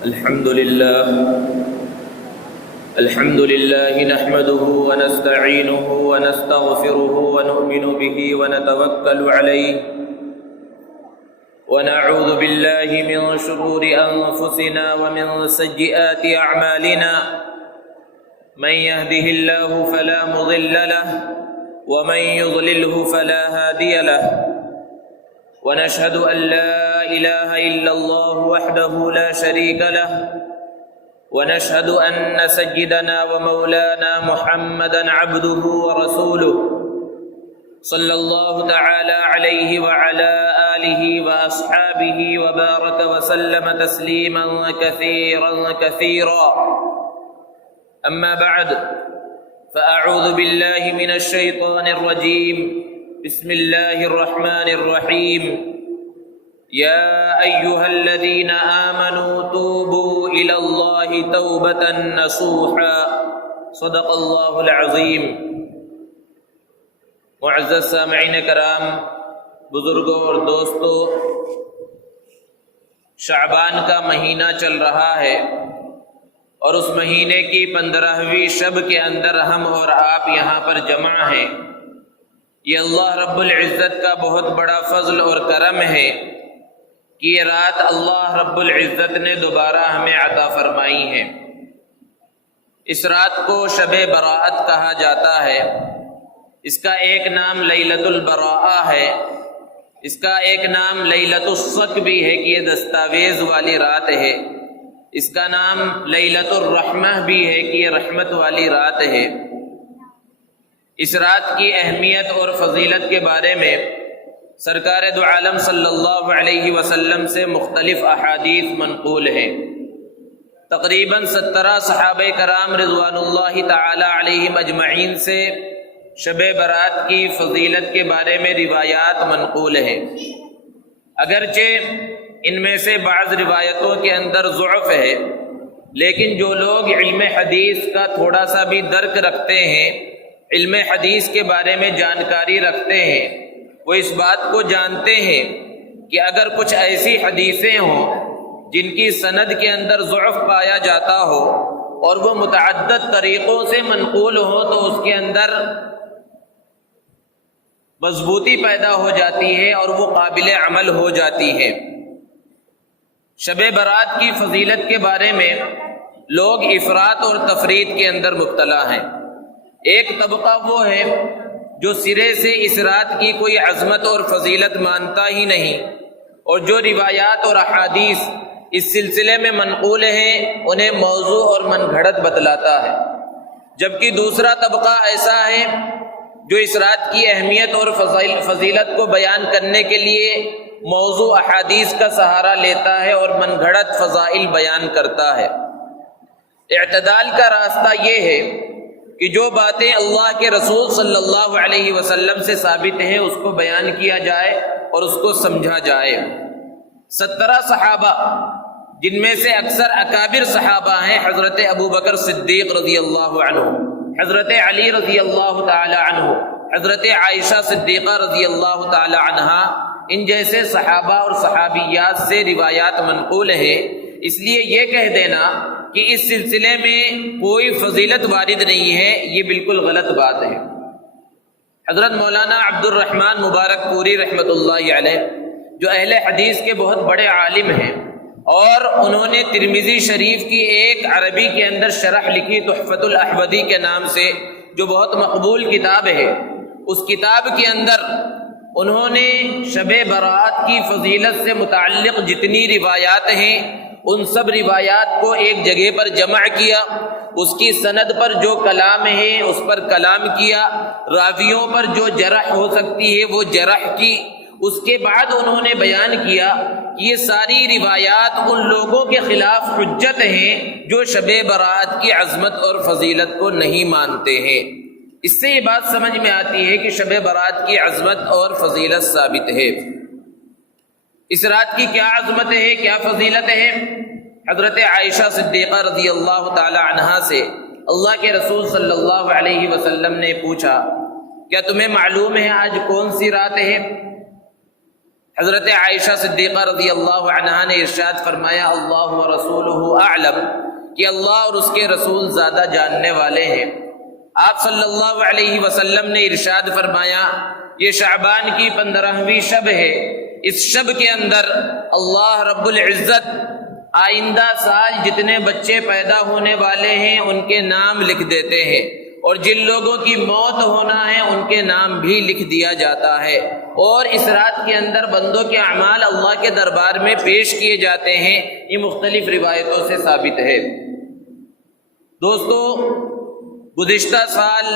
الحمد لله نحمده ونستعينه ونستغفره ونؤمن به ونتوكل عليه ونعوذ بالله من شرور أنفسنا ومن سيئات أعمالنا من يهده الله فلا مضل له ومن يضلله فلا هادي له ونشهد أن لا إله إلا الله وحده لا شريك له ونشهد أن سيدنا ومولانا محمدا عبده ورسوله صلى الله تعالى عليه وعلى آله وأصحابه وبارك وسلم تسليما كثيرا أما بعد فأعوذ بالله من الشيطان الرجيم بسم الله الرحمن الرحيم يا أيها الذين آمنوا توبوا إلى الله توبة نصوحا صدق الله العظيم۔ معزز سامعین کرام، بزرگوں اور دوستوں، شعبان کا مہینہ چل رہا ہے اور اس مہینے کی 15ویں شب کے اندر ہم اور آپ یہاں پر جمع ہیں۔ یہ اللہ رب العزت کا بہت بڑا فضل اور کرم ہے کہ یہ رات اللہ رب العزت نے دوبارہ ہمیں عطا فرمائی ہے۔ اس رات کو شب براءت کہا جاتا ہے۔ اس کا ایک نام لیلۃ البراءہ ہے، اس کا ایک نام لیلۃ الصک بھی ہے کہ یہ دستاویز والی رات ہے، اس کا نام لیلۃ الرحمہ بھی ہے کہ یہ رحمت والی رات ہے۔ اس رات کی اہمیت اور فضیلت کے بارے میں سرکار دو عالم صلی اللہ علیہ وسلم سے مختلف احادیث منقول ہیں۔ تقریباً 17 صحابہ کرام رضوان اللہ تعالی علیہم اجمعین سے شب برات کی فضیلت کے بارے میں روایات منقول ہیں، اگرچہ ان میں سے بعض روایتوں کے اندر ضعف ہے، لیکن جو لوگ علم حدیث کا تھوڑا سا بھی درک رکھتے ہیں، علم حدیث کے بارے میں جانکاری رکھتے ہیں، وہ اس بات کو جانتے ہیں کہ اگر کچھ ایسی حدیثیں ہوں جن کی سند کے اندر ضعف پایا جاتا ہو اور وہ متعدد طریقوں سے منقول ہوں تو اس کے اندر مضبوطی پیدا ہو جاتی ہے اور وہ قابل عمل ہو جاتی ہے۔ شب برات کی فضیلت کے بارے میں لوگ افراط اور تفریط کے اندر مبتلا ہیں۔ ایک طبقہ وہ ہے جو سرے سے اس رات کی کوئی عظمت اور فضیلت مانتا ہی نہیں، اور جو روایات اور احادیث اس سلسلے میں منقول ہیں انہیں موضوع اور من گھڑت بتلاتا ہے، جبکہ دوسرا طبقہ ایسا ہے جو اس رات کی اہمیت اور فضیلت کو بیان کرنے کے لیے موضوع احادیث کا سہارا لیتا ہے اور من گھڑت فضائل بیان کرتا ہے۔ اعتدال کا راستہ یہ ہے کہ جو باتیں اللہ کے رسول صلی اللہ علیہ وسلم سے ثابت ہیں اس کو بیان کیا جائے اور اس کو سمجھا جائے۔ 17 صحابہ جن میں سے اکثر اکابر صحابہ ہیں، حضرت ابو بکر صدیق رضی اللہ عنہ، حضرت علی رضی اللہ تعالی عنہ، حضرت عائشہ صدیقہ رضی اللہ تعالی عنہا، ان جیسے صحابہ اور صحابیات سے روایات منقول ہیں۔ اس لیے یہ کہہ دینا کہ اس سلسلے میں کوئی فضیلت وارد نہیں ہے، یہ بالکل غلط بات ہے۔ حضرت مولانا عبد الرحمن مبارک پوری رحمۃ اللہ علیہ جو اہل حدیث کے بہت بڑے عالم ہیں، اور انہوں نے ترمذی شریف کی ایک عربی کے اندر شرح لکھی تحفۃ الاحوذی کے نام سے، جو بہت مقبول کتاب ہے۔ اس کتاب کے اندر انہوں نے شب برات کی فضیلت سے متعلق جتنی روایات ہیں ان سب روایات کو ایک جگہ پر جمع کیا، اس کی سند پر جو کلام ہے اس پر کلام کیا، راویوں پر جو جرح ہو سکتی ہے وہ جرح کی۔ اس کے بعد انہوں نے بیان کیا کہ یہ ساری روایات ان لوگوں کے خلاف حجت ہیں جو شب برات کی عظمت اور فضیلت کو نہیں مانتے ہیں۔ اس سے یہ بات سمجھ میں آتی ہے کہ شب برات کی عظمت اور فضیلت ثابت ہے۔ اس رات کی کیا عظمت ہے، کیا فضیلت ہے؟ حضرت عائشہ صدیقہ رضی اللہ تعالی عنہا سے اللہ کے رسول صلی اللہ علیہ وسلم نے پوچھا، کیا تمہیں معلوم ہے آج کون سی رات ہے؟ حضرت عائشہ صدیقہ رضی اللہ عنہا نے ارشاد فرمایا اللہ و رسولہ اعلم، کہ اللہ اور اس کے رسول زیادہ جاننے والے ہیں۔ آپ صلی اللہ علیہ وسلم نے ارشاد فرمایا یہ شعبان کی 15ویں شب ہے، اس شب کے اندر اللہ رب العزت آئندہ سال جتنے بچے پیدا ہونے والے ہیں ان کے نام لکھ دیتے ہیں، اور جن لوگوں کی موت ہونا ہے ان کے نام بھی لکھ دیا جاتا ہے، اور اس رات کے اندر بندوں کے اعمال اللہ کے دربار میں پیش کیے جاتے ہیں۔ یہ مختلف روایتوں سے ثابت ہے۔ دوستو، گزشتہ سال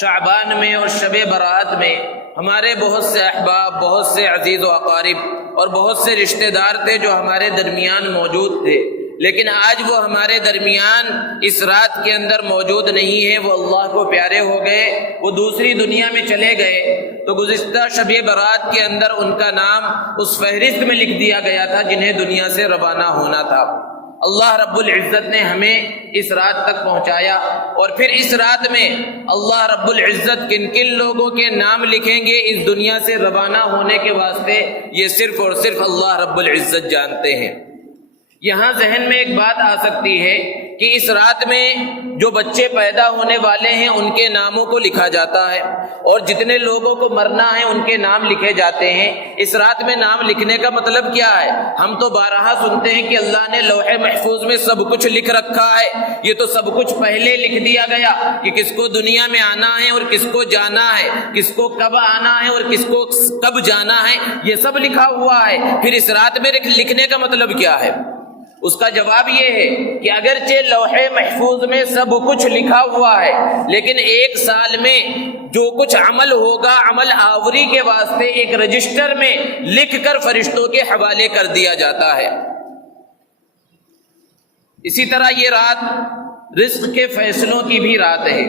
شعبان میں اور شب برات میں ہمارے بہت سے احباب، بہت سے عزیز و اقارب اور بہت سے رشتہ دار تھے جو ہمارے درمیان موجود تھے، لیکن آج وہ ہمارے درمیان اس رات کے اندر موجود نہیں ہیں، وہ اللہ کو پیارے ہو گئے، وہ دوسری دنیا میں چلے گئے۔ تو گزشتہ شب برات کے اندر ان کا نام اس فہرست میں لکھ دیا گیا تھا جنہیں دنیا سے روانہ ہونا تھا۔ اللہ رب العزت نے ہمیں اس رات تک پہنچایا، اور پھر اس رات میں اللہ رب العزت کن کن لوگوں کے نام لکھیں گے اس دنیا سے روانہ ہونے کے واسطے، یہ صرف اور صرف اللہ رب العزت جانتے ہیں۔ یہاں ذہن میں ایک بات آ سکتی ہے کہ اس رات میں جو بچے پیدا ہونے والے ہیں ان کے ناموں کو لکھا جاتا ہے، اور جتنے لوگوں کو مرنا ہے ان کے نام لکھے جاتے ہیں۔ اس رات میں نام لکھنے کا مطلب کیا ہے؟ ہم تو بارہا سنتے ہیں کہ اللہ نے لوح محفوظ میں سب کچھ لکھ رکھا ہے، یہ تو سب کچھ پہلے لکھ دیا گیا کہ کس کو دنیا میں آنا ہے اور کس کو جانا ہے، کس کو کب آنا ہے اور کس کو کب جانا ہے، یہ سب لکھا ہوا ہے۔ پھر اس رات میں لکھنے کا مطلب کیا ہے؟ اس کا جواب یہ ہے کہ اگرچہ لوح محفوظ میں سب کچھ لکھا ہوا ہے، لیکن ایک سال میں جو کچھ عمل ہوگا عمل آوری کے واسطے ایک رجسٹر میں لکھ کر فرشتوں کے حوالے کر دیا جاتا ہے۔ اسی طرح یہ رات رزق کے فیصلوں کی بھی رات ہے۔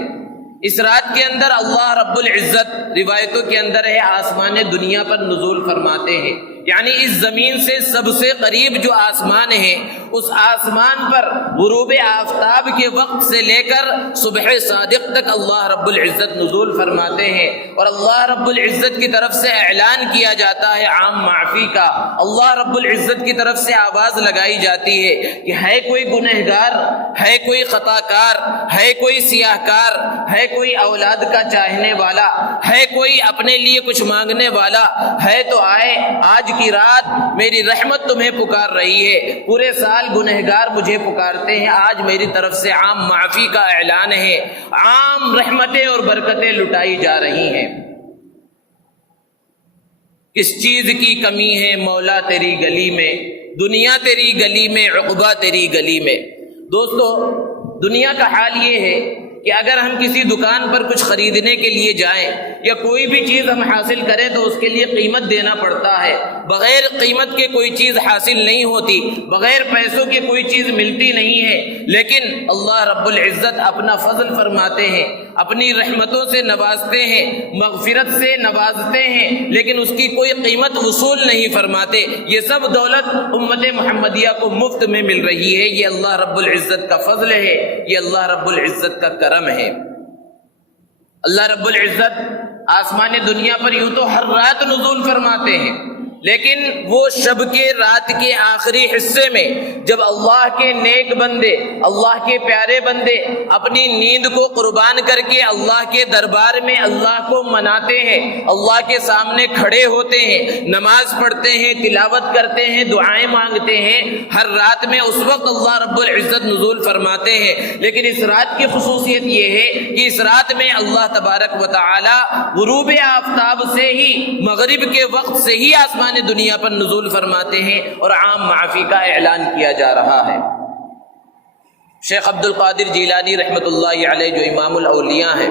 اس رات کے اندر اللہ رب العزت روایتوں کے اندر ہے آسمان دنیا پر نزول فرماتے ہیں، یعنی اس زمین سے سب سے قریب جو آسمان ہے اس آسمان پر غروب آفتاب کے وقت سے لے کر صبح صادق تک اللہ رب العزت نزول فرماتے ہیں، اور اللہ رب العزت کی طرف سے اعلان کیا جاتا ہے عام معافی کا۔ اللہ رب العزت کی طرف سے آواز لگائی جاتی ہے کہ ہے کوئی گنہگار، ہے کوئی خطا کار، ہے کوئی سیاہ کار، ہے کوئی اولاد کا چاہنے والا، ہے کوئی اپنے لیے کچھ مانگنے والا، ہے تو آئے، آج کی رات میری رحمت تمہیں پکار رہی ہے۔ پورے سال گنہگار مجھے پکارتے ہیں، آج میری طرف سے عام معافی کا اعلان ہے، عام رحمتیں اور برکتیں لٹائی جا رہی ہیں۔ کس چیز کی کمی ہے مولا تیری گلی میں، دنیا تیری گلی میں، عقبہ تیری گلی میں۔ دوستو، دنیا کا حال یہ ہے کہ اگر ہم کسی دکان پر کچھ خریدنے کے لیے جائیں یا کوئی بھی چیز ہم حاصل کریں تو اس کے لیے قیمت دینا پڑتا ہے۔ بغیر قیمت کے کوئی چیز حاصل نہیں ہوتی، بغیر پیسوں کے کوئی چیز ملتی نہیں ہے، لیکن اللہ رب العزت اپنا فضل فرماتے ہیں، اپنی رحمتوں سے نوازتے ہیں، مغفرت سے نوازتے ہیں، لیکن اس کی کوئی قیمت وصول نہیں فرماتے۔ یہ سب دولت امت محمدیہ کو مفت میں مل رہی ہے، یہ اللہ رب العزت کا فضل ہے، یہ اللہ رب العزت کا کرم ہے۔ اللہ رب العزت آسمان دنیا پر یوں تو ہر رات نزول فرماتے ہیں، لیکن وہ شب کے رات کے آخری حصے میں جب اللہ کے نیک بندے، اللہ کے پیارے بندے اپنی نیند کو قربان کر کے اللہ کے دربار میں اللہ کو مناتے ہیں، اللہ کے سامنے کھڑے ہوتے ہیں، نماز پڑھتے ہیں، تلاوت کرتے ہیں، دعائیں مانگتے ہیں، ہر رات میں اس وقت اللہ رب العزت نزول فرماتے ہیں۔ لیکن اس رات کی خصوصیت یہ ہے کہ اس رات میں اللہ تبارک و تعالی غروب آفتاب سے ہی، مغرب کے وقت سے ہی آسمان دنیا پر نزول فرماتے ہیں اور عام معافی کا اعلان کیا جا رہا ہے۔ شیخ عبد القادر جیلانی رحمۃ اللہ علیہ جو امام الاولیاء ہیں،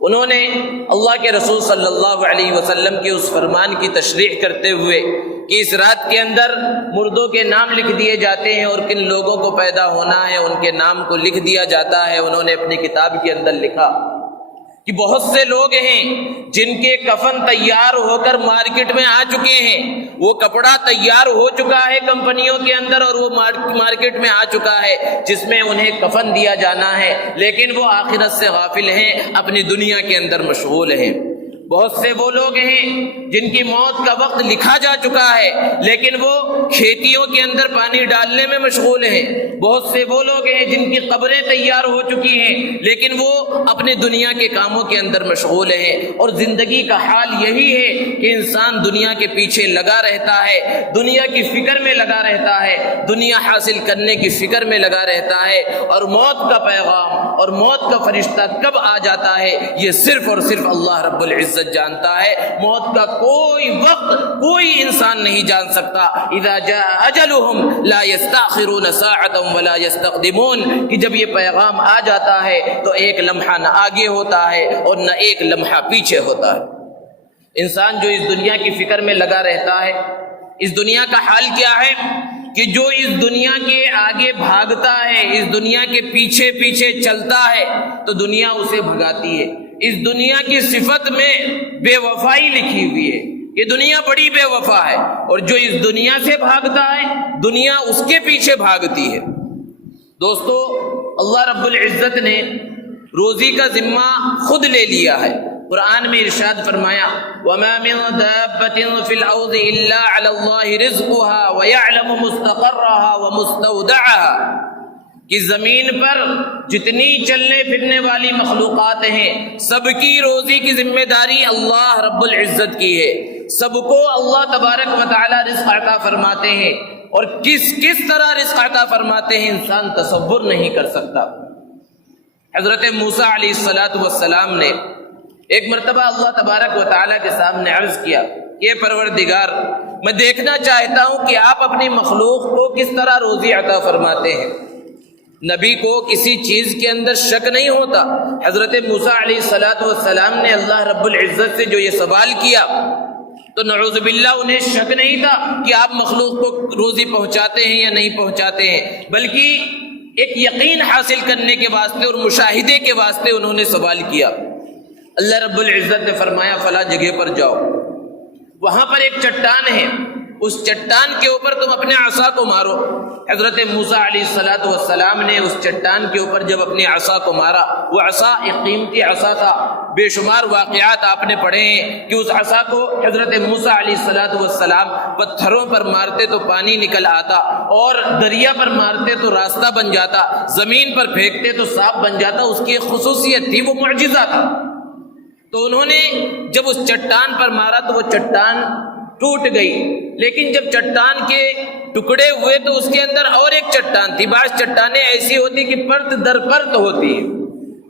انہوں نے اللہ کے رسول صلی اللہ علیہ وسلم کے اس فرمان کی تشریح کرتے ہوئے کہ اس رات کے اندر مردوں کے نام لکھ دیے جاتے ہیں اور کن لوگوں کو پیدا ہونا ہے ان کے نام کو لکھ دیا جاتا ہے، انہوں نے اپنی کتاب کے اندر لکھا کہ بہت سے لوگ ہیں جن کے کفن تیار ہو کر مارکیٹ میں آ چکے ہیں، وہ کپڑا تیار ہو چکا ہے کمپنیوں کے اندر اور وہ مارکیٹ میں آ چکا ہے جس میں انہیں کفن دیا جانا ہے، لیکن وہ آخرت سے غافل ہیں، اپنی دنیا کے اندر مشغول ہیں۔ بہت سے وہ لوگ ہیں جن کی موت کا وقت لکھا جا چکا ہے لیکن وہ کھیتیوں کے اندر پانی ڈالنے میں مشغول ہیں۔ بہت سے وہ لوگ ہیں جن کی قبریں تیار ہو چکی ہیں لیکن وہ اپنے دنیا کے کاموں کے اندر مشغول ہیں۔ اور زندگی کا حال یہی ہے کہ انسان دنیا کے پیچھے لگا رہتا ہے، دنیا کی فکر میں لگا رہتا ہے، دنیا حاصل کرنے کی فکر میں لگا رہتا ہے، اور موت کا پیغام اور موت کا فرشتہ کب آ جاتا ہے یہ صرف اور صرف اللہ رب العزت جانتا ہے۔ موت کا کوئی وقت کوئی انسان نہیں جان سکتا۔ اذا جاء اجلهم لا يستأخرون ساعة ولا يستقدمون، کہ جب یہ پیغام آ جاتا ہے تو ایک لمحہ نہ آگے ہوتا ہے اور نہ ایک لمحہ پیچھے ہوتا ہے۔ انسان جو اس دنیا کی فکر میں لگا رہتا ہے، اس دنیا کا حال کیا ہے کہ جو اس دنیا کے آگے بھاگتا ہے، اس دنیا کے پیچھے پیچھے چلتا ہے تو دنیا اسے بھگاتی ہے۔ اس دنیا کی صفت میں بے وفائی لکھی ہوئی ہے، یہ دنیا بڑی بے وفا ہے، اور جو اس دنیا سے بھاگتا ہے دنیا اس کے پیچھے بھاگتی ہے۔ دوستو، اللہ رب العزت نے روزی کا ذمہ خود لے لیا ہے۔ قرآن میں ارشاد فرمایا وَمَا مِن دَابَّةٍ فِي الْأَرْضِ إِلَّا عَلَى اللَّهِ رِزْقُهَا وَيَعْلَمُ مُسْتَقَرَّهَا وَمُسْتَوْدَعَهَا، کہ زمین پر جتنی چلنے پھرنے والی مخلوقات ہیں سب کی روزی کی ذمہ داری اللہ رب العزت کی ہے۔ سب کو اللہ تبارک و تعالی رزق عطا فرماتے ہیں، اور کس طرح رزق عطا فرماتے ہیں انسان تصور نہیں کر سکتا۔ حضرت موسیٰ علیہ السلام نے ایک مرتبہ اللہ تبارک و تعالیٰ کے سامنے عرض کیا کہ پروردگار، میں دیکھنا چاہتا ہوں کہ آپ اپنی مخلوق کو کس طرح روزی عطا فرماتے ہیں۔ نبی کو کسی چیز کے اندر شک نہیں ہوتا۔ حضرت موسیٰ علیہ السلام نے اللہ رب العزت سے جو یہ سوال کیا تو نعوذ باللہ انہیں شک نہیں تھا کہ آپ مخلوق کو روزی پہنچاتے ہیں یا نہیں پہنچاتے ہیں، بلکہ ایک یقین حاصل کرنے کے واسطے اور مشاہدے کے واسطے انہوں نے سوال کیا۔ اللہ رب العزت نے فرمایا فلاں جگہ پر جاؤ، وہاں پر ایک چٹان ہے، اس چٹان کے اوپر تم اپنے عصا کو مارو۔ حضرت موسیٰ علیہ السلام نے اس چٹان کے اوپر جب اپنی عصا کو مارا، وہ عصا ایک قیمتی عصا تھا۔ بے شمار واقعات آپ نے پڑھے ہیں کہ اس عصا کو حضرت موسیٰ علیہ السلام پتھروں پر مارتے تو پانی نکل آتا، اور دریا پر مارتے تو راستہ بن جاتا، زمین پر پھینکتے تو صاف بن جاتا۔ اس کی ایک خصوصیت تھی، وہ معجزہ تھا۔ تو انہوں نے جب اس چٹان پر مارا تو وہ چٹان ٹوٹ گئی، لیکن جب چٹان کے ٹکڑے ہوئے تو اس کے اندر اور ایک چٹان تھی۔ بعض چٹانیں ایسی ہوتی کہ پرت در پرت ہوتی ہے۔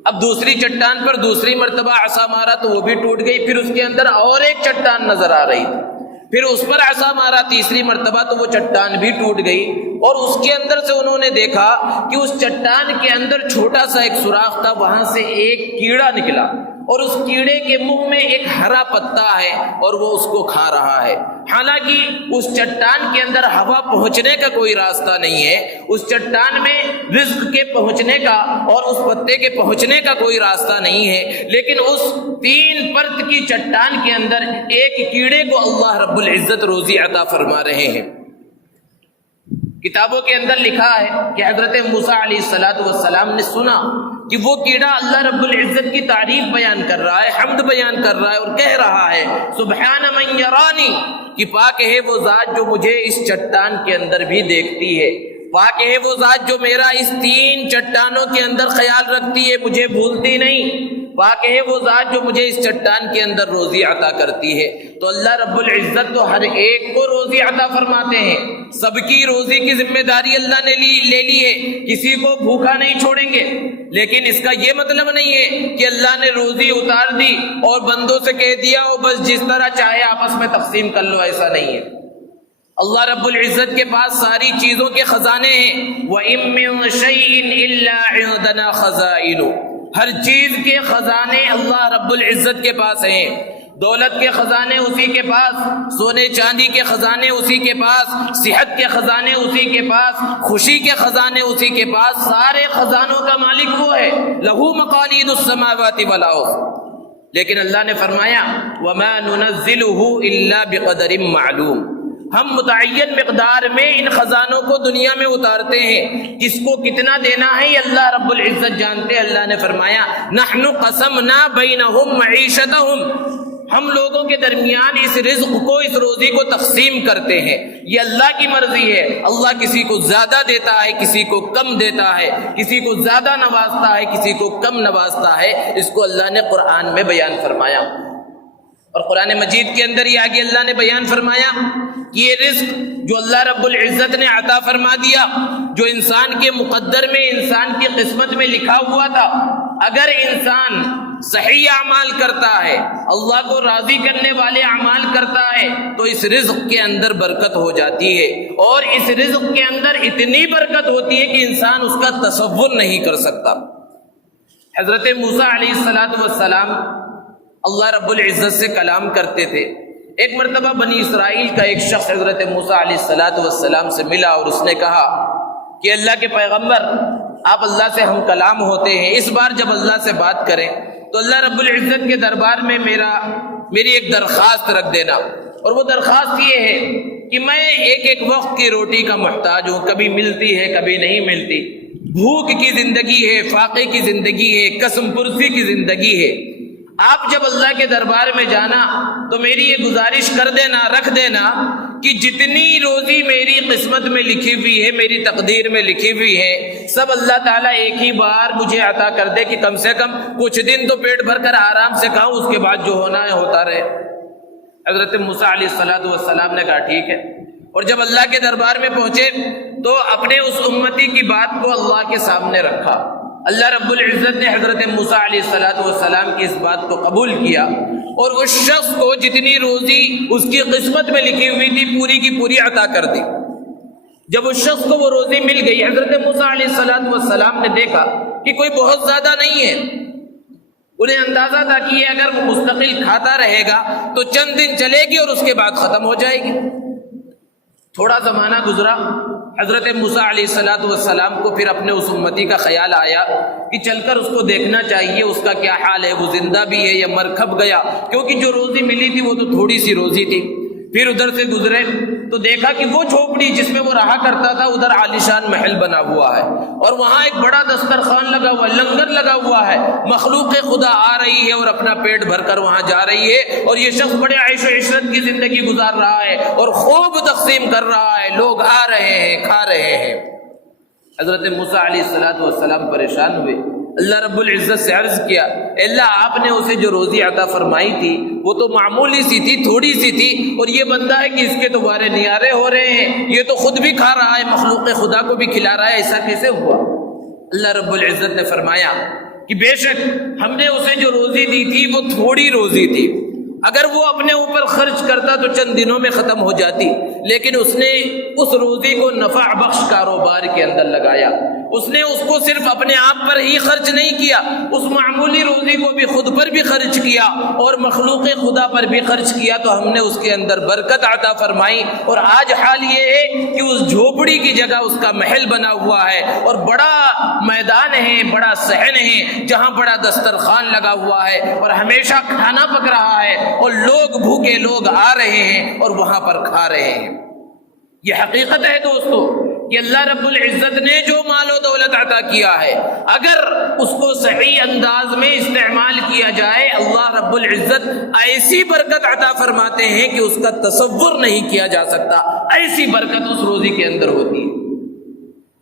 اب دوسری چٹان پر دوسری مرتبہ عصا مارا تو وہ بھی ٹوٹ گئی، پھر اس کے اندر اور ایک چٹان نظر آ رہی تھی، پھر اس پر عصا مارا تیسری مرتبہ تو وہ چٹان بھی ٹوٹ گئی، اور اس کے اندر سے انہوں نے دیکھا کہ اس چٹان کے اندر چھوٹا سا ایک سوراخ تھا، وہاں سے ایک کیڑا نکلا، اور اس کیڑے کے منہ میں ایک ہرا پتا ہے اور وہ اس کو کھا رہا ہے۔ حالانکہ اس چٹان کے اندر ہوا پہنچنے کا کوئی راستہ نہیں ہے، اس چٹان میں رزق کے پہنچنے کا اور اس پتے کے پہنچنے کا کوئی راستہ نہیں ہے، لیکن اس 3 پرت کی چٹان کے اندر ایک کیڑے کو اللہ رب العزت روزی عطا فرما رہے ہیں۔ کتابوں کے اندر لکھا ہے کہ حضرت موسیٰ علیہ السلام نے سنا کہ وہ کیڑا اللہ رب العزت کی تعریف بیان کر رہا ہے، حمد بیان کر رہا ہے، اور کہہ رہا ہے سبحان من یرانی، کہ پاک ہے وہ ذات جو مجھے اس چٹان کے اندر بھی دیکھتی ہے، پاک ہے وہ ذات جو میرا اس 3 چٹانوں کے اندر خیال رکھتی ہے، مجھے بھولتی نہیں، پاک ہے وہ ذات جو مجھے اس چٹان کے اندر روزی عطا کرتی ہے۔ تو اللہ رب العزت تو ہر ایک کو روزی عطا فرماتے ہیں، سب کی روزی کی ذمہ داری اللہ نے لے لی ہے، کسی کو بھوکا نہیں چھوڑیں گے، لیکن اس کا یہ مطلب نہیں ہے کہ اللہ نے روزی اتار دی اور بندوں سے کہہ دیا اور بس جس طرح چاہے آپس میں تقسیم کر لو، ایسا نہیں ہے۔ اللہ رب العزت کے پاس ساری چیزوں کے خزانے ہیں۔ وَإِن مِّن شَيْءٍ إِلَّا عِندَنَا خَزَائِنُهُ، ہر چیز کے خزانے اللہ رب العزت کے پاس ہیں۔ دولت کے خزانے اسی کے پاس، سونے چاندی کے خزانے اسی کے پاس، صحت کے خزانے اسی کے پاس، خوشی کے خزانے اسی کے پاس، سارے خزانوں کا مالک وہ ہے۔ لَهُ مَقَالِيدُ السَّمَاوَاتِ وَالْأَرْضِ، لیکن اللہ نے فرمایا وَمَا نُنَزِّلُهُ إِلَّا بِقَدَرٍ مَعْلُومٍ، ہم متعین مقدار میں ان خزانوں کو دنیا میں اتارتے ہیں، کس کو کتنا دینا ہے یہ اللہ رب العزت جانتے۔ اللہ نے فرمایا نحن قسمنا بینہم معیشتہم، ہم لوگوں کے درمیان اس رزق کو، اس روزی کو تقسیم کرتے ہیں، یہ اللہ کی مرضی ہے۔ اللہ کسی کو زیادہ دیتا ہے، کسی کو کم دیتا ہے، کسی کو زیادہ نوازتا ہے، کسی کو کم نوازتا ہے۔ اس کو اللہ نے قرآن میں بیان فرمایا، اور قرآن مجید کے اندر یہ آگے اللہ نے بیان فرمایا کہ یہ رزق جو اللہ رب العزت نے عطا فرما دیا، جو انسان کے مقدر میں، انسان کی قسمت میں لکھا ہوا تھا، اگر انسان صحیح اعمال کرتا ہے، اللہ کو راضی کرنے والے اعمال کرتا ہے، تو اس رزق کے اندر برکت ہو جاتی ہے، اور اس رزق کے اندر اتنی برکت ہوتی ہے کہ انسان اس کا تصور نہیں کر سکتا۔ حضرت موسیٰ علیہ السلام اللہ رب العزت سے کلام کرتے تھے۔ ایک مرتبہ بنی اسرائیل کا ایک شخص حضرت موسیٰ علیہ السلام سے ملا، اور اس نے کہا کہ اللہ کے پیغمبر، آپ اللہ سے ہم کلام ہوتے ہیں، اس بار جب اللہ سے بات کریں تو اللہ رب العزت کے دربار میں میری ایک درخواست رکھ دینا، اور وہ درخواست یہ ہے کہ میں ایک وقت کی روٹی کا محتاج ہوں، کبھی ملتی ہے کبھی نہیں ملتی، بھوک کی زندگی ہے، فاقے کی زندگی ہے، قسم پرسی کی زندگی ہے۔ آپ جب اللہ کے دربار میں جانا تو میری یہ گزارش کر دینا، رکھ دینا کہ جتنی روزی میری قسمت میں لکھی ہوئی ہے، میری تقدیر میں لکھی ہوئی ہے، سب اللہ تعالیٰ ایک ہی بار مجھے عطا کر دے کہ کم سے کم کچھ دن تو پیٹ بھر کر آرام سے کھاؤں، اس کے بعد جو ہونا ہے ہوتا رہے۔ حضرت موسیٰ علیہ السلام نے کہا ٹھیک ہے، اور جب اللہ کے دربار میں پہنچے تو اپنے اس امتی کی بات کو اللہ کے سامنے رکھا۔ اللہ رب العزت نے حضرت موسیٰ علیہ السلام کی اس بات کو قبول کیا، اور اس شخص کو جتنی روزی اس کی قسمت میں لکھی ہوئی تھی پوری کی پوری عطا کر دی۔ جب اس شخص کو وہ روزی مل گئی، حضرت موسیٰ علیہ السلام نے دیکھا کہ کوئی بہت زیادہ نہیں ہے۔ انہیں اندازہ تھا کہ یہ اگر مستقل کھاتا رہے گا تو چند دن چلے گی اور اس کے بعد ختم ہو جائے گی۔ تھوڑا زمانہ گزرا، حضرت موسیٰ علیہ السلام کو پھر اپنے اس امتی کا خیال آیا کہ چل کر اس کو دیکھنا چاہیے اس کا کیا حال ہے، وہ زندہ بھی ہے یا مر کھپ گیا، کیونکہ جو روزی ملی تھی وہ تو تھوڑی سی روزی تھی۔ پھر ادھر سے گزرے تو دیکھا کہ وہ جھوپڑی جس میں وہ رہا کرتا تھا ادھر عالیشان محل بنا ہوا ہے، اور وہاں ایک بڑا دسترخوان لگا ہوا ہے، لنگر لگا ہوا ہے، مخلوق خدا آ رہی ہے اور اپنا پیٹ بھر کر وہاں جا رہی ہے، اور یہ شخص بڑے عیش و عشرت کی زندگی گزار رہا ہے اور خوب تقسیم کر رہا ہے، لوگ آ رہے ہیں، کھا رہے ہیں۔ حضرت موسیٰ علیہ السلام پریشان ہوئے، اللہ رب العزت سے عرض کیا، اللہ آپ نے اسے جو روزی عطا فرمائی تھی وہ تو معمولی سی تھی، تھوڑی سی تھی، اور یہ بندہ ہے کہ اس کے دوبارے نیارے ہو رہے ہیں، یہ تو خود بھی کھا رہا ہے، مخلوق خدا کو بھی کھلا رہا ہے، ایسا کیسے ہوا؟ اللہ رب العزت نے فرمایا کہ بے شک ہم نے اسے جو روزی دی تھی وہ تھوڑی روزی تھی، اگر وہ اپنے اوپر خرچ کرتا تو چند دنوں میں ختم ہو جاتی، لیکن اس نے اس روزی کو نفع بخش کاروبار کے اندر لگایا، اس نے اس کو صرف اپنے آپ پر ہی خرچ نہیں کیا، اس معمولی روزی کو بھی خود پر بھی خرچ کیا اور مخلوق خدا پر بھی خرچ کیا، تو ہم نے اس کے اندر برکت عطا فرمائی، اور آج حال یہ ہے کہ اس جھوپڑی کی جگہ اس کا محل بنا ہوا ہے، اور بڑا میدان ہے، بڑا صحن ہے جہاں بڑا دسترخوان لگا ہوا ہے، اور ہمیشہ کھانا پک رہا ہے، اور لوگ بھوکے لوگ آ رہے ہیں اور وہاں پر کھا رہے ہیں۔ یہ حقیقت ہے دوستو کہ اللہ رب العزت نے جو مال و دولت عطا کیا ہے، اگر اس کو صحیح انداز میں استعمال کیا جائے، اللہ رب العزت ایسی برکت عطا فرماتے ہیں کہ اس کا تصور نہیں کیا جا سکتا، ایسی برکت اس روزی کے اندر ہوتی ہے۔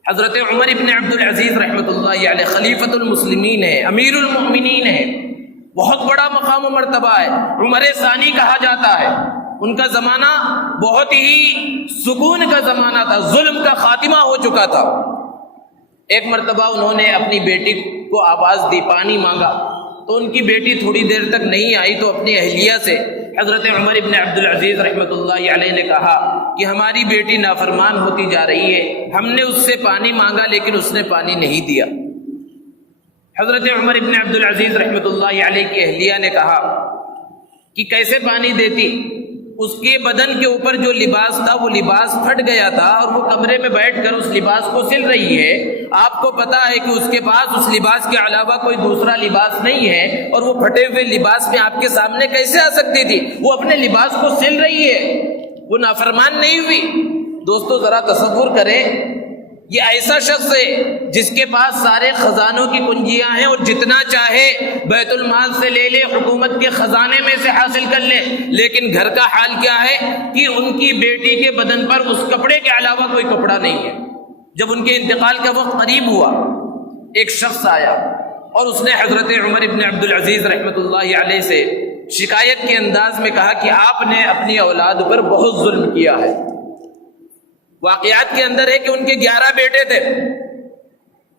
حضرت عمر ابن عبدالعزیز رحمۃ اللہ علیہ خلیفۃ المسلمین ہے، امیر المؤمنین ہے، بہت بڑا مقام و مرتبہ ہے، عمر ثانی کہا جاتا ہے۔ ان کا زمانہ بہت ہی سکون کا زمانہ تھا، ظلم کا خاتمہ ہو چکا تھا۔ ایک مرتبہ انہوں نے اپنی بیٹی کو آواز دی، پانی مانگا، تو ان کی بیٹی تھوڑی دیر تک نہیں آئی، تو اپنی اہلیہ سے حضرت عمر ابن عبدالعزیز رحمۃ اللہ علیہ نے کہا کہ ہماری بیٹی نافرمان ہوتی جا رہی ہے، ہم نے اس سے پانی مانگا لیکن اس نے پانی نہیں دیا۔ حضرت عمر ابن عبدالعزیز رحمۃ اللہ علیہ کی اہلیہ نے کہا کہ کیسے پانی دیتی؟ اس کے بدن کے اوپر جو لباس تھا وہ لباس پھٹ گیا تھا، اور وہ کمرے میں بیٹھ کر اس لباس کو سل رہی ہے۔ آپ کو پتا ہے کہ اس کے پاس اس لباس کے علاوہ کوئی دوسرا لباس نہیں ہے، اور وہ پھٹے ہوئے لباس میں آپ کے سامنے کیسے آ سکتی تھی؟ وہ اپنے لباس کو سل رہی ہے، وہ نافرمان نہیں ہوئی۔ دوستو ذرا تصور کریں، یہ ایسا شخص ہے جس کے پاس سارے خزانوں کی کنجیاں ہیں اور جتنا چاہے بیت المال سے لے لے، حکومت کے خزانے میں سے حاصل کر لے، لیکن گھر کا حال کیا ہے کہ ان کی بیٹی کے بدن پر اس کپڑے کے علاوہ کوئی کپڑا نہیں ہے۔ جب ان کے انتقال کا وقت قریب ہوا، ایک شخص آیا اور اس نے حضرت عمر ابن عبدالعزیز رحمۃ اللہ علیہ سے شکایت کے انداز میں کہا کہ آپ نے اپنی اولاد پر بہت ظلم کیا ہے۔ واقعات کے اندر ہے کہ ان کے 11 بیٹے تھے۔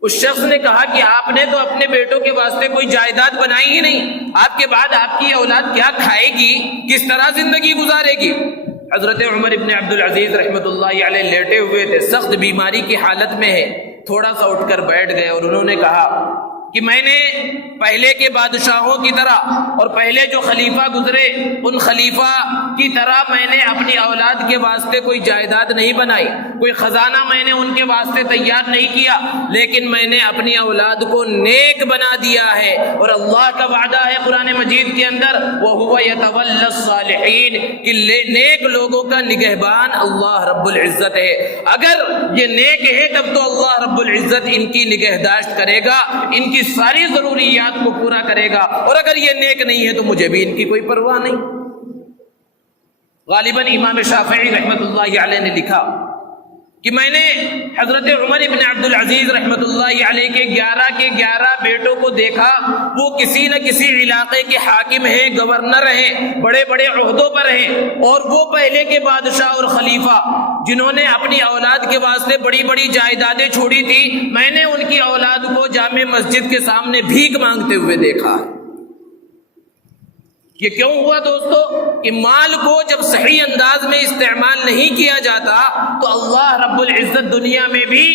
اس شخص نے کہا کہ آپ نے تو اپنے بیٹوں کے واسطے کوئی جائیداد بنائی ہی نہیں، آپ کے بعد آپ کی اولاد کیا کھائے گی، کس طرح زندگی گزارے گی؟ حضرت عمر ابن عبدالعزیز رحمۃ اللہ علیہ لیٹے ہوئے تھے، سخت بیماری کی حالت میں ہے، تھوڑا سا اٹھ کر بیٹھ گئے اور انہوں نے کہا کہ میں نے پہلے کے بادشاہوں کی طرح اور پہلے جو خلیفہ گزرے ان خلیفہ کی طرح میں نے اپنی اولاد کے واسطے کوئی جائیداد نہیں بنائی، کوئی خزانہ میں نے ان کے واسطے تیار نہیں کیا، لیکن میں نے اپنی اولاد کو نیک بنا دیا ہے۔ اور اللہ کا وعدہ ہے قرآن مجید کے اندر وَهُوَ يَتَوَلَّى الصَّالِحِينَ کہ نیک لوگوں کا نگہبان اللہ رب العزت ہے۔ اگر یہ نیک ہے تب تو اللہ رب العزت ان کی نگہداشت کرے گا، ان کی ساری ضروریات کو پورا کرے گا، اور اگر یہ نیک نہیں ہے تو مجھے بھی ان کی کوئی پرواہ نہیں۔ غالباً امام شافعی رحمۃ اللہ علیہ نے لکھا کہ میں نے حضرت عمر ابن عبدالعزیز رحمۃ اللہ علیہ کے 11 بیٹوں کو دیکھا، وہ کسی نہ کسی علاقے کے حاکم ہیں، گورنر ہیں، بڑے بڑے عہدوں پر ہیں، اور وہ پہلے کے بادشاہ اور خلیفہ جنہوں نے اپنی اولاد کے واسطے بڑی بڑی جائیدادیں چھوڑی تھی، میں نے ان کی اولاد کو جامع مسجد کے سامنے بھیک مانگتے ہوئے دیکھا ہے۔ یہ کیوں ہوا دوستو؟ کہ مال کو جب صحیح انداز میں استعمال نہیں کیا جاتا تو اللہ رب العزت دنیا میں بھی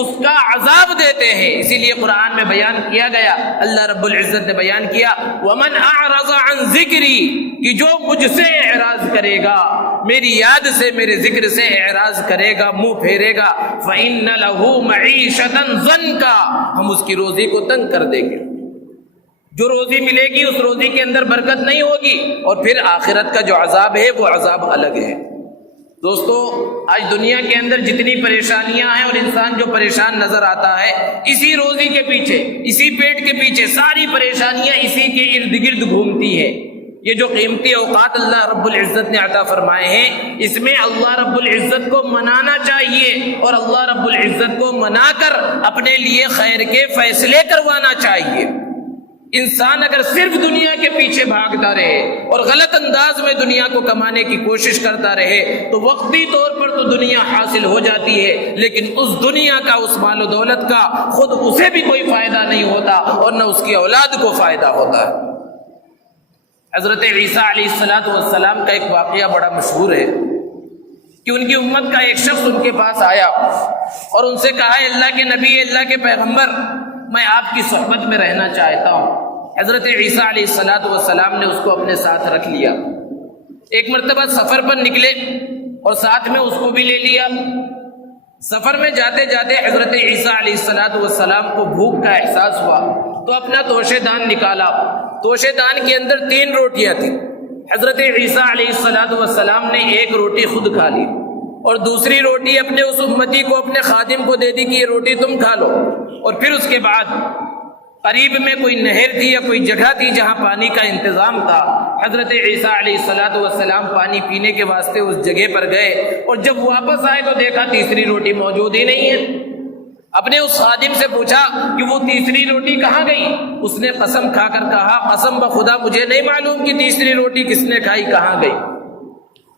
اس کا عذاب دیتے ہیں۔ اسی لیے قرآن میں بیان کیا گیا، اللہ رب العزت نے بیان کیا وَمَنْ أَعْرَضَ عَنْ ذِكْرِي کہ جو مجھ سے اعراض کرے گا، میری یاد سے، میرے ذکر سے اعراض کرے گا، منہ پھیرے گا، فَإِنَّ لَهُ مَعِيشَةً ضَنْكَ ہم اس کی روزی کو تنگ کر دیں گے۔ جو روزی ملے گی اس روزی کے اندر برکت نہیں ہوگی، اور پھر آخرت کا جو عذاب ہے وہ عذاب الگ ہے۔ دوستو آج دنیا کے اندر جتنی پریشانیاں ہیں اور انسان جو پریشان نظر آتا ہے، اسی روزی کے پیچھے، اسی پیٹ کے پیچھے ساری پریشانیاں اسی کے ارد گرد گھومتی ہیں۔ یہ جو قیمتی اوقات اللہ رب العزت نے عطا فرمائے ہیں، اس میں اللہ رب العزت کو منانا چاہیے، اور اللہ رب العزت کو منا کر اپنے لیے خیر کے فیصلے کروانا چاہیے۔ انسان اگر صرف دنیا کے پیچھے بھاگتا رہے اور غلط انداز میں دنیا کو کمانے کی کوشش کرتا رہے تو وقتی طور پر تو دنیا حاصل ہو جاتی ہے، لیکن اس دنیا کا، اس مال و دولت کا خود اسے بھی کوئی فائدہ نہیں ہوتا اور نہ اس کی اولاد کو فائدہ ہوتا ہے۔ حضرت عیسیٰ علیہ السلام کا ایک واقعہ بڑا مشہور ہے کہ ان کی امت کا ایک شخص ان کے پاس آیا اور ان سے کہا اللہ کے نبی، اللہ کے پیغمبر، میں آپ کی صحبت میں رہنا چاہتا ہوں۔ حضرت عیسیٰ علیہ السلام نے اس کو اپنے ساتھ رکھ لیا۔ ایک مرتبہ سفر پر نکلے اور ساتھ میں اس کو بھی لے لیا۔ سفر میں جاتے جاتے حضرت عیسیٰ علیہ السلام کو بھوک کا احساس ہوا تو اپنا توشے دان نکالا۔ توشے دان کے اندر 3 روٹیاں تھیں۔ حضرت عیسیٰ علیہ السلام نے ایک روٹی خود کھا لی اور دوسری روٹی اپنے اس امتی کو، اپنے خادم کو دے دی کہ یہ روٹی تم کھا لو، اور پھر اس کے بعد قریب میں کوئی نہر تھی یا کوئی جگہ تھی جہاں پانی کا انتظام تھا۔ حضرت عیسیٰ علیہ السلام پانی پینے کے واسطے اس جگہ پر گئے، اور جب واپس آئے تو دیکھا تیسری روٹی موجود ہی نہیں ہے۔ اپنے اس خادم سے پوچھا کہ وہ تیسری روٹی کہاں گئی؟ اس نے قسم کھا کر کہا قسم بخدا مجھے نہیں معلوم کہ تیسری روٹی کس نے کھائی، کہاں گئی۔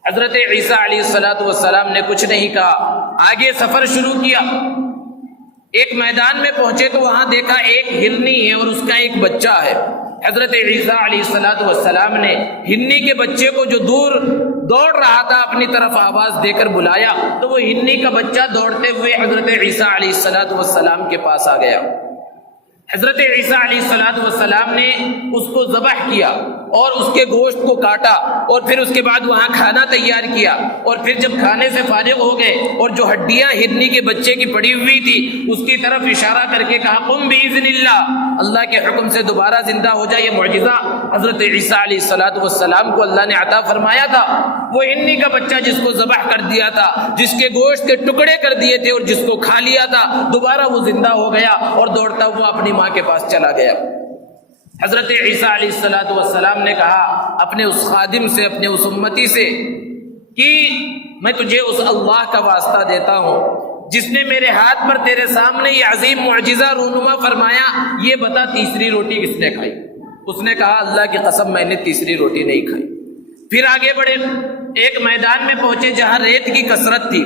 حضرت عیسیٰ علیہ السلام نے کچھ نہیں کہا، آگے سفر شروع کیا۔ ایک میدان میں پہنچے تو وہاں دیکھا ایک ہرنی ہے اور اس کا ایک بچہ ہے۔ حضرت عیسیٰ علیہ السلام نے ہرنی کے بچے کو جو دور دوڑ رہا تھا اپنی طرف آواز دے کر بلایا تو وہ ہرنی کا بچہ دوڑتے ہوئے حضرت عیسیٰ علیہ السلام کے پاس آ گیا۔ حضرت عیسیٰ علیہ السلام نے اس کو ذبح کیا اور اس کے گوشت کو کاٹا اور پھر اس کے بعد وہاں کھانا تیار کیا اور پھر جب کھانے سے فارغ ہو گئے اور جو ہڈیاں ہرنی کے بچے کی پڑی ہوئی تھی اس کی طرف اشارہ کر کے کہا قم باذن اللہ کے حکم سے دوبارہ زندہ ہو جائے۔ یہ معجزہ حضرت عیسیٰ علیہ السلام کو اللہ نے عطا فرمایا تھا۔ وہ ہرنی کا بچہ جس کو ذبح کر دیا تھا، جس کے گوشت کے ٹکڑے کر دیے تھے اور جس کو کھا لیا تھا، دوبارہ وہ زندہ ہو گیا اور دوڑتا ہوا اپنی ماں کے پاس چلا گیا۔ حضرت عیسیٰ علیہ السلام نے کہا اپنے اس خادم سے، اپنے اس امتی سے کہ میں تجھے اس اللہ کا واسطہ دیتا ہوں جس نے میرے ہاتھ پر تیرے سامنے یہ عظیم معجزہ رونما فرمایا، یہ بتا تیسری روٹی کس نے کھائی؟ اس نے کہا اللہ کی قسم میں نے تیسری روٹی نہیں کھائی۔ پھر آگے بڑھے، ایک میدان میں پہنچے جہاں ریت کی کثرت تھی۔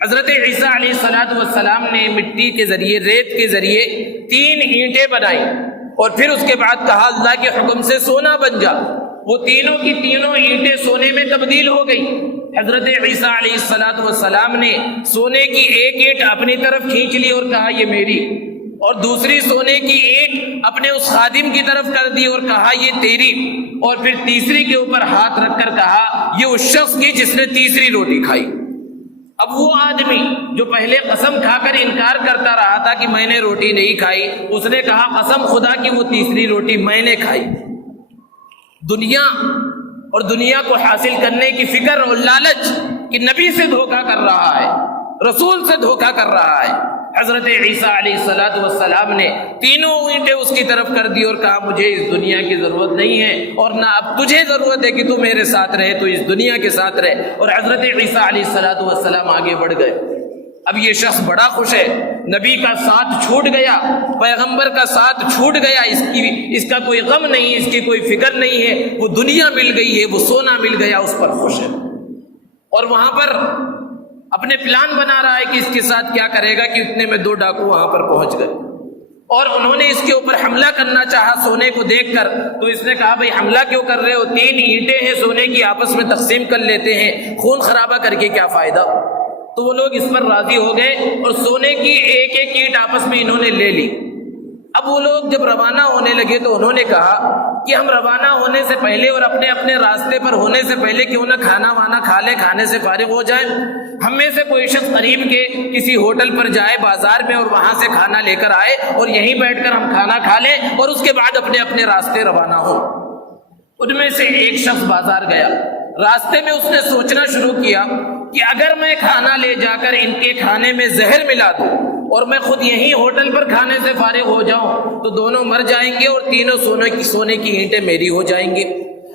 حضرت عیسیٰ علیہ السلام نے مٹی کے ذریعے، ریت کے ذریعے 3 اینٹیں بنائی اور پھر اس کے بعد کہا اللہ کے حکم سے سونا بن جا۔ وہ تینوں کی تینوں اینٹیں سونے میں تبدیل ہو گئی۔ حضرت عیسیٰ علیہ السلام نے سونے کی ایک اینٹ اپنی طرف کھینچ لی اور کہا یہ میری، اور دوسری سونے کی اینٹ اپنے اس خادم کی طرف کر دی اور کہا یہ تیری، اور پھر تیسری کے اوپر ہاتھ رکھ کر کہا یہ اس شخص کی جس نے تیسری روٹی کھائی۔ اب وہ آدمی جو پہلے قسم کھا کر انکار کرتا رہا تھا کہ میں نے روٹی نہیں کھائی، اس نے کہا قسم خدا کی وہ تیسری روٹی میں نے کھائی۔ دنیا اور دنیا کو حاصل کرنے کی فکر اور لالچ کہ نبی سے دھوکہ کر رہا ہے، رسول سے دھوکہ کر رہا ہے۔ حضرت عیسیٰ علیہ السلام نے تینوں اینٹیں اس کی طرف کر دی اور کہا مجھے اس دنیا کی ضرورت نہیں ہے اور نہ اب تجھے ضرورت ہے کہ تو میرے ساتھ رہے، تو اس دنیا کے ساتھ رہے۔ اور حضرت عیسیٰ علیہ السلام آگے بڑھ گئے۔ اب یہ شخص بڑا خوش ہے، نبی کا ساتھ چھوٹ گیا، پیغمبر کا ساتھ چھوٹ گیا، اس کا کوئی غم نہیں، اس کی کوئی فکر نہیں ہے، وہ دنیا مل گئی ہے، وہ سونا مل گیا، اس پر خوش ہے۔ اور وہاں پر اپنے پلان بنا رہا ہے کہ اس کے ساتھ کیا کرے گا کہ اتنے میں 2 ڈاکو وہاں پر پہنچ گئے اور انہوں نے اس کے اوپر حملہ کرنا چاہا سونے کو دیکھ کر۔ تو اس نے کہا بھائی حملہ کیوں کر رہے ہو؟ 3 اینٹیں ہیں سونے کی، آپس میں تقسیم کر لیتے ہیں، خون خرابہ کر کے کیا فائدہ؟ تو وہ لوگ اس پر راضی ہو گئے اور سونے کی ایک ایک اینٹ آپس میں انہوں نے لے لی۔ اب وہ لوگ جب روانہ ہونے لگے تو انہوں نے کہا کہ ہم روانہ ہونے سے پہلے اور اپنے اپنے راستے پر ہونے سے پہلے کیوں نہ کھانا وانا کھا لے، کھانے سے فارغ ہو جائیں۔ ہم میں سے کوئی شخص قریب کے کسی ہوٹل پر جائے بازار میں اور وہاں سے کھانا لے کر آئے اور یہیں بیٹھ کر ہم کھانا کھا لیں اور اس کے بعد اپنے اپنے راستے روانہ ہوں۔ ان میں سے ایک شخص بازار گیا، راستے میں اس نے سوچنا شروع کیا کہ اگر میں کھانا لے جا کر ان کے کھانے میں زہر ملا دوں اور میں خود یہیں ہوٹل پر کھانے سے فارغ ہو جاؤں تو دونوں مر جائیں گے اور تینوں سونے کی اینٹیں میری ہو جائیں گے۔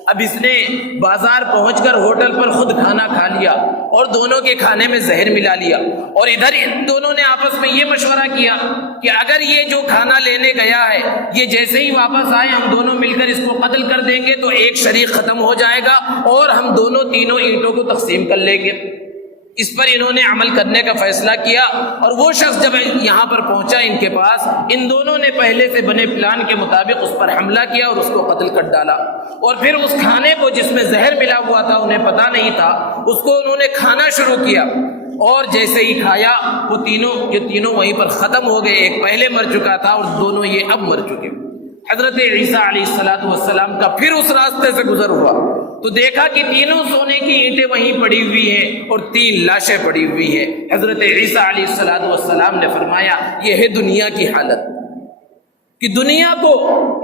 اب اس نے بازار پہنچ کر ہوٹل پر خود کھانا کھا لیا اور دونوں کے کھانے میں زہر ملا لیا، اور ادھر ان دونوں نے آپس میں یہ مشورہ کیا کہ اگر یہ جو کھانا لینے گیا ہے یہ جیسے ہی واپس آئے ہم دونوں مل کر اس کو قتل کر دیں گے تو ایک شریک ختم ہو جائے گا اور ہم دونوں تینوں اینٹوں کو تقسیم کر لیں گے۔ اس پر انہوں نے عمل کرنے کا فیصلہ کیا، اور وہ شخص جب یہاں پر پہنچا ان کے پاس، ان دونوں نے پہلے سے بنے پلان کے مطابق اس پر حملہ کیا اور اس کو قتل کر ڈالا، اور پھر اس کھانے کو جس میں زہر ملا ہوا تھا انہیں پتہ نہیں تھا، اس کو انہوں نے کھانا شروع کیا، اور جیسے ہی کھایا وہ تینوں وہیں پر ختم ہو گئے۔ ایک پہلے مر چکا تھا اور دونوں یہ اب مر چکے۔ حضرت عیسیٰ علیہ السلام کا پھر اس راستے سے گزر ہوا تو دیکھا کہ تینوں سونے کی اینٹیں وہیں پڑی ہوئی ہیں اور 3 لاشیں پڑی ہوئی ہیں۔ حضرت عیسیٰ علیہ السلام نے فرمایا یہ ہے دنیا کی حالت، کہ دنیا کو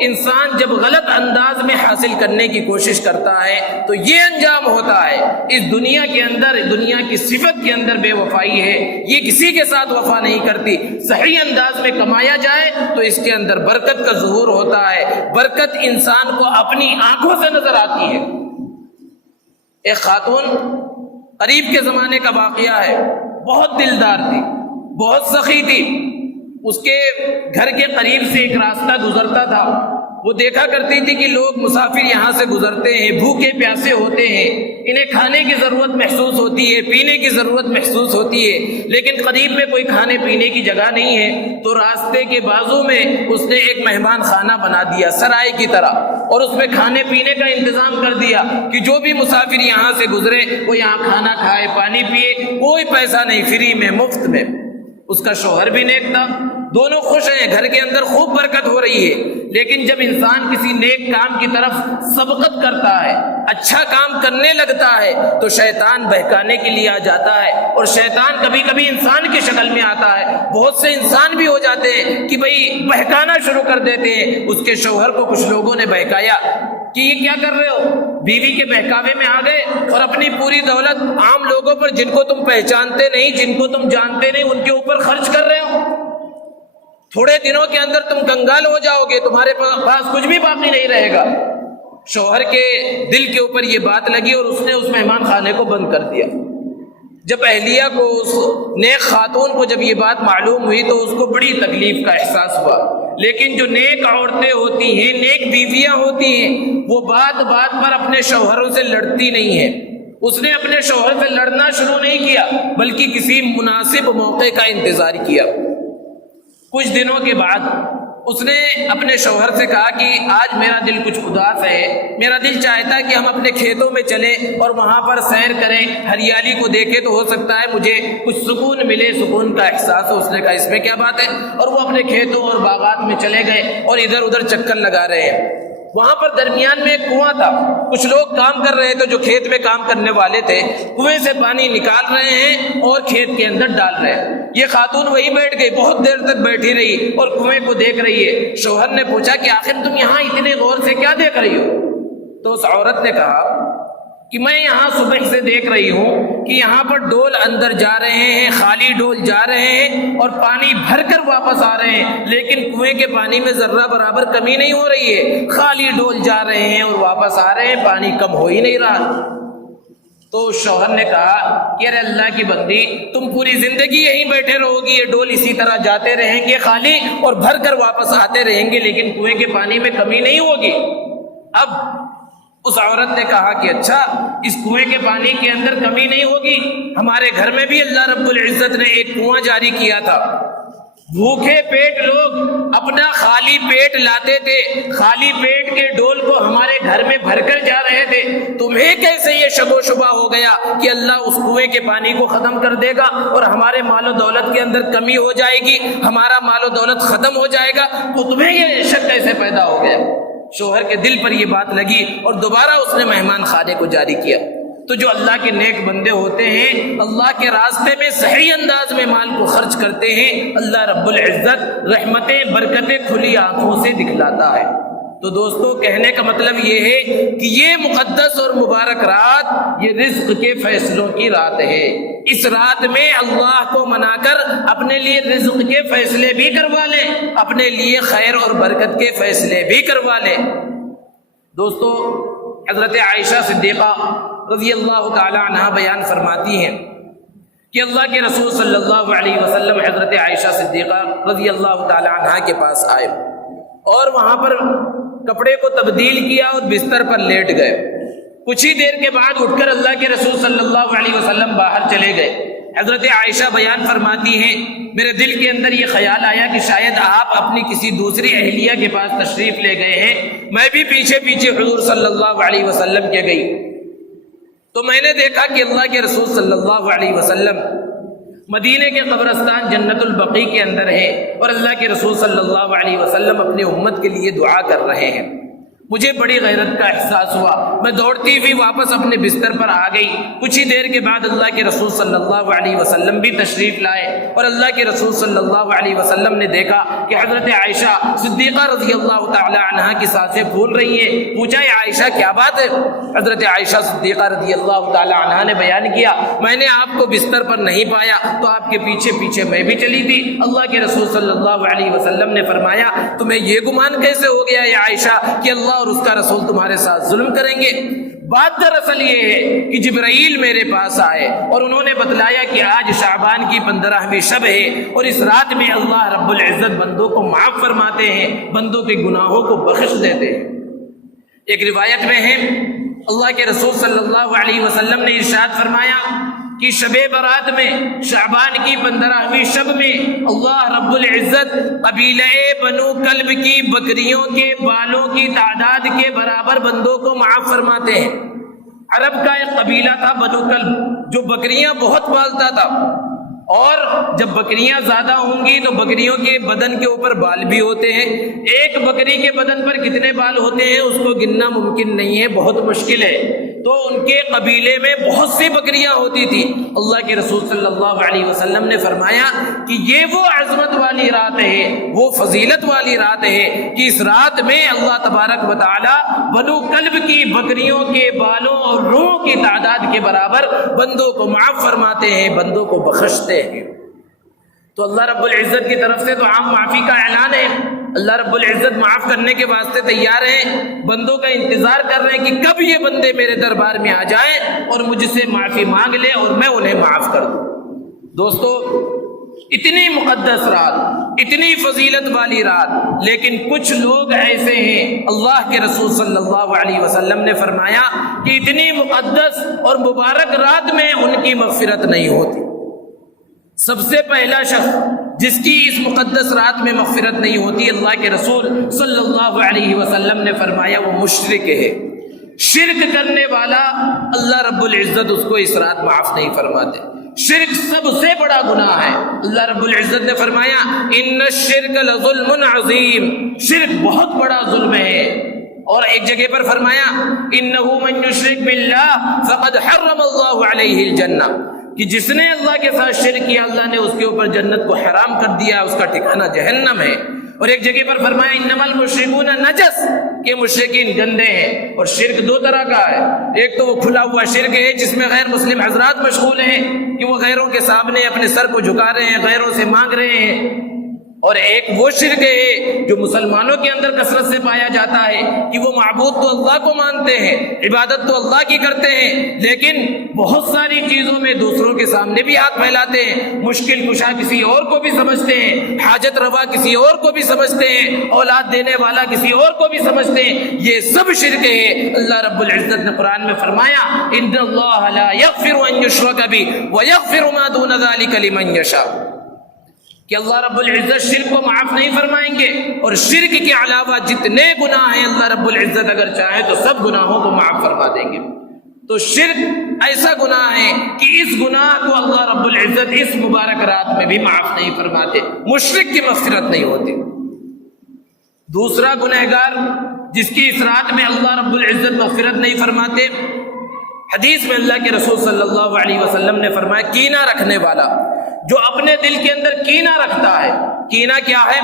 انسان جب غلط انداز میں حاصل کرنے کی کوشش کرتا ہے تو یہ انجام ہوتا ہے۔ اس دنیا کے اندر، دنیا کی صفت کے اندر بے وفائی ہے، یہ کسی کے ساتھ وفا نہیں کرتی۔ صحیح انداز میں کمایا جائے تو اس کے اندر برکت کا ظہور ہوتا ہے، برکت انسان کو اپنی آنکھوں سے نظر آتی ہے۔ ایک خاتون قریب کے زمانے کا واقعہ ہے، بہت دلدار تھی، بہت سخی تھی۔ اس کے گھر کے قریب سے ایک راستہ گزرتا تھا، وہ دیکھا کرتی تھی کہ لوگ مسافر یہاں سے گزرتے ہیں، بھوکے پیاسے ہوتے ہیں، انہیں کھانے کی ضرورت محسوس ہوتی ہے، پینے کی ضرورت محسوس ہوتی ہے، لیکن قریب میں کوئی کھانے پینے کی جگہ نہیں ہے۔ تو راستے کے بازو میں اس نے ایک مہمان خانہ بنا دیا سرائے کی طرح، اور اس میں کھانے پینے کا انتظام کر دیا کہ جو بھی مسافر یہاں سے گزرے وہ یہاں کھانا کھائے، پانی پیے، کوئی پیسہ نہیں، فری میں، مفت میں۔ اس کا شوہر بھی نیک تھا، دونوں خوش ہیں، گھر کے اندر خوب برکت ہو رہی ہے۔ لیکن جب انسان کسی نیک کام کی طرف سبقت کرتا ہے، اچھا کام کرنے لگتا ہے، تو شیطان بہکانے کے لیے آ جاتا ہے، اور شیطان کبھی کبھی انسان کی شکل میں آتا ہے۔ بہت سے انسان بھی ہو جاتے ہیں کہ بھئی بہکانا شروع کر دیتے ہیں۔ اس کے شوہر کو کچھ لوگوں نے بہکایا کہ یہ کیا کر رہے ہو، بیوی کے بہکاوے میں آ گئے اور اپنی پوری دولت عام لوگوں پر، جن کو تم پہچانتے نہیں، جن کو تم جانتے نہیں، ان کے اوپر خرچ کر رہے ہو۔ تھوڑے دنوں کے اندر تم کنگال ہو جاؤ گے، تمہارے پاس کچھ بھی باقی نہیں رہے گا۔ شوہر کے دل کے اوپر یہ بات لگی اور اس نے اس مہمان خانے کو بند کر دیا۔ جب اہلیہ کو، اس نیک خاتون کو جب یہ بات معلوم ہوئی تو اس کو بڑی تکلیف کا احساس ہوا۔ لیکن جو نیک عورتیں ہوتی ہیں، نیک بیویاں ہوتی ہیں، وہ بات بات پر اپنے شوہروں سے لڑتی نہیں ہیں۔ اس نے اپنے شوہر سے لڑنا شروع نہیں کیا، بلکہ کسی مناسب موقع کا انتظار کیا۔ کچھ دنوں کے بعد اس نے اپنے شوہر سے کہا کہ آج میرا دل کچھ اداس ہے، میرا دل چاہتا ہے کہ ہم اپنے کھیتوں میں چلیں اور وہاں پر سیر کریں، ہریالی کو دیکھیں، تو ہو سکتا ہے مجھے کچھ سکون ملے، سکون کا احساس ہو۔ اس نے کہا اس میں کیا بات ہے، اور وہ اپنے کھیتوں اور باغات میں چلے گئے اور ادھر ادھر چکر لگا رہے ہیں۔ وہاں پر درمیان میں ایک کنواں تھا، کچھ لوگ کام کر رہے تھے جو کھیت میں کام کرنے والے تھے، کنویں سے پانی نکال رہے ہیں اور کھیت کے اندر ڈال رہے ہیں۔ یہ خاتون وہی بیٹھ گئی، بہت دیر تک بیٹھی رہی اور کنویں کو دیکھ رہی ہے۔ شوہر نے پوچھا کہ آخر تم یہاں اتنے غور سے کیا دیکھ رہی ہو؟ تو اس عورت نے کہا کہ میں یہاں صبح سے دیکھ رہی ہوں کہ یہاں پر ڈول اندر جا رہے ہیں، خالی ڈول جا رہے ہیں اور پانی بھر کر واپس آ رہے ہیں، لیکن کنویں کے پانی میں ذرہ برابر کمی نہیں ہو رہی ہے، خالی ڈول جا رہے ہیں اور واپس آ رہے ہیں، پانی کم ہو ہی نہیں رہا۔ تو شوہر نے کہا کہ ارے اللہ کی بندی، تم پوری زندگی یہیں بیٹھے رہو گی، یہ ڈول اسی طرح جاتے رہیں گے خالی اور بھر کر واپس آتے رہیں گے، لیکن کنویں کے پانی میں کمی نہیں ہوگی۔ اب اس عورت نے کہا کہ اچھا، اس کنویں کے پانی کے اندر کمی نہیں ہوگی، ہمارے گھر میں بھی اللہ رب العزت نے ایک کنواں جاری کیا تھا، بھوکے پیٹ لوگ اپنا خالی پیٹ لاتے تھے، خالی پیٹ کے ڈول کو ہمارے گھر میں بھر کر جا رہے تھے، تمہیں کیسے یہ شک و شبہ ہو گیا کہ اللہ اس کنویں کے پانی کو ختم کر دے گا اور ہمارے مال و دولت کے اندر کمی ہو جائے گی، ہمارا مال و دولت ختم ہو جائے گا، تو تمہیں یہ شک کیسے پیدا ہو گیا؟ شوہر کے دل پر یہ بات لگی اور دوبارہ اس نے مہمان خانے کو جاری کیا۔ تو جو اللہ کے نیک بندے ہوتے ہیں، اللہ کے راستے میں صحیح انداز میں مال کو خرچ کرتے ہیں، اللہ رب العزت رحمتیں، برکتیں کھلی آنکھوں سے دکھلاتا ہے۔ تو دوستو، کہنے کا مطلب یہ ہے کہ یہ مقدس اور مبارک رات یہ رزق کے فیصلوں کی رات ہے۔ اس رات میں اللہ کو منا کر اپنے لیے رزق کے فیصلے بھی کروا لیں، اپنے لیے خیر اور برکت کے فیصلے بھی کروا لیں۔ دوستو، حضرت عائشہ صدیقہ رضی اللہ تعالی عنہ بیان فرماتی ہیں کہ اللہ کے رسول صلی اللہ علیہ وسلم حضرت عائشہ صدیقہ رضی اللہ تعالی عنہ کے پاس آئے اور وہاں پر کپڑے کو تبدیل کیا اور بستر پر لیٹ گئے۔ کچھ ہی دیر کے بعد اٹھ کر اللہ کے رسول صلی اللہ علیہ وسلم باہر چلے گئے۔ حضرت عائشہ بیان فرماتی ہیں، میرے دل کے اندر یہ خیال آیا کہ شاید آپ اپنی کسی دوسری اہلیہ کے پاس تشریف لے گئے ہیں، میں بھی پیچھے پیچھے حضور صلی اللہ علیہ وسلم کے گئی تو میں نے دیکھا کہ اللہ کے رسول صلی اللہ علیہ وسلم مدینے کے قبرستان جنت البقیع کے اندر ہے اور اللہ کے رسول صلی اللہ علیہ وسلم اپنی امت کے لیے دعا کر رہے ہیں۔ مجھے بڑی غیرت کا احساس ہوا، میں دوڑتی ہوئی واپس اپنے بستر پر آ گئی۔ کچھ ہی دیر کے بعد اللہ کے رسول صلی اللہ علیہ وسلم بھی تشریف لائے اور اللہ کے رسول صلی اللہ علیہ وسلم نے دیکھا کہ حضرت عائشہ صدیقہ رضی اللہ تعالی عنہا کی سانسیں پھول رہی ہیں۔ پوچھا، یہ عائشہ کیا بات ہے؟ حضرت عائشہ صدیقہ رضی اللہ تعالی عنہا نے بیان کیا، میں نے آپ کو بستر پر نہیں پایا تو آپ کے پیچھے پیچھے میں بھی چلی تھی۔ اللہ کے رسول صلی اللہ علیہ وسلم نے فرمایا، تمہیں یہ گمان کیسے ہو گیا یا عائشہ کہ اللہ اور اس کا رسول تمہارے ساتھ ظلم کریں گے؟ بات دراصل یہ ہے کہ جبرائیل میرے پاس آئے اور انہوں نے بتلایا کہ آج شعبان کی 15ویں شب ہے اور اس رات میں اللہ رب العزت بندوں کو معاف فرماتے ہیں، بندوں کے گناہوں کو بخش دیتے ہیں۔ ایک روایت میں ہے اللہ کے رسول صلی اللہ علیہ وسلم نے ارشاد فرمایا کہ شب برات میں، شعبان کی 15ویں شب میں اللہ رب العزت قبیلہ بنو کلب کی بکریوں کے بالوں کی تعداد کے برابر بندوں کو معاف فرماتے ہیں۔ عرب کا ایک قبیلہ تھا بنو کلب جو بکریاں بہت پالتا تھا، اور جب بکریاں زیادہ ہوں گی تو بکریوں کے بدن کے اوپر بال بھی ہوتے ہیں. ایک بکری کے بدن پر کتنے بال ہوتے ہیں اس کو گننا ممکن نہیں ہے، بہت مشکل ہے. تو ان کے قبیلے میں بہت سی بکریاں ہوتی تھی. اللہ کے رسول صلی اللہ علیہ وسلم نے فرمایا کہ یہ وہ عظمت والی رات ہے، وہ فضیلت والی رات ہے کہ اس رات میں اللہ تبارک و تعالی بنو کلب کی بکریوں کے بالوں اور روحوں کی تعداد کے برابر بندوں کو معاف فرماتے ہیں، بندوں کو بخشتے ہیں. تو اللہ رب العزت کی طرف سے تو عام معافی کا اعلان ہے. اللہ رب العزت معاف کرنے کے واسطے تیار ہیں، بندوں کا انتظار کر رہے ہیں کہ کب یہ بندے میرے دربار میں آ جائیں اور مجھ سے معافی مانگ لیں اور میں انہیں معاف کر دوں. دوستو، اتنی مقدس رات، اتنی فضیلت والی رات، لیکن کچھ لوگ ایسے ہیں، اللہ کے رسول صلی اللہ علیہ وسلم نے فرمایا کہ اتنی مقدس اور مبارک رات میں ان کی مغفرت نہیں ہوتی. سب سے پہلا شخص جس کی اس مقدس رات میں مغفرت نہیں ہوتی، اللہ کے رسول صلی اللہ علیہ وسلم نے فرمایا وہ مشرک ہے. شرک کرنے والا اللہ رب العزت اس کو اس رات معاف نہیں فرماتے. شرک سب سے بڑا گناہ ہے. اللہ رب العزت نے فرمایا ان الشرک لظلم عظیم، شرک بہت بڑا ظلم ہے. اور ایک جگہ پر فرمایا انہ من یشرک باللہ فقد حرم اللہ علیہ الجنہ، کہ جس نے اللہ کے ساتھ شرک کیا اللہ نے اس کے اوپر جنت کو حرام کر دیا، اس کا ٹھکانہ جہنم ہے. اور ایک جگہ پر فرمایا انما المشرکون نجس، کہ مشرکین گندے ہیں. اور شرک دو طرح کا ہے، ایک تو وہ کھلا ہوا شرک ہے جس میں غیر مسلم حضرات مشغول ہیں کہ وہ غیروں کے سامنے اپنے سر کو جھکا رہے ہیں، غیروں سے مانگ رہے ہیں. اور ایک وہ شرک ہے جو مسلمانوں کے اندر کثرت سے پایا جاتا ہے کہ وہ معبود تو اللہ کو مانتے ہیں، عبادت تو اللہ کی کرتے ہیں، لیکن بہت ساری چیزوں میں دوسروں کے سامنے بھی ہاتھ پھیلاتے ہیں. مشکل کشا کسی اور کو بھی سمجھتے ہیں، حاجت روا کسی اور کو بھی سمجھتے ہیں، اولاد دینے والا کسی اور کو بھی سمجھتے ہیں. یہ سب شرک ہے. اللہ رب العزت نے قرآن میں فرمایا ان اللہ لا یغفر ان یشرک بہ ویغفر ما دون ذلک لمن یشاء، کہ اللہ رب العزت شرک کو معاف نہیں فرمائیں گے، اور شرک کے علاوہ جتنے گناہ ہیں اللہ رب العزت اگر چاہے تو سب گناہوں کو معاف فرما دیں گے. تو شرک ایسا گناہ ہے کہ اس گناہ کو اللہ رب العزت اس مبارک رات میں بھی معاف نہیں فرماتے، مشرک کی مغفرت نہیں ہوتی. دوسرا گنہگار جس کی اس رات میں اللہ رب العزت مغفرت نہیں فرماتے، حدیث میں اللہ کے رسول صلی اللہ علیہ وسلم نے فرمایا کینہ رکھنے والا، جو اپنے دل کے اندر کینہ رکھتا ہے. کینہ کیا ہے؟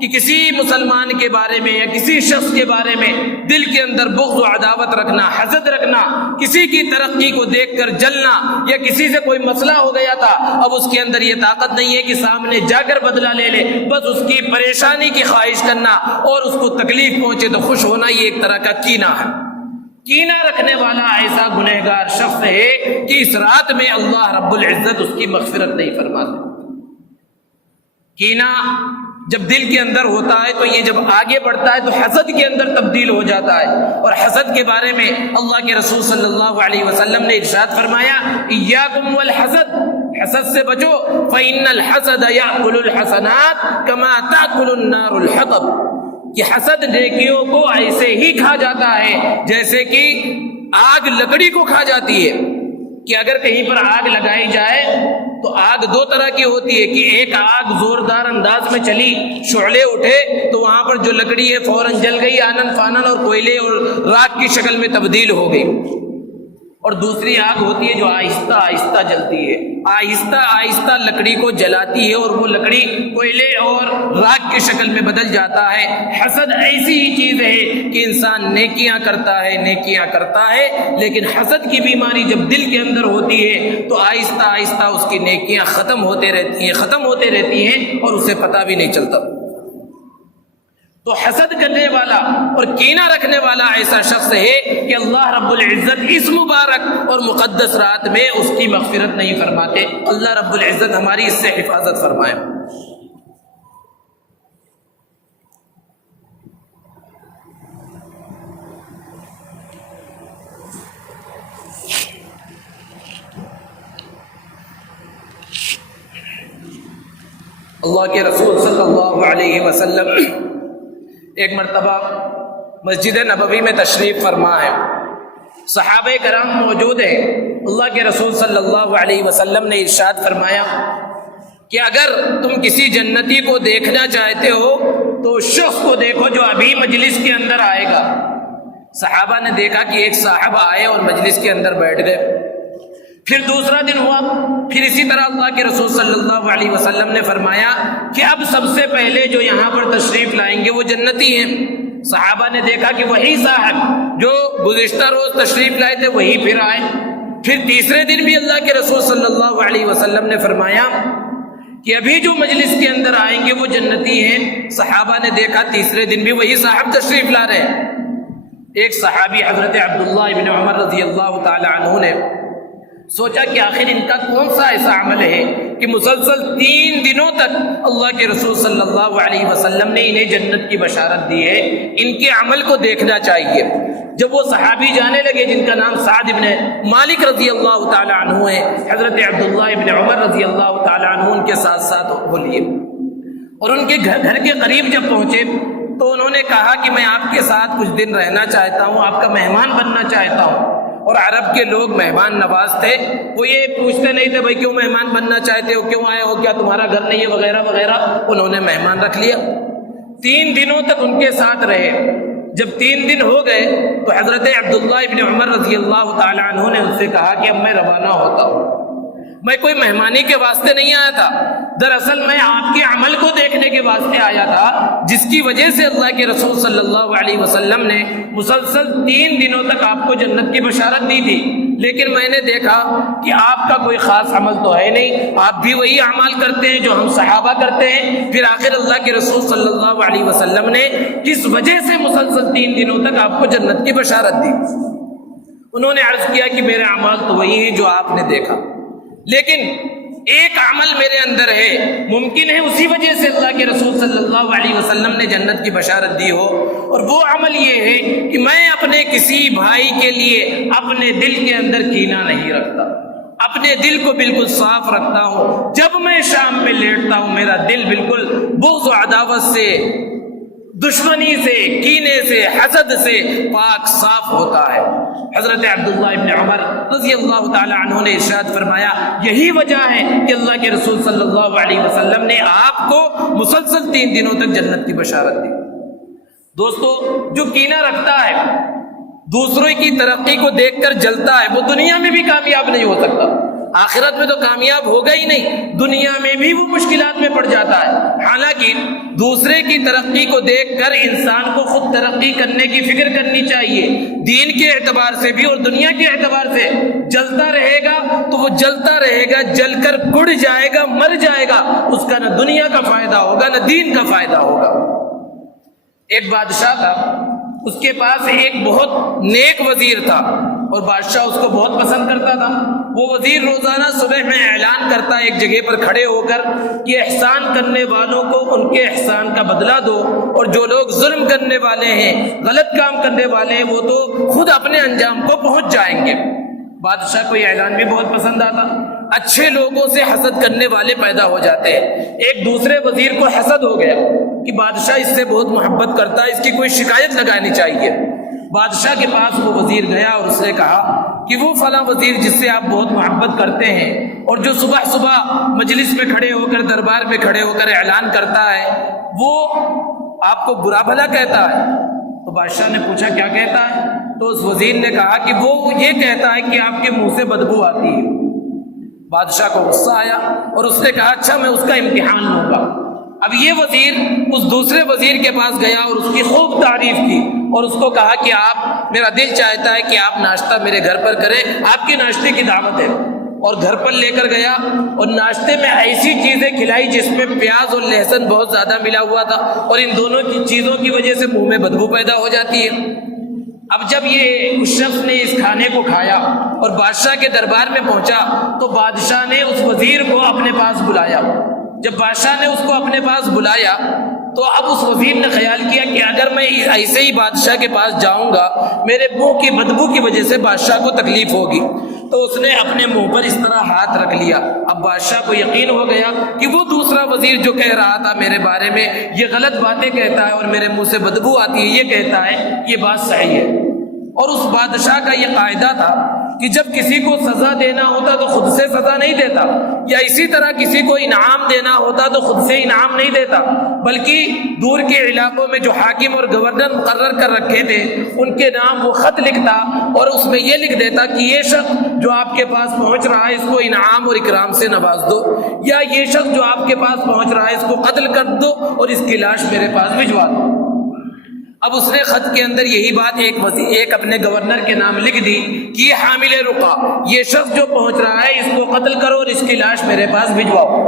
کہ کسی مسلمان کے بارے میں یا کسی شخص کے بارے میں دل کے اندر بغض و عداوت رکھنا، حسد رکھنا، کسی کی ترقی کو دیکھ کر جلنا، یا کسی سے کوئی مسئلہ ہو گیا تھا اب اس کے اندر یہ طاقت نہیں ہے کہ سامنے جا کر بدلہ لے لے، بس اس کی پریشانی کی خواہش کرنا اور اس کو تکلیف پہنچے تو خوش ہونا، یہ ایک طرح کا کینہ ہے. کینہ رکھنے والا ایسا گنہگار شخص ہے کہ اس رات میں اللہ رب العزت اس کی مغفرت نہیں فرماتے. کینہ جب دل کے اندر ہوتا ہے تو یہ جب آگے بڑھتا ہے تو حسد کے اندر تبدیل ہو جاتا ہے. اور حسد کے بارے میں اللہ کے رسول صلی اللہ علیہ وسلم نے ارشاد فرمایا ایاکم والحسد، حسد سے بچو، فإن الحسد یأکل الحسنات کما تأکل النار الحطب، کہ حسد نیکیوں کو ایسے ہی کھا جاتا ہے جیسے کہ آگ لکڑی کو کھا جاتی ہے. کہ اگر کہیں پر آگ لگائی جائے تو آگ دو طرح کی ہوتی ہے، کہ ایک آگ زوردار انداز میں چلی، شعلے اٹھے تو وہاں پر جو لکڑی ہے فوراً جل گئی، آنن فانن اور کوئلے اور راکھ کی شکل میں تبدیل ہو گئی. اور دوسری آگ ہوتی ہے جو آہستہ آہستہ جلتی ہے، آہستہ آہستہ لکڑی کو جلاتی ہے اور وہ لکڑی کوئلے اور راکھ کی شکل میں بدل جاتا ہے. حسد ایسی ہی چیز ہے کہ انسان نیکیاں کرتا ہے لیکن حسد کی بیماری جب دل کے اندر ہوتی ہے تو آہستہ آہستہ اس کی نیکیاں ختم ہوتے رہتی ہیں اور اسے پتہ بھی نہیں چلتا. تو حسد کرنے والا اور کینہ رکھنے والا ایسا شخص ہے کہ اللہ رب العزت اس مبارک اور مقدس رات میں اس کی مغفرت نہیں فرماتے. اللہ رب العزت ہماری اس سے حفاظت فرمائے. اللہ کے رسول صلی اللہ علیہ وسلم ایک مرتبہ مسجد نبوی میں تشریف فرما ہے، صحابہ کرام موجود ہیں. اللہ کے رسول صلی اللہ علیہ وسلم نے ارشاد فرمایا کہ اگر تم کسی جنتی کو دیکھنا چاہتے ہو تو اس شخص کو دیکھو جو ابھی مجلس کے اندر آئے گا۔ صحابہ نے دیکھا کہ ایک صاحب آئے اور مجلس کے اندر بیٹھ گئے۔ پھر دوسرا دن ہوا، پھر اسی طرح اللہ کے رسول صلی اللہ علیہ وسلم نے فرمایا کہ اب سب سے پہلے جو یہاں پر تشریف لائیں گے وہ جنتی ہیں۔ صحابہ نے دیکھا کہ وہی صاحب جو گزشتہ روز تشریف لائے تھے وہی پھر آئے۔ پھر تیسرے دن بھی اللہ کے رسول صلی اللہ علیہ وسلم نے فرمایا کہ ابھی جو مجلس کے اندر آئیں گے وہ جنتی ہیں۔ صحابہ نے دیکھا تیسرے دن بھی وہی صاحب تشریف لا رہے ہیں۔ ایک صحابی حضرت عبداللہ ابن عمر رضی اللہ تعالی عنہ نے سوچا کہ آخر ان کا کون سا ایسا عمل ہے کہ مسلسل 3 دنوں تک اللہ کے رسول صلی اللہ علیہ وسلم نے انہیں جنت کی بشارت دی ہے، ان کے عمل کو دیکھنا چاہیے۔ جب وہ صحابی جانے لگے جن کا نام سعد ابن مالک رضی اللہ تعالی عنہ ہے، حضرت عبداللہ ابن عمر رضی اللہ تعالی عنہ ان کے ساتھ ساتھ بولیے، اور ان کے گھر کے قریب جب پہنچے تو انہوں نے کہا کہ میں آپ کے ساتھ کچھ دن رہنا چاہتا ہوں، آپ کا مہمان بننا چاہتا ہوں۔ اور عرب کے لوگ مہمان نواز تھے، وہ یہ پوچھتے نہیں تھے بھائی کیوں مہمان بننا چاہتے ہو، کیوں آئے ہو، کیا تمہارا گھر نہیں ہے وغیرہ وغیرہ۔ انہوں نے مہمان رکھ لیا، 3 دنوں تک ان کے ساتھ رہے۔ جب 3 دن ہو گئے تو حضرت عبداللہ ابن عمر رضی اللہ تعالی عنہ نے ان سے کہا کہ اب میں روانہ ہوتا ہوں، میں کوئی مہمانی کے واسطے نہیں آیا تھا، دراصل میں آپ کے عمل کو دیکھنے کے واسطے آیا تھا، جس کی وجہ سے اللہ کے رسول صلی اللہ علیہ وسلم نے مسلسل 3 دنوں تک آپ کو جنت کی بشارت دی تھی، لیکن میں نے دیکھا کہ آپ کا کوئی خاص عمل تو ہے نہیں، آپ بھی وہی اعمال کرتے ہیں جو ہم صحابہ کرتے ہیں۔ پھر آخر اللہ کے رسول صلی اللہ علیہ وسلم نے کس وجہ سے مسلسل 3 دنوں تک آپ کو جنت کی بشارت دی؟ انہوں نے عرض کیا کہ میرے اعمال تو وہی ہیں جو آپ نے دیکھا، لیکن ایک عمل میرے اندر ہے، ممکن ہے اسی وجہ سے اللہ کے رسول صلی اللہ علیہ وسلم نے جنت کی بشارت دی ہو، اور وہ عمل یہ ہے کہ میں اپنے کسی بھائی کے لیے اپنے دل کے اندر کینہ نہیں رکھتا، اپنے دل کو بالکل صاف رکھتا ہوں۔ جب میں شام میں لیٹتا ہوں میرا دل بالکل بغض و عداوت سے، دشمنی سے، کینے سے، حسد سے پاک صاف ہوتا ہے۔ حضرت عبداللہ ابن عمر رضی اللہ تعالی عنہ نے ارشاد فرمایا یہی وجہ ہے کہ اللہ کے رسول صلی اللہ علیہ وسلم نے آپ کو مسلسل 3 دنوں تک جنت کی بشارت دی۔ دوستو، جو کینہ رکھتا ہے، دوسروں کی ترقی کو دیکھ کر جلتا ہے، وہ دنیا میں بھی کامیاب نہیں ہو سکتا، آخرت میں تو کامیاب ہوگا ہی نہیں، دنیا میں بھی وہ مشکلات میں پڑ جاتا ہے۔ حالانکہ دوسرے کی ترقی کو دیکھ کر انسان کو خود ترقی کرنے کی فکر کرنی چاہیے، دین کے اعتبار سے بھی اور دنیا کے اعتبار سے۔ جلتا رہے گا تو وہ جلتا رہے گا، جل کر گڑ جائے گا، مر جائے گا، اس کا نہ دنیا کا فائدہ ہوگا نہ دین کا فائدہ ہوگا۔ ایک بادشاہ تھا، اس کے پاس ایک بہت نیک وزیر تھا، اور بادشاہ اس کو بہت پسند کرتا تھا۔ وہ وزیر روزانہ صبح میں اعلان کرتا ایک جگہ پر کھڑے ہو کر کہ احسان کرنے والوں کو ان کے احسان کا بدلہ دو، اور جو لوگ ظلم کرنے والے ہیں، غلط کام کرنے والے ہیں، وہ تو خود اپنے انجام کو پہنچ جائیں گے۔ بادشاہ کو یہ اعلان بھی بہت پسند آتا۔ اچھے لوگوں سے حسد کرنے والے پیدا ہو جاتے ہیں۔ ایک دوسرے وزیر کو حسد ہو گیا کہ بادشاہ اس سے بہت محبت کرتا ہے، اس کی کوئی شکایت لگانی چاہیے۔ بادشاہ کے پاس وہ وزیر گیا اور اس نے کہا کہ وہ فلاں وزیر جس سے آپ بہت محبت کرتے ہیں اور جو صبح صبح مجلس میں کھڑے ہو کر، دربار میں کھڑے ہو کر اعلان کرتا ہے، وہ آپ کو برا بھلا کہتا ہے۔ تو بادشاہ نے پوچھا کیا کہتا ہے؟ تو اس وزیر نے کہا کہ وہ یہ کہتا ہے کہ آپ کے منہ سے بدبو آتی ہے۔ بادشاہ کو غصہ آیا اور اس نے کہا اچھا میں اس کا امتحان لوں گا۔ اب یہ وزیر اس دوسرے وزیر کے پاس گیا اور اس کی خوب تعریف کی اور اس کو کہا کہ آپ، میرا دل چاہتا ہے کہ آپ ناشتہ میرے گھر پر کریں، آپ کے ناشتے کی دعوت ہے۔ اور گھر پر لے کر گیا اور ناشتے میں ایسی چیزیں کھلائی جس میں پیاز اور لہسن بہت زیادہ ملا ہوا تھا، اور ان دونوں کی چیزوں کی وجہ سے منہ میں بدبو پیدا ہو جاتی ہے۔ اب جب یہ اس شخص نے اس کھانے کو کھایا اور بادشاہ کے دربار میں پہنچا تو بادشاہ نے اس وزیر کو اپنے پاس بلایا۔ جب بادشاہ نے اس کو اپنے پاس بلایا تو اب اس وزیر نے خیال کیا کہ اگر میں ایسے ہی بادشاہ کے پاس جاؤں گا، میرے منہ کی بدبو کی وجہ سے بادشاہ کو تکلیف ہوگی، تو اس نے اپنے منہ پر اس طرح ہاتھ رکھ لیا۔ اب بادشاہ کو یقین ہو گیا کہ وہ دوسرا وزیر جو کہہ رہا تھا میرے بارے میں یہ غلط باتیں کہتا ہے اور میرے منہ سے بدبو آتی ہے، یہ کہتا ہے یہ بات صحیح ہے۔ اور اس بادشاہ کا یہ قاعدہ تھا کہ جب کسی کو سزا دینا ہوتا تو خود سے سزا نہیں دیتا، یا اسی طرح کسی کو انعام دینا ہوتا تو خود سے انعام نہیں دیتا، بلکہ دور کے علاقوں میں جو حاکم اور گورنر مقرر کر رکھے تھے ان کے نام وہ خط لکھتا اور اس میں یہ لکھ دیتا کہ یہ شخص جو آپ کے پاس پہنچ رہا ہے اس کو انعام اور اکرام سے نواز دو، یا یہ شخص جو آپ کے پاس پہنچ رہا ہے اس کو قتل کر دو اور اس کی لاش میرے پاس بھجوا دو۔ اب اس نے خط کے اندر یہی بات ایک اپنے گورنر کے نام لکھ دی کہ یہ حامل رقا، یہ شخص جو پہنچ رہا ہے اس کو قتل کرو اور اس کی لاش میرے پاس بھجواؤ۔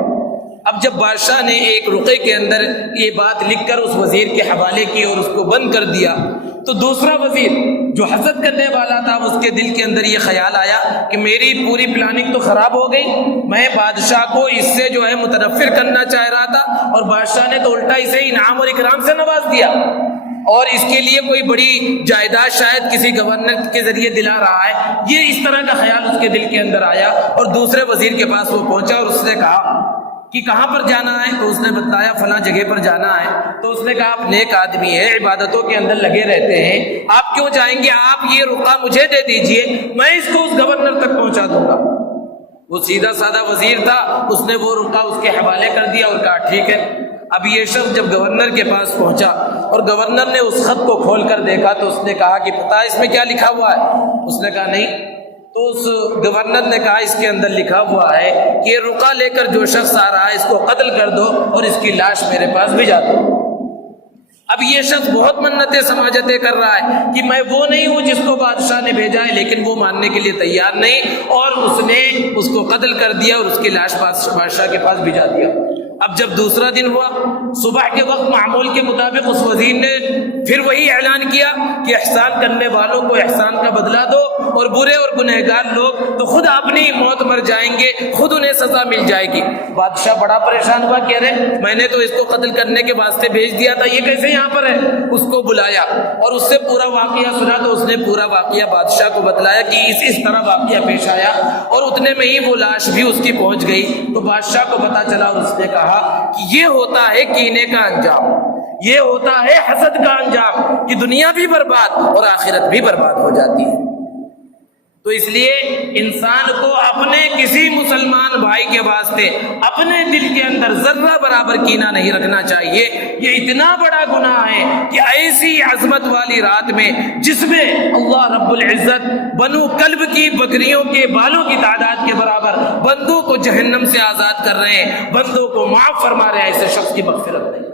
اب جب بادشاہ نے ایک رقعے کے اندر یہ بات لکھ کر اس وزیر کے حوالے کی اور اس کو بند کر دیا تو دوسرا وزیر جو حسد کرنے والا تھا اس کے دل کے اندر یہ خیال آیا کہ میری پوری پلاننگ تو خراب ہو گئی، میں بادشاہ کو اس سے جو ہے متنفر کرنا چاہ رہا تھا اور بادشاہ نے تو الٹا اسے انعام اور اکرام سے نواز دیا، اور اس کے لیے کوئی بڑی جائیداد شاید کسی گورنر کے ذریعے دلا رہا ہے۔ یہ اس طرح کا خیال اس کے دل کے اندر آیا اور دوسرے وزیر کے پاس وہ پہنچا اور اس نے کہا کہ کہاں پر جانا ہے؟ تو اس نے بتایا فلاں جگہ پر جانا ہے۔ تو اس نے کہا آپ نیک آدمی ہیں، عبادتوں کے اندر لگے رہتے ہیں، آپ کیوں جائیں گے؟ آپ یہ رقعہ مجھے دے دیجئے، میں اس کو اس گورنر تک پہنچا دوں گا۔ وہ سیدھا سادہ وزیر تھا، اس نے وہ رقعہ اس کے حوالے کر دیا اور کہا ٹھیک ہے۔ اب یہ شخص جب گورنر کے پاس پہنچا اور گورنر نے اس خط کو کھول کر دیکھا تو اس نے کہا کہ پتہ اس میں کیا لکھا ہوا ہے؟ اس نے کہا نہیں۔ تو اس گورنر نے کہا اس کے اندر لکھا ہوا ہے کہ یہ رقعہ لے کر جو شخص آ رہا ہے اس کو قتل کر دو اور اس کی لاش میرے پاس بھیجا دو۔ اب یہ شخص بہت منتیں سماجتیں کر رہا ہے کہ میں وہ نہیں ہوں جس کو بادشاہ نے بھیجا ہے، لیکن وہ ماننے کے لیے تیار نہیں، اور اس نے اس کو قتل کر دیا اور اس کی لاش بادشاہ کے پاس بھیجا دیا۔ اب جب دوسرا دن ہوا، صبح کے وقت معمول کے مطابق اس وزیر نے پھر وہی اعلان کیا کہ احسان کرنے والوں کو احسان کا بدلہ دو اور برے اور گنہگار لوگ تو خود اپنی موت مر جائیں گے، خود انہیں سزا مل جائے گی۔ بادشاہ بڑا پریشان ہوا کہ ارے میں نے تو اس کو قتل کرنے کے واسطے بھیج دیا تھا، یہ کیسے یہاں پر ہے؟ اس کو بلایا اور اس سے پورا واقعہ سنا تو اس نے پورا واقعہ بادشاہ کو بتلایا کہ اس طرح واقعہ پیش آیا، اور اتنے میں ہی وہ لاش بھی اس کی پہنچ گئی۔ تو بادشاہ کو پتا چلا اور اس نے کہا کہ یہ ہوتا ہے کینے کا انجام، یہ ہوتا ہے حسد کا انجام کہ دنیا بھی برباد اور آخرت بھی برباد ہو جاتی ہے۔ تو اس لیے انسان کو اپنے کسی مسلمان بھائی کے واسطے اپنے دل کے اندر ذرہ برابر کینہ نہیں رکھنا چاہیے۔ یہ اتنا بڑا گناہ ہے کہ ایسی عظمت والی رات میں جس میں اللہ رب العزت بنو کلب کی بکریوں کے بالوں کی تعداد کے برابر بندوں کو جہنم سے آزاد کر رہے ہیں، بندوں کو معاف فرما رہے ہیں، ایسے شخص کی مغفرت نہیں۔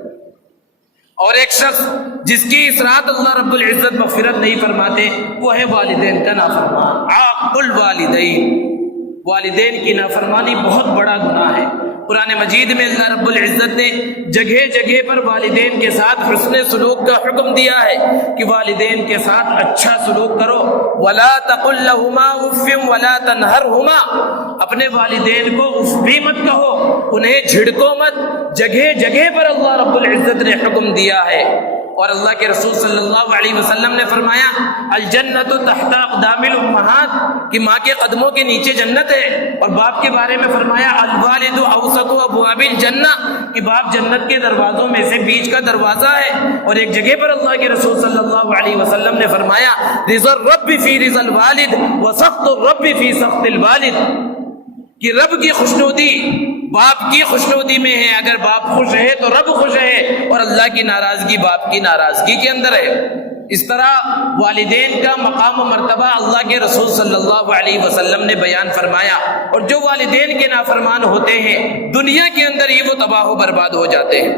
اور ایک شخص جس کی اس رات اللہ رب العزت مغفرت نہیں فرماتے وہ ہے والدین کا نافرمان۔ عاق الوالدین، والدین کی نافرمانی بہت بڑا گناہ ہے۔ قرآن مجید میں اللہ رب العزت نے جگہ جگہ پر والدین کے ساتھ حسن سلوک کا حکم دیا ہے کہ والدین کے ساتھ اچھا سلوک کرو۔ وَلَا تَقُلْ لَهُمَا أُفٍّ وَلَا تَنْهَرْهُمَا، اپنے والدین کو اف بھی مت کہو، انہیں جھڑکو مت۔ جگہ جگہ پر اللہ رب العزت نے حکم دیا ہے، اور اللہ کے رسول صلی اللہ علیہ وسلم نے فرمایا الجنت تحت اقدام الامہات، کہ ماں کے قدموں کے نیچے جنت ہے۔ اور باپ کے بارے میں فرمایا الوالد اوسط ابواب الجنہ، کہ باپ جنت کے دروازوں میں سے بیچ کا دروازہ ہے۔ اور ایک جگہ پر اللہ کے رسول صلی اللہ علیہ وسلم نے فرمایا رضا الرب فی رضا الوالد وسخط الرب فی سخط الوالد، کہ رب کی خوشنودی باپ کی خوشنودی میں ہے، اگر باپ خوش ہے تو رب خوش ہے، اور اللہ کی ناراضگی باپ کی ناراضگی کے اندر ہے۔ اس طرح والدین کا مقام و مرتبہ اللہ کے رسول صلی اللہ علیہ وسلم نے بیان فرمایا، اور جو والدین کے نافرمان ہوتے ہیں دنیا کے اندر ہی وہ تباہ و برباد ہو جاتے ہیں۔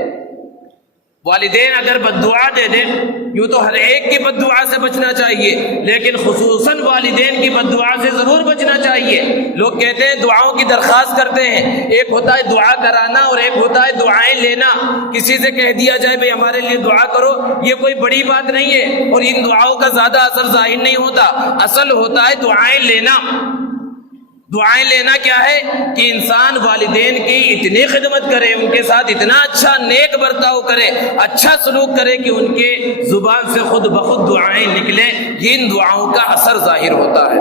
والدین اگر بد دعا دے دیں، یوں تو ہر ایک کی بد دعا سے بچنا چاہیے، لیکن خصوصاً والدین کی بد دعا سے ضرور بچنا چاہیے۔ لوگ کہتے ہیں دعاؤں کی درخواست کرتے ہیں، ایک ہوتا ہے دعا کرانا اور ایک ہوتا ہے دعائیں لینا۔ کسی سے کہہ دیا جائے بھئی ہمارے لیے دعا کرو، یہ کوئی بڑی بات نہیں ہے، اور ان دعاؤں کا زیادہ اثر ظاہر نہیں ہوتا۔ اصل ہوتا ہے دعائیں لینا۔ دعائیں لینا کیا ہے کہ انسان والدین کی اتنی خدمت کرے، ان کے ساتھ اتنا اچھا نیک برتاؤ کرے، اچھا سلوک کرے کہ ان کے زبان سے خود بخود دعائیں نکلیں، یہ ان دعاؤں کا اثر ظاہر ہوتا ہے۔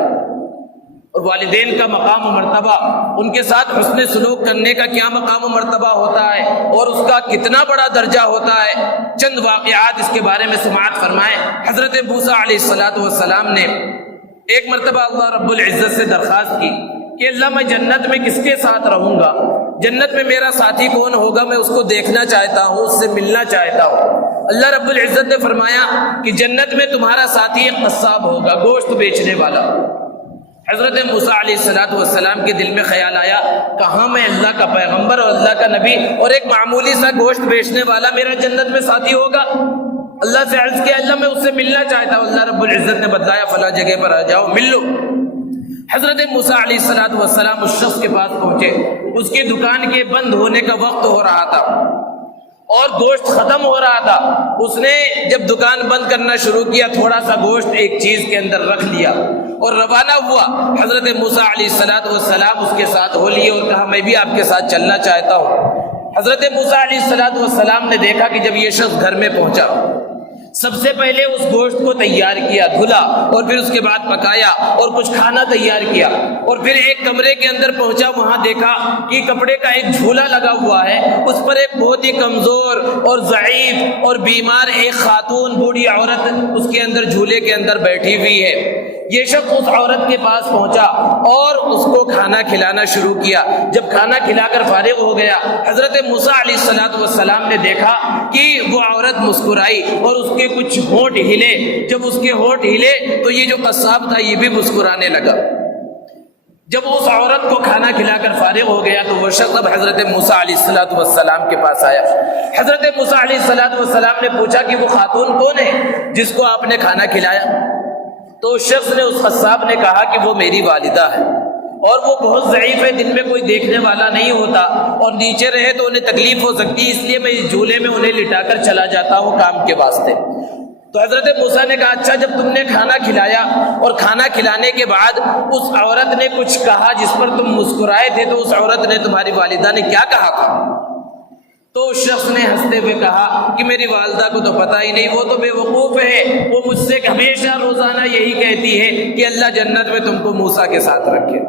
اور والدین کا مقام و مرتبہ، ان کے ساتھ حسن سلوک کرنے کا کیا مقام و مرتبہ ہوتا ہے اور اس کا کتنا بڑا درجہ ہوتا ہے، چند واقعات اس کے بارے میں سماعت فرمائیں۔ حضرت موسیٰ علیہ السلام نے ایک مرتبہ اللہ رب العزت سے درخواست کی کہ اللہ میں جنت میں کس کے ساتھ رہوں گا، جنت میں میرا ساتھی کون ہوگا، میں اس کو دیکھنا چاہتا ہوں، اس سے ملنا چاہتا ہوں۔ اللہ رب العزت نے فرمایا کہ جنت میں تمہارا ساتھی ایک قصاب ہوگا، گوشت بیچنے والا۔ حضرت موسیٰ علیہ السلام کے دل میں خیال آیا، کہاں میں اللہ کا پیغمبر اور اللہ کا نبی اور ایک معمولی سا گوشت بیچنے والا میرا جنت میں ساتھی ہوگا؟ اللہ سے عرض کیا اللہ میں اس سے ملنا چاہتا ہوں۔ اللہ رب العزت نے بتلایا فلاں جگہ پر آ جاؤ، مل لو۔ حضرت موسیٰ علیہ السلام اس شخص کے پاس پہنچے، اس کی دکان کے بند ہونے کا وقت ہو رہا تھا اور گوشت ختم ہو رہا تھا۔ اس نے جب دکان بند کرنا شروع کیا، تھوڑا سا گوشت ایک چیز کے اندر رکھ لیا اور روانہ ہوا۔ حضرت موسیٰ علیہ السلام اس کے ساتھ ہو لیے اور کہا میں بھی آپ کے ساتھ چلنا چاہتا ہوں۔ حضرت موسیٰ علیہ السلام نے دیکھا کہ جب یہ شخص گھر میں پہنچا، سب سے پہلے اس گوشت کو تیار کیا، دھلا اور پھر اس کے بعد پکایا اور کچھ کھانا تیار کیا، اور پھر ایک کمرے کے اندر پہنچا، وہاں دیکھا کہ کپڑے کا ایک جھولا لگا ہوا ہے، اس پر ایک بہت ہی کمزور اور ضعیف اور بیمار ایک خاتون بوڑھی عورت اس کے اندر جھولے کے اندر بیٹھی ہوئی ہے۔ یہ شخص اس عورت کے پاس پہنچا اور اس کو کھانا کھلانا شروع کیا۔ جب کھانا کھلا کر فارغ ہو گیا، حضرت موسیٰ علیہ السلام نے دیکھا کہ وہ عورت مسکرائی اور اس کے کچھ ہونٹ ہلے۔ جب اس کے ہونٹ ہلے تو یہ جو قصاب تھا یہ بھی مسکرانے لگا۔ جب اس عورت کو کھانا کھلا کر فارغ ہو گیا تو وہ شخص اب حضرت موسیٰ علیہ السلام کے پاس آیا۔ حضرت موسیٰ علیہ السلام نے پوچھا کہ وہ خاتون کون ہے جس کو آپ نے کھانا کھلایا؟ تو اس شخص نے، اس قصاب نے کہا کہ وہ میری والدہ ہے اور وہ بہت ضعیف ہے، دن میں کوئی دیکھنے والا نہیں ہوتا اور نیچے رہے تو انہیں تکلیف ہو سکتی، اس لیے میں اس جھولے میں انہیں لٹا کر چلا جاتا ہوں کام کے واسطے۔ تو حضرت موسیٰ نے کہا اچھا، جب تم نے کھانا کھلایا اور کھانا کھلانے کے بعد اس عورت نے کچھ کہا جس پر تم مسکرائے تھے، تو اس عورت نے، تمہاری والدہ نے کیا کہا تھا؟ تو اس شخص نے ہنستے ہوئے کہا کہ میری والدہ کو تو پتہ ہی نہیں، وہ تو بے وقوف ہے، وہ مجھ سے ہمیشہ روزانہ یہی کہتی ہے کہ اللہ جنت میں تم کو موسیٰ کے ساتھ رکھے۔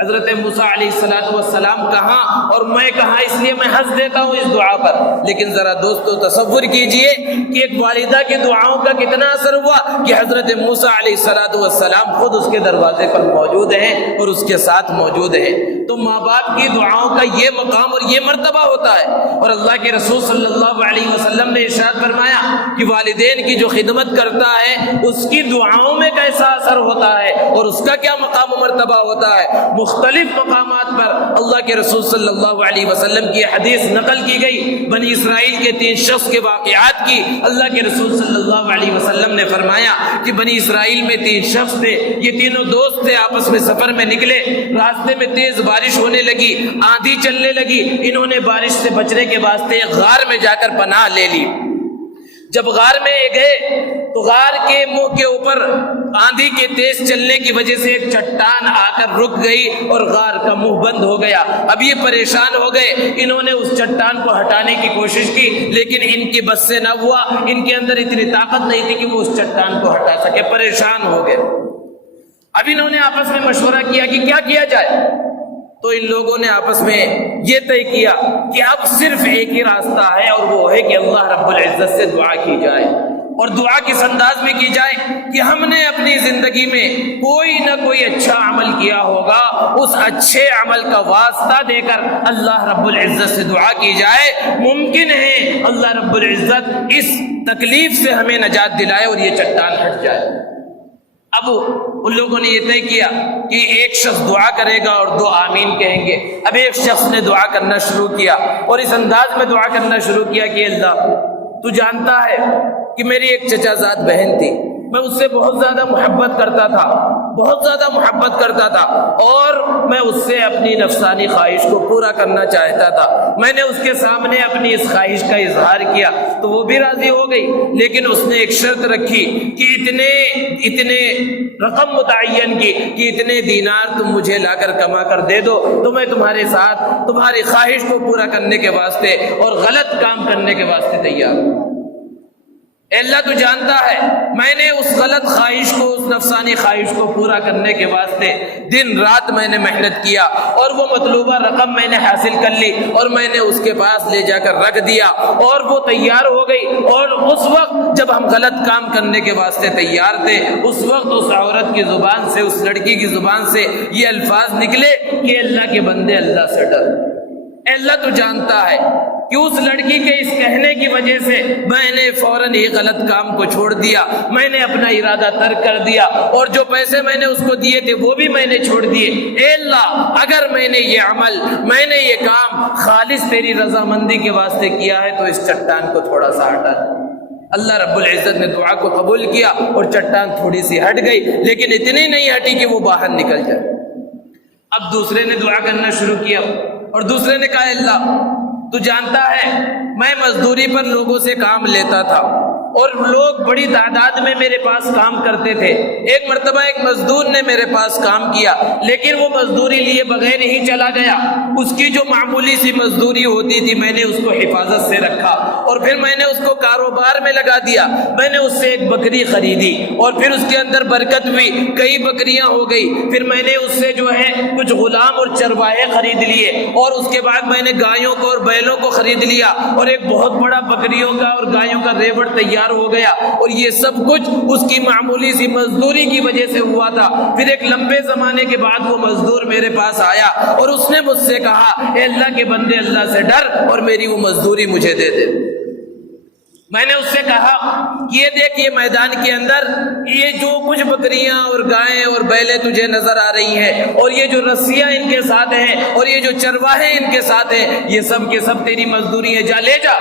حضرت موسیٰ علیہ السلام کہاں اور میں کہاں، اس لیے میں ہنس دیتا ہوں اس دعا پر، لیکن ذرا دوستو تصور کیجئے کہ ایک والدہ کی دعاؤں کا کتنا اثر ہوا کہ حضرت موسیٰ علیہ السلام خود اس کے دروازے پر موجود ہیں اور اس کے ساتھ موجود ہیں۔ تو ماں باپ کی دعاؤں کا یہ مقام اور یہ مرتبہ ہوتا ہے، اور اللہ کے رسول صلی اللہ علیہ وسلم نے ارشاد فرمایا کہ والدین کی جو خدمت کرتا ہے اس کی دعاؤں میں کیسا اثر ہوتا ہے اور اس کا کیا مقام و مرتبہ ہوتا ہے۔ مختلف مقامات پر اللہ کے رسول صلی اللہ علیہ وسلم کی حدیث نقل کی گئی، بنی اسرائیل کے 3 شخص کے واقعات کی۔ اللہ کے رسول صلی اللہ علیہ وسلم نے فرمایا کہ بنی اسرائیل میں 3 شخص تھے، یہ تینوں دوست تھے، آپس میں سفر میں نکلے، راستے میں تیز بارش ہونے لگی، آندھی چلنے لگی، انہوں نے بارش سے بچنے کے واسطے ایک غار میں جا کر پناہ لے لی۔ جب غار میں گئے تو غار کے منہ کے اوپر آندھی کے تیز چلنے کی وجہ سے ایک چٹان آ کر رک گئی اور غار کا منہ بند ہو گیا۔ اب یہ پریشان ہو گئے، انہوں نے اس چٹان کو ہٹانے کی کوشش کی لیکن ان کی بس سے نہ ہوا، ان کے اندر اتنی طاقت نہیں تھی کہ وہ اس چٹان کو ہٹا سکے، پریشان ہو گئے۔ اب انہوں نے آپس میں مشورہ کیا کہ کیا کیا جائے، تو ان لوگوں نے آپس میں یہ طے کیا کہ اب صرف ایک ہی راستہ ہے اور وہ ہے کہ اللہ رب العزت سے دعا کی جائے، اور دعا کس انداز میں کی جائے کہ ہم نے اپنی زندگی میں کوئی نہ کوئی اچھا عمل کیا ہوگا، اس اچھے عمل کا واسطہ دے کر اللہ رب العزت سے دعا کی جائے، ممکن ہے اللہ رب العزت اس تکلیف سے ہمیں نجات دلائے اور یہ چٹان ہٹ جائے۔ اب ان لوگوں نے یہ طے کیا کہ ایک شخص دعا کرے گا اور 2 آمین کہیں گے۔ اب ایک شخص نے دعا کرنا شروع کیا اور اس انداز میں دعا کرنا شروع کیا کہ اللہ تو جانتا ہے کہ میری ایک چچا زاد بہن تھی، میں اس سے بہت زیادہ محبت کرتا تھا، بہت زیادہ محبت کرتا تھا، اور میں اس سے اپنی نفسانی خواہش کو پورا کرنا چاہتا تھا۔ میں نے اس کے سامنے اپنی اس خواہش کا اظہار کیا تو وہ بھی راضی ہو گئی، لیکن اس نے ایک شرط رکھی کہ اتنے رقم متعین کی کہ اتنے دینار تم مجھے لا کر کما کر دے دو تو میں تمہارے ساتھ تمہاری خواہش کو پورا کرنے کے واسطے اور غلط کام کرنے کے واسطے تیار ہوں۔ اے اللہ تو جانتا ہے میں نے اس غلط خواہش کو، اس نفسانی خواہش کو پورا کرنے کے واسطے دن رات میں نے محنت کیا، اور وہ مطلوبہ رقم میں نے حاصل کر لی اور میں نے اس کے پاس لے جا کر رکھ دیا، اور وہ تیار ہو گئی۔ اور اس وقت جب ہم غلط کام کرنے کے واسطے تیار تھے، اس وقت اس عورت کی زبان سے، اس لڑکی کی زبان سے یہ الفاظ نکلے کہ اللہ کے بندے اللہ سے ڈر۔ اے اللہ تو جانتا ہے کہ اس لڑکی کے اس کہنے کی وجہ سے میں نے فوراً ہی غلط کام کو چھوڑ دیا، میں نے اپنا ارادہ ترک کر دیا، اور جو پیسے میں نے اس کو دیے تھے وہ بھی میں نے چھوڑ دیے۔ اے اللہ اگر میں نے یہ عمل، میں نے یہ کام خالص تیری رضامندی کے واسطے کیا ہے تو اس چٹان کو تھوڑا سا ہٹا دے۔ اللہ رب العزت نے دعا کو قبول کیا اور چٹان تھوڑی سی ہٹ گئی، لیکن اتنی نہیں ہٹی کہ وہ باہر نکل جائے۔ اب دوسرے نے دعا کرنا شروع کیا اور دوسرے نے کہا اللہ تو جانتا ہے میں مزدوری پر لوگوں سے کام لیتا تھا اور لوگ بڑی تعداد میں میرے پاس کام کرتے تھے۔ ایک مرتبہ ایک مزدور نے میرے پاس کام کیا، لیکن وہ مزدوری لیے بغیر ہی چلا گیا۔ اس کی جو معمولی سی مزدوری ہوتی تھی میں نے اس کو حفاظت سے رکھا، اور پھر میں نے اس کو کاروبار میں لگا دیا۔ میں نے اس سے ایک بکری خریدی اور پھر اس کے اندر برکت ہوئی، کئی بکریاں ہو گئی۔ پھر میں نے اس سے جو ہے کچھ غلام اور چرواہے خرید لیے، اور اس کے بعد میں نے گایوں کو اور بیلوں کو خرید لیا، اور ایک بہت بڑا بکریوں کا اور گایوں کا ریوڑ تیار ہو گیا، اور یہ سب کچھ اس کی معمولی سی مزدوری کی وجہ سے ہوا تھا۔ پھر ایک لمبے زمانے کے بعد وہ مزدور میرے پاس آیا اور اس نے مجھ سے کہا اے اللہ کے بندے اللہ سے ڈر اور میری وہ مزدوری مجھے دے دے۔ میں نے اس سے کہا یہ دیکھ یہ میدان کے اندر یہ جو کچھ بکریاں اور گائیں اور بیلیں تجھے نظر آ رہی ہیں، اور یہ جو رسیاں ان کے ساتھ ہیں، اور یہ جو چرواہے ان کے ساتھ ہیں، یہ سب کے سب تیری مزدوری ہے، جا لے جا۔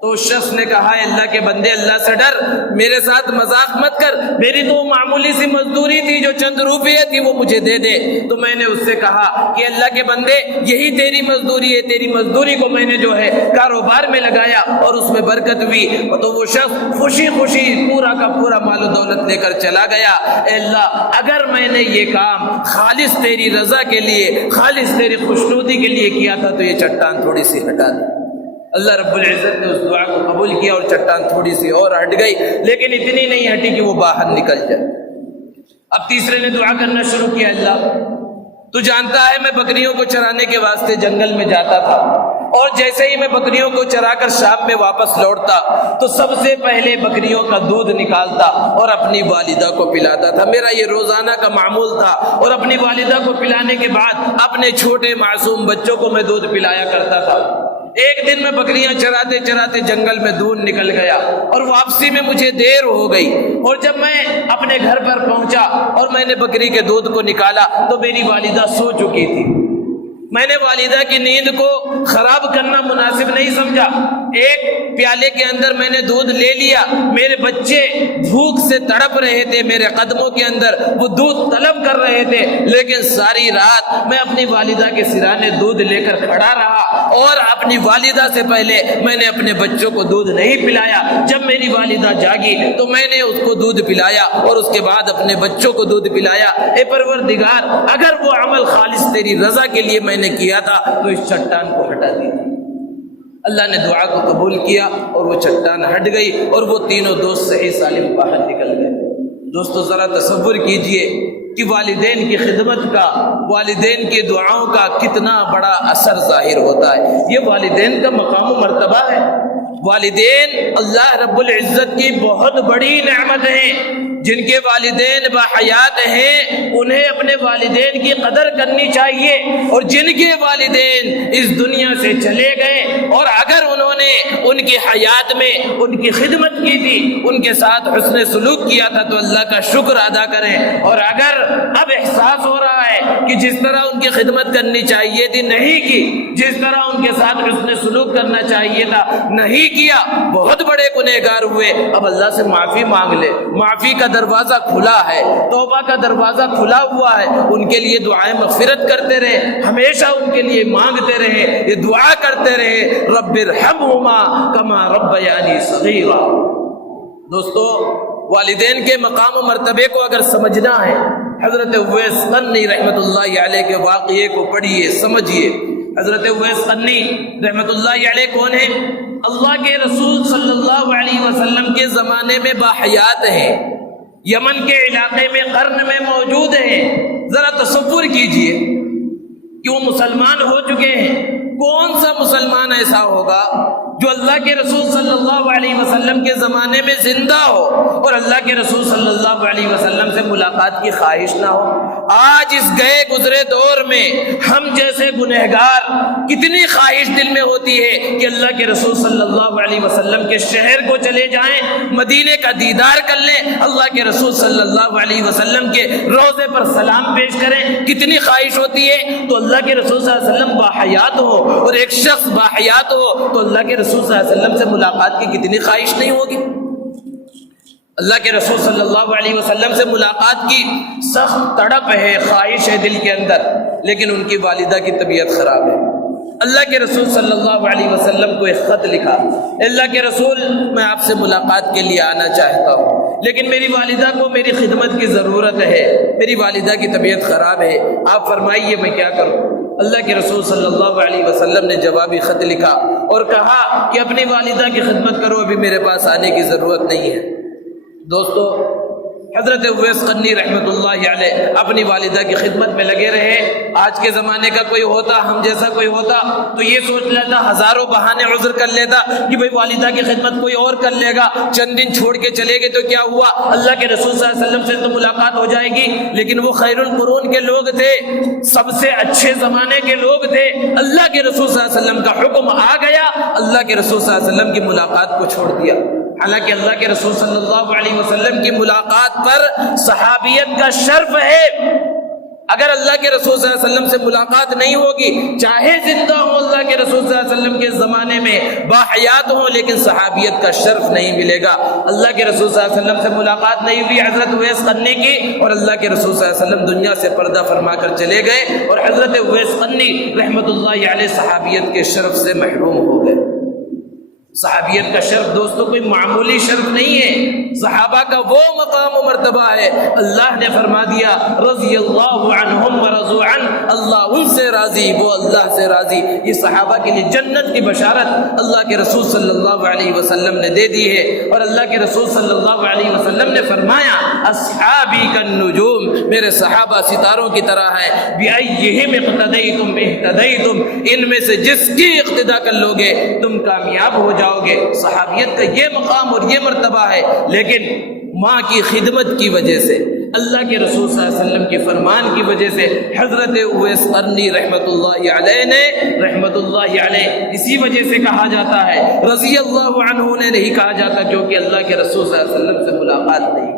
تو اس شخص نے کہا اللہ کے بندے اللہ سے ڈر، میرے ساتھ مذاق مت کر، میری تو معمولی سی مزدوری تھی جو چند روپے تھی وہ مجھے دے دے۔ تو میں نے اس سے کہا کہ اللہ کے بندے یہی تیری مزدوری ہے، تیری مزدوری کو میں نے جو ہے کاروبار میں لگایا اور اس میں برکت ہوئی۔ تو وہ شخص خوشی خوشی پورا کا پورا مال و دولت لے کر چلا گیا۔ اے اللہ اگر میں نے یہ کام خالص تیری رضا کے لیے، خالص تیری خوشنودی کے لیے کیا تھا تو یہ چٹان تھوڑی سی ہٹا دی۔ اللہ رب العزت نے اس دعا کو قبول کیا اور چٹان تھوڑی سی اور ہٹ گئی، لیکن اتنی نہیں ہٹی کہ وہ باہر نکل جائے۔ اب تیسرے نے دعا کرنا شروع کیا اللہ تو جانتا ہے میں بکریوں کو چرانے کے واسطے جنگل میں جاتا تھا، اور جیسے ہی میں بکریوں کو چرا کر شام میں واپس لوٹتا تو سب سے پہلے بکریوں کا دودھ نکالتا اور اپنی والدہ کو پلاتا تھا۔ میرا یہ روزانہ کا معمول تھا، اور اپنی والدہ کو پلانے کے بعد اپنے چھوٹے معصوم بچوں کو میں دودھ پلایا کرتا تھا۔ ایک دن میں بکریاں چراتے چراتے جنگل میں دودھ نکل گیا اور واپسی میں مجھے دیر ہو گئی، اور جب میں اپنے گھر پر پہنچا اور میں نے بکری کے دودھ کو نکالا تو میری والدہ سو چکی تھی۔ میں نے والدہ کی نیند کو خراب کرنا مناسب نہیں سمجھا، ایک پیالے کے اندر میں نے دودھ لے لیا۔ میرے بچے بھوک سے تڑپ رہے تھے، میرے قدموں کے اندر وہ دودھ طلب کر رہے تھے، لیکن ساری رات میں اپنی والدہ کے سرانے دودھ لے کر کھڑا رہا، اور اپنی والدہ سے پہلے میں نے اپنے بچوں کو دودھ نہیں پلایا۔ جب میری والدہ جاگی تو میں نے اس کو دودھ پلایا اور اس کے بعد اپنے بچوں کو دودھ پلایا۔ اے پروردگار اگر وہ عمل خالص تیری رضا کے لیے میں نے کیا تھا تو اس چٹان کو ہٹا دی۔ اللہ نے دعا کو قبول کیا اور وہ چٹان ہٹ گئی، اور وہ تینوں دوست صحیح سالم باہر نکل گئے۔ دوستو ذرا تصور کیجئے کہ والدین کی خدمت کا، والدین کی دعاؤں کا کتنا بڑا اثر ظاہر ہوتا ہے۔ یہ والدین کا مقام و مرتبہ ہے۔ والدین اللہ رب العزت کی بہت بڑی نعمت ہیں۔ جن کے والدین باحیات ہیں انہیں اپنے والدین کی قدر کرنی چاہیے، اور جن کے والدین اس دنیا سے چلے گئے اور اگر انہوں نے ان کی حیات میں ان کی خدمت کی تھی، ان کے ساتھ حسن سلوک کیا تھا تو اللہ کا شکر ادا کریں، اور اگر اب احساس ہو رہا ہے کہ جس طرح ان کی خدمت کرنی چاہیے تھی نہیں کی، جس طرح ان کے ساتھ حسن سلوک کرنا چاہیے تھا نہیں کیا، بہت بڑے گنہگار ہوئے، اب اللہ سے معافی مانگ لے۔ معافی کا دروازہ کھلا ہے، توبہ کا دروازہ کھلا ہوا ہے۔ ان کے لیے دعائیں مغفرت کرتے رہے، ہمیشہ ان کے لیے مانگتے رہے، یہ دعا کرتے رہے رب ارحمہما کما ربیانی صغیرا۔ دوستو والدین کے مقام و مرتبے کو اگر سمجھنا ہے، حضرت اویس قرنی رحمت اللہ علیہ کے واقعے کو پڑھیے، سمجھیے۔ حضرت اویس قرنی رحمت اللہ علیہ کون ہیں؟ اللہ کے رسول صلی اللہ علیہ وسلم کے زمانے میں باحیات ہیں، یمن کے علاقے میں قرن میں موجود ہیں۔ ذرا تصور کیجئے کہ وہ مسلمان ہو چکے ہیں، کون سا مسلمان ایسا ہوگا جو اللہ کے رسول صلی اللہ علیہ وسلم کے زمانے میں زندہ ہو اور اللہ کے رسول صلی اللہ علیہ وسلم سے ملاقات کی خواہش نہ ہو؟ آج اس گئے گزرے دور میں ہم جیسے گنہگار کتنی خواہش دل میں ہوتی ہے کہ اللہ کے رسول صلی اللہ علیہ وسلم کے شہر کو چلے جائیں، مدینے کا دیدار کر لیں، اللہ کے رسول صلی اللہ علیہ وسلم کے روضے پر سلام پیش کریں، کتنی خواہش ہوتی ہے۔ تو اللہ کے رسول صلی اللہ علیہ وسلم باحیات ہو اور ایک شخص باحیات ہو تو اللہ کے رسول صلی اللہ علیہ وسلم سے ملاقات کی کتنی خواہش نہیں ہوگی؟ اللہ کے رسول صلی اللہ علیہ وسلم سے ملاقات کی سخت تڑپ ہے، خواہش ہے دل کے اندر، لیکن ان کی والدہ کی طبیعت خراب ہے۔ اللہ کے رسول صلی اللہ علیہ وسلم کو ایک خط لکھا، اللہ کے رسول میں آپ سے ملاقات کے لیے آنا چاہتا ہوں، لیکن میری والدہ کو میری خدمت کی ضرورت ہے، میری والدہ کی طبیعت خراب ہے، آپ فرمائیے میں کیا کروں؟ اللہ کے رسول صلی اللہ علیہ وسلم نے جوابی خط لکھا اور کہا کہ اپنی والدہ کی خدمت کرو، ابھی میرے پاس آنے کی ضرورت نہیں ہے۔ دوستو، حضرت اویس قرنی رحمۃ اللہ علیہ اپنی والدہ کی خدمت میں لگے رہے۔ آج کے زمانے کا کوئی ہوتا، ہم جیسا کوئی ہوتا تو یہ سوچ لیتا، ہزاروں بہانے عذر کر لیتا کہ بھئی والدہ کی خدمت کوئی اور کر لے گا، چند دن چھوڑ کے چلے گئے تو کیا ہوا، اللہ کے رسول صلی اللہ علیہ وسلم سے تو ملاقات ہو جائے گی۔ لیکن وہ خیر القرون کے لوگ تھے، سب سے اچھے زمانے کے لوگ تھے، اللہ کے رسول صلی اللہ علیہ وسلم کا حکم آ گیا، اللہ کے رسول صلی اللہ علیہ وسلم کی ملاقات کو چھوڑ دیا۔ حالانکہ اللہ کے رسول صلی اللہ علیہ وسلم کی ملاقات پر صحابیت کا شرف ہے۔ اگر اللہ کے رسول صلی اللہ علیہ وسلم سے ملاقات نہیں ہوگی، چاہے زندہ ہوں اللہ کے رسول صلی اللہ علیہ وسلم کے زمانے میں، باحیات ہوں، لیکن صحابیت کا شرف نہیں ملے گا۔ اللہ کے رسول صلی اللہ علیہ وسلم سے ملاقات نہیں ہوئی حضرت اویس قرنی کی، اور اللہ کے رسول صلی اللہ علیہ وسلم دنیا سے پردہ فرما کر چلے گئے، اور حضرت اویس قرنی رحمۃ اللہ علیہ صحابیت کے شرف سے محروم ہو گئے۔ صحابیت کا شرف دوستو کوئی معمولی شرف نہیں ہے، صحابہ کا وہ مقام و مرتبہ ہے، اللہ نے فرما دیا رضی اللہ عنہم ورضوا عنہ، اللہ ان سے راضی، وہ اللہ سے راضی۔ یہ صحابہ کے لیے جنت کی بشارت اللہ کے رسول صلی اللہ علیہ وسلم نے دے دی ہے، اور اللہ کے رسول صلی اللہ علیہ وسلم نے فرمایا اصحابی کالنجوم، میرے صحابہ ستاروں کی طرح ہیں، بِأَيِّهِمْ اقْتَدَيْتُمْ اهْتَدَيْتُمْ، ان میں سے جس کی اقتدا کر لوگے تم کامیاب ہو جاؤ گے۔ صحابیت کا یہ مقام اور یہ مرتبہ ہے، لیکن ماں کی خدمت کی وجہ سے، اللہ کے رسول صلی اللہ علیہ وسلم کے فرمان کی وجہ سے حضرت اویس قرنی رحمۃ اللہ علیہ نے رحمۃ اللہ علیہ اسی وجہ سے کہا جاتا ہے، رضی اللہ عنہ نے نہیں کہا جاتا کیونکہ اللہ کے رسول صلی اللہ علیہ وسلم سے ملاقات نہیں۔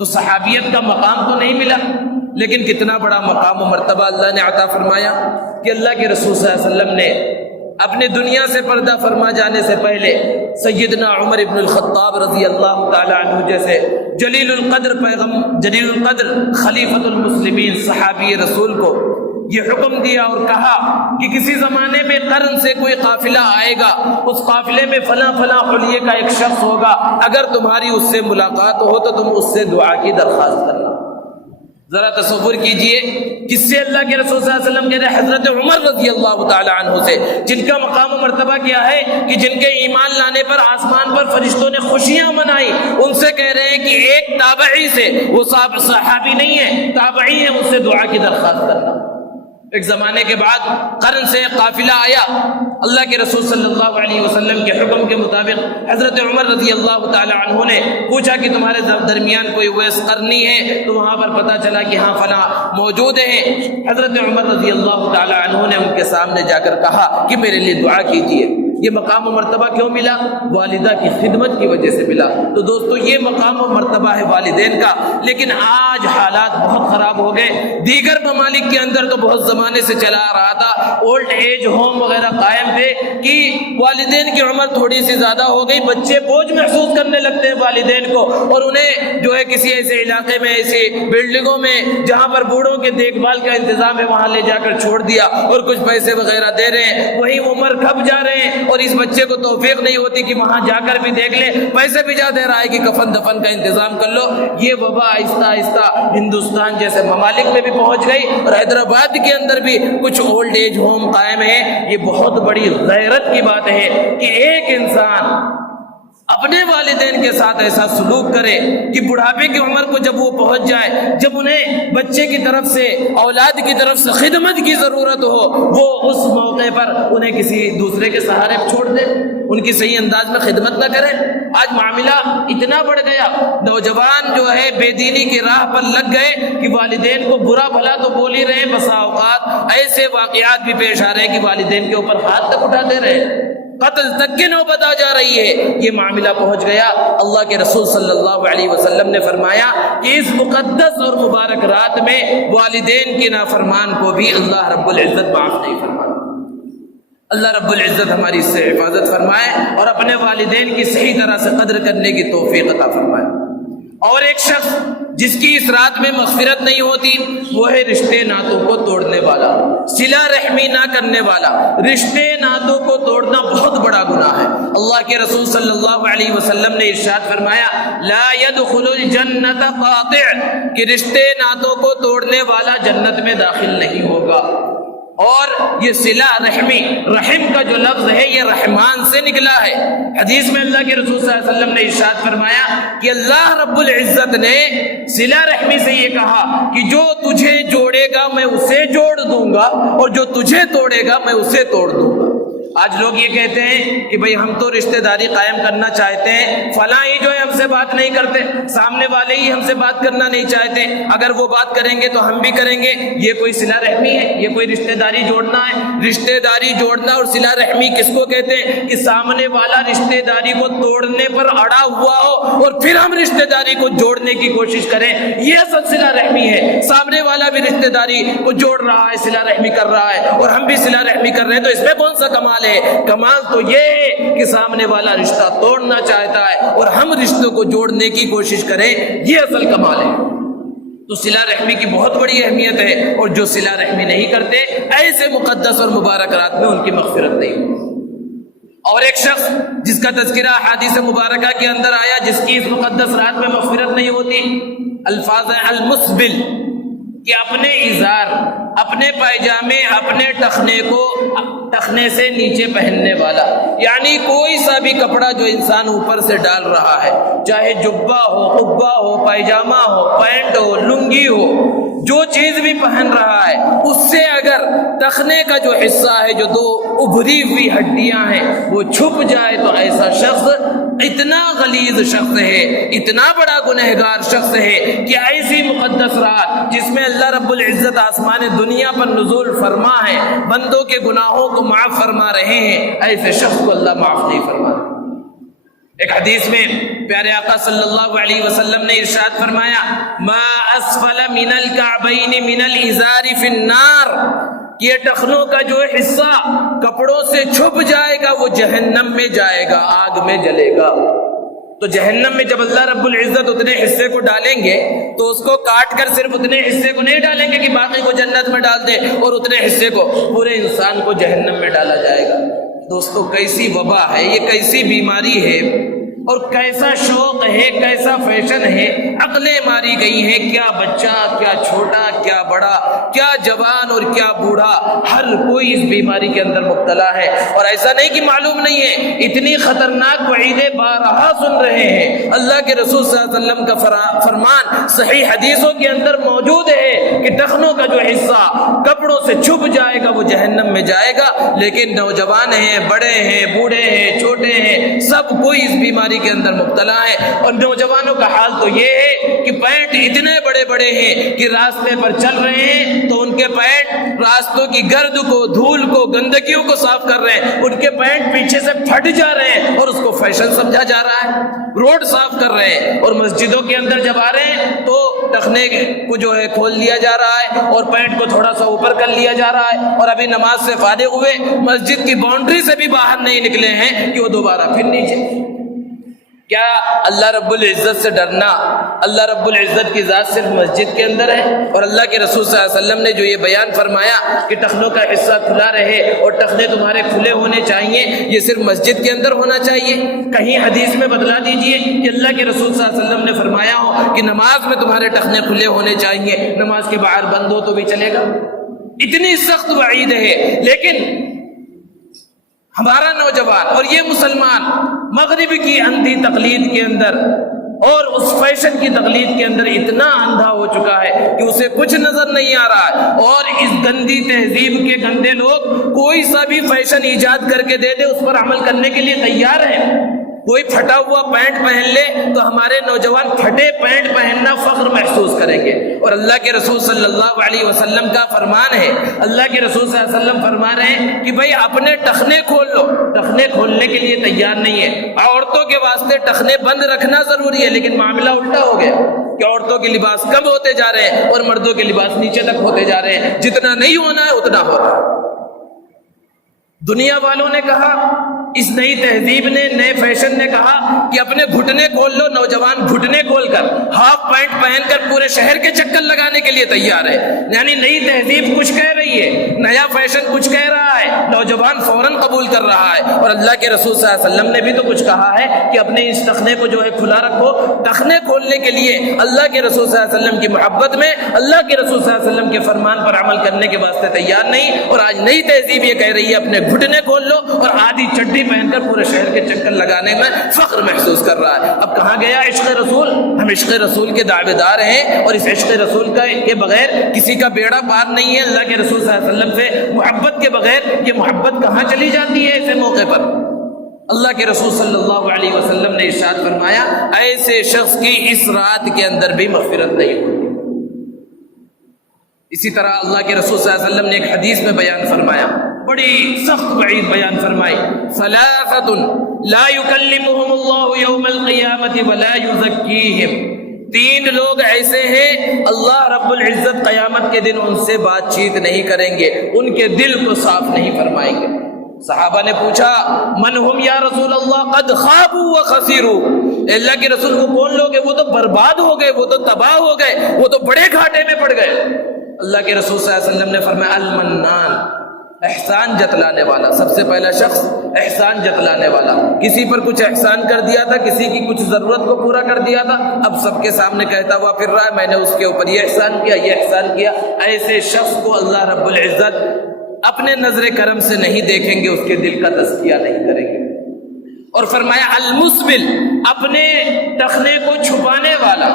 تو صحابیت کا مقام تو نہیں ملا، لیکن کتنا بڑا مقام و مرتبہ اللہ نے عطا فرمایا کہ اللہ کے رسول صلی اللہ علیہ وسلم نے اپنے دنیا سے پردہ فرما جانے سے پہلے سیدنا عمر ابن الخطاب رضی اللہ تعالی عنہ جیسے جلیل القدر خلیفۃ المسلمین صحابی رسول کو یہ حکم دیا اور کہا کہ کسی زمانے میں قرن سے کوئی قافلہ آئے گا، اس قافلے میں فلاں فلاں خلیے کا ایک شخص ہوگا، اگر تمہاری اس سے ملاقات ہو تو تم اس سے دعا کی درخواست کرنا۔ ذرا تصور کیجئے کس سے اللہ کے رسول صلی اللہ علیہ وسلم کہتے ہیں حضرت عمر رضی اللہ تعالی عنہ سے، جن کا مقام و مرتبہ کیا ہے کہ جن کے ایمان لانے پر آسمان پر فرشتوں نے خوشیاں منائی، ان سے کہہ رہے ہیں کہ ایک تابعی سے، وہ صحابی نہیں ہے، تابعی ہے، اس سے دعا کی درخواست کرنا۔ ایک زمانے کے بعد قرن سے ایک قافلہ آیا، اللہ کے رسول صلی اللہ علیہ وسلم کے حکم کے مطابق حضرت عمر رضی اللہ تعالی عنہ نے پوچھا کہ تمہارے درمیان کوئی اویس قرنی ہے، تو وہاں پر پتہ چلا کہ ہاں فلاں موجود ہیں۔ حضرت عمر رضی اللہ تعالی عنہ نے ان کے سامنے جا کر کہا کہ میرے لیے دعا کیجیے۔ یہ مقام و مرتبہ کیوں ملا؟ والدہ کی خدمت کی وجہ سے ملا۔ تو دوستو یہ مقام و مرتبہ ہے والدین کا، لیکن آج حالات بہت خراب ہو گئے۔ دیگر ممالک کے اندر تو بہت زمانے سے چلا آ رہا تھا، اولڈ ایج ہوم وغیرہ قائم تھے کہ والدین کی عمر تھوڑی سی زیادہ ہو گئی، بچے بوجھ محسوس کرنے لگتے ہیں والدین کو، اور انہیں جو ہے کسی ایسے علاقے میں، ایسی بلڈنگوں میں جہاں پر بوڑھوں کے دیکھ بھال کا انتظام ہے وہاں لے جا کر چھوڑ دیا، اور کچھ پیسے وغیرہ دے رہے ہیں، وہیں عمر کھپ جا رہے ہیں اور اس بچے کو توفیق نہیں ہوتی کہ وہاں جا کر بھی دیکھ لے، پیسے بھیجا دے رہا ہے کہ کفن دفن کا انتظام کر لو۔ یہ وبا آہستہ آہستہ ہندوستان جیسے ممالک میں بھی پہنچ گئی، اور حیدرآباد کے اندر بھی کچھ اولڈ ایج ہوم قائم ہیں۔ یہ بہت بڑی غیرت کی بات ہے کہ ایک انسان اپنے والدین کے ساتھ ایسا سلوک کرے کہ بڑھاپے کی عمر کو جب وہ پہنچ جائے، جب انہیں بچے کی طرف سے، اولاد کی طرف سے خدمت کی ضرورت ہو، وہ اس موقع پر انہیں کسی دوسرے کے سہارے چھوڑ دے، ان کی صحیح انداز میں خدمت نہ کرے۔ آج معاملہ اتنا بڑھ گیا، نوجوان جو ہے بے دینی کی راہ پر لگ گئے کہ والدین کو برا بھلا تو بول ہی رہے، بسا اوقات ایسے واقعات بھی پیش آ رہے ہیں کہ والدین کے اوپر ہاتھ تک اٹھاتے رہے، قتل تک کی نوبت آ جا رہی ہے۔ یہ معاملہ پہنچ گیا۔ اللہ کے رسول صلی اللہ علیہ وسلم نے فرمایا کہ اس مقدس اور مبارک رات میں والدین کے نافرمان کو بھی اللہ رب العزت معاف نہیں فرماتا۔ اللہ رب العزت ہماری اس سے حفاظت فرمائے اور اپنے والدین کی صحیح طرح سے قدر کرنے کی توفیق عطا فرمائے۔ اور ایک شخص جس کی اس رات میں مغفرت نہیں ہوتی وہ ہے رشتے ناتوں کو توڑنے والا، صلہ رحمی نہ کرنے والا۔ رشتے ناتوں کو توڑنا بہت بڑا گناہ ہے۔ اللہ کے رسول صلی اللہ علیہ وسلم نے ارشاد فرمایا لا يدخل الجنت قاطع، کہ رشتے ناتوں کو توڑنے والا جنت میں داخل نہیں ہوگا۔ اور یہ صلہ رحمی، رحم کا جو لفظ ہے یہ رحمان سے نکلا ہے۔ حدیث میں اللہ کے رسول صلی اللہ علیہ وسلم نے ارشاد فرمایا کہ اللہ رب العزت نے صلہ رحمی سے یہ کہا کہ جو تجھے جوڑے گا میں اسے جوڑ دوں گا، اور جو تجھے توڑے گا میں اسے توڑ دوں گا۔ آج لوگ یہ کہتے ہیں کہ بھئی ہم تو رشتہ داری قائم کرنا چاہتے ہیں، فلاں ہی جو ہے ہم سے بات نہیں کرتے، سامنے والے ہی ہم سے بات کرنا نہیں چاہتے، اگر وہ بات کریں گے تو ہم بھی کریں گے۔ یہ کوئی صلہ رحمی ہے؟ یہ کوئی رشتہ داری جوڑنا ہے؟ رشتہ داری جوڑنا اور صلہ رحمی کس کو کہتے ہیں؟ کہ سامنے والا رشتہ داری کو توڑنے پر اڑا ہوا ہو اور پھر ہم رشتہ داری کو جوڑنے کی کوشش کریں، یہ اصل صلہ رحمی ہے۔ سامنے والا بھی رشتہ داری کو جوڑ رہا ہے، صلہ رحمی کر رہا ہے، اور ہم بھی صلہ رحمی کر رہے ہیں، تو اس میں کون سا کمال ہے؟ کمال تو یہ ہے کہ سامنے والا رشتہ توڑنا چاہتا ہے اور ہم رشتوں کو جوڑنے کی کوشش کریں، یہ اصل کمال ہے۔ تو صلہ رحمی کی بہت بڑی اہمیت ہے، اور جو صلہ رحمی نہیں کرتے ایسے مقدس اور مبارک رات میں ان کی مغفرت نہیں ہوتی۔ اور ایک شخص جس کا تذکرہ حدیث مبارکہ کے اندر آیا، جس کی اس مقدس رات میں مغفرت نہیں ہوتی، الفاظ المسبل، کہ اپنے ازار، اپنے پائجامے، اپنے ٹخنے سے نیچے پہننے والا، یعنی کوئی سا بھی کپڑا جو انسان اوپر سے ڈال رہا ہے، چاہے جبہ ہو، قبہ ہو، پائجامہ ہو، پینٹ ہو، لنگی ہو، جو چیز بھی پہن رہا ہے اس سے اگر ٹخنے کا جو حصہ ہے، جو دو ابھری ہوئی ہڈیاں ہیں، وہ چھپ جائے تو ایسا شخص اتنا غلیظ شخص ہے، اتنا بڑا گنہگار شخص ہے کہ ایسی مقدس رات جس میں اللہ رب العزت آسمان دنیا پر نزول فرما ہے، بندوں کے گناہوں کو معاف فرما رہے ہیں، ایسے شخص کو اللہ معاف نہیں فرماتا۔ ایک حدیث میں پیارے آقا صلی اللہ علیہ وسلم نے ارشاد فرمایا ما اسفل من الکعبین من الازار فی النار، یہ ٹخنوں کا جو حصہ کپڑوں سے چھپ جائے گا وہ جہنم میں جائے گا، آگ میں جلے گا۔ تو جہنم میں جب اللہ رب العزت اتنے حصے کو ڈالیں گے تو اس کو کاٹ کر صرف اتنے حصے کو نہیں ڈالیں گے کہ باقی کو جنت میں ڈال دے، اور اتنے حصے کو، پورے انسان کو جہنم میں ڈالا جائے گا۔ دوستو کیسی وبا ہے یہ، کیسی بیماری ہے، اور کیسا شوق ہے، کیسا فیشن ہے، عقلیں ماری گئی ہیں، کیا بچہ، کیا چھوٹا، کیا بڑا، کیا جوان اور کیا بوڑھا، ہر کوئی اس بیماری کے اندر مبتلا ہے۔ اور ایسا نہیں کہ معلوم نہیں ہے، اتنی خطرناک وعیدیں بارہا سن رہے ہیں۔ اللہ کے رسول صلی اللہ علیہ وسلم کا فرمان صحیح حدیثوں کے اندر موجود ہے کہ ٹخنوں کا جو حصہ کپڑوں سے چھپ جائے گا وہ جہنم میں جائے گا، لیکن نوجوان ہیں، بڑے ہیں، بوڑھے ہیں، چھوٹے ہیں، سب کوئی اس بیماری کے اندر مبتلا ہے۔ اور نوجوانوں کا حال تو یہ ہے کہ پینٹ اتنے بڑے بڑے ہیں کہ راستے پر چل رہے ہیں تو ان کے پینٹ راستوں کی گرد کو، دھول کو، گندگیوں کو صاف کر رہے ہیں، ان کے پینٹ پیچھے سے پھٹ جا رہے ہیں اور اس کو فیشن سمجھا جا رہا ہے، روڈ صاف کر رہے ہیں، اور مسجدوں کے اندر جب آ رہے ہیں تو ٹخنے کو جو ہے کھول لیا جا رہا ہے اور پینٹ کو تھوڑا سا اوپر کر لیا جا رہا ہے، اور ابھی نماز سے فارغ ہوئے مسجد کی باؤنڈری سے بھی باہر نہیں نکلے ہیں کہ وہ دوبارہ پھر نیچے۔ کیا اللہ رب العزت سے ڈرنا اللہ رب العزت کی ذات صرف مسجد کے اندر ہے؟ اور اللہ کے رسول صلی اللہ علیہ وسلم نے جو یہ بیان فرمایا کہ ٹخنوں کا حصہ کھلا رہے اور ٹخنے تمہارے کھلے ہونے چاہیے، یہ صرف مسجد کے اندر ہونا چاہیے؟ کہیں حدیث میں بتلا دیجئے کہ اللہ کے رسول صلی اللہ علیہ وسلم نے فرمایا ہو کہ نماز میں تمہارے ٹخنے کھلے ہونے چاہیے، نماز کے باہر بند ہو تو بھی چلے گا؟ اتنی سخت وعید ہے، لیکن ہمارا نوجوان اور یہ مسلمان مغرب کی اندھی تقلید کے اندر اور اس فیشن کی تقلید کے اندر اتنا اندھا ہو چکا ہے کہ اسے کچھ نظر نہیں آ رہا ہے، اور اس گندی تہذیب کے گندے لوگ کوئی سا بھی فیشن ایجاد کر کے دے دے اس پر عمل کرنے کے لیے تیار ہیں۔ کوئی پھٹا ہوا پینٹ پہن لے تو ہمارے نوجوان پھٹے پینٹ پہننا فخر محسوس کریں گے، اور اللہ کے رسول صلی اللہ علیہ وسلم کا فرمان ہے، اللہ کے رسول صلی اللہ علیہ وسلم فرما رہے ہیں کہ بھائی اپنے ٹخنے کھول لو۔ ٹخنے کھولنے کے لیے تیار نہیں ہے، عورتوں کے واسطے ٹخنے بند رکھنا ضروری ہے، لیکن معاملہ الٹا ہو گیا کہ عورتوں کے لباس کم ہوتے جا رہے ہیں اور مردوں کے لباس نیچے تک ہوتے جا رہے ہیں، جتنا نہیں ہونا ہے اتنا ہو رہا ہے۔ دنیا والوں نے کہا، اس نئی تہذیب نے، نئے فیشن نے کہا کہ اپنے گھٹنے کھول لو۔ نوجوان گھٹنے کھول کر ہاف پینٹ پہن کر پورے شہر کے چکر لگانے کے لیے تیار ہے، یعنی نئی تہذیب کچھ کہہ رہی ہے، نیا فیشن کچھ کہہ رہا ہے، نوجوان فوراً قبول کر رہا ہے۔ اور اللہ کے رسول صلی اللہ علیہ وسلم نے بھی تو کچھ کہا ہے کہ اپنے اس ٹخنے کو جو ہے کھلا رکھو۔ ٹخنے کھولنے کے لیے اللہ کے رسول صلی اللہ علیہ وسلم کی محبت میں اللہ کے رسول صلی اللہ علیہ وسلم کے فرمان پر عمل کرنے کے واسطے تیار نہیں، اور آج نئی تہذیب یہ کہہ رہی ہے اپنے گھٹنے کھول لو، اور آدھی چڈی پہن کر پورے شہر کے چکر لگانے میں فخر محسوس کر رہا ہے۔ اب کہاں گیا عشق رسول؟ ہم عشق رسول کے دعوے دار ہیں، اور اس عشق رسول کے بغیر کسی کا بیڑا پار نہیں ہے۔ اللہ کے رسول صلی اللہ علیہ وسلم سے محبت کے بغیر یہ محبت کہاں چلی جاتی ہے ایسے موقع پر؟ اللہ کے رسول صلی اللہ علیہ وسلم نے ارشاد فرمایا، ایسے شخص کی اس رات کے اندر بھی مغفرت نہیں ہوتی۔ اسی طرح اللہ کے رسول صلی اللہ علیہ وسلم نے ایک حدیث میں بیان فرمایا، بڑی سخت وعید بیان فرمائی، ثلاثۃ لا یکلمہم اللہ یوم القیامۃ ولا یزکیہم۔ تین لوگ ایسے ہیں اللہ رب العزت قیامت کے دن ان سے بات چیت نہیں کریں گے، ان کے دل کو صاف نہیں فرمائیں گے۔ صحابہ نے پوچھا، من ہم یا رسول اللہ؟ قد خابوا وخسروا۔ اللہ کے رسول کو کون لوگ ہیں؟ وہ تو برباد ہو گئے، وہ تو تباہ ہو گئے، وہ تو بڑے گھاٹے میں پڑ گئے۔ اللہ کے رسول صلی اللہ علیہ وسلم نے فرمایا، المنان، احسان جتلانے والا۔ سب سے پہلا شخص احسان جتلانے والا، کسی پر کچھ احسان کر دیا تھا، کسی کی کچھ ضرورت کو پورا کر دیا تھا، اب سب کے سامنے کہتا ہوا پھر رہا ہے میں نے اس کے اوپر یہ احسان کیا، یہ احسان کیا۔ ایسے شخص کو اللہ رب العزت اپنے نظر کرم سے نہیں دیکھیں گے، اس کے دل کا تزکیہ نہیں کریں گے۔ اور فرمایا المسبل، اپنے ٹخنے کو چھپانے والا،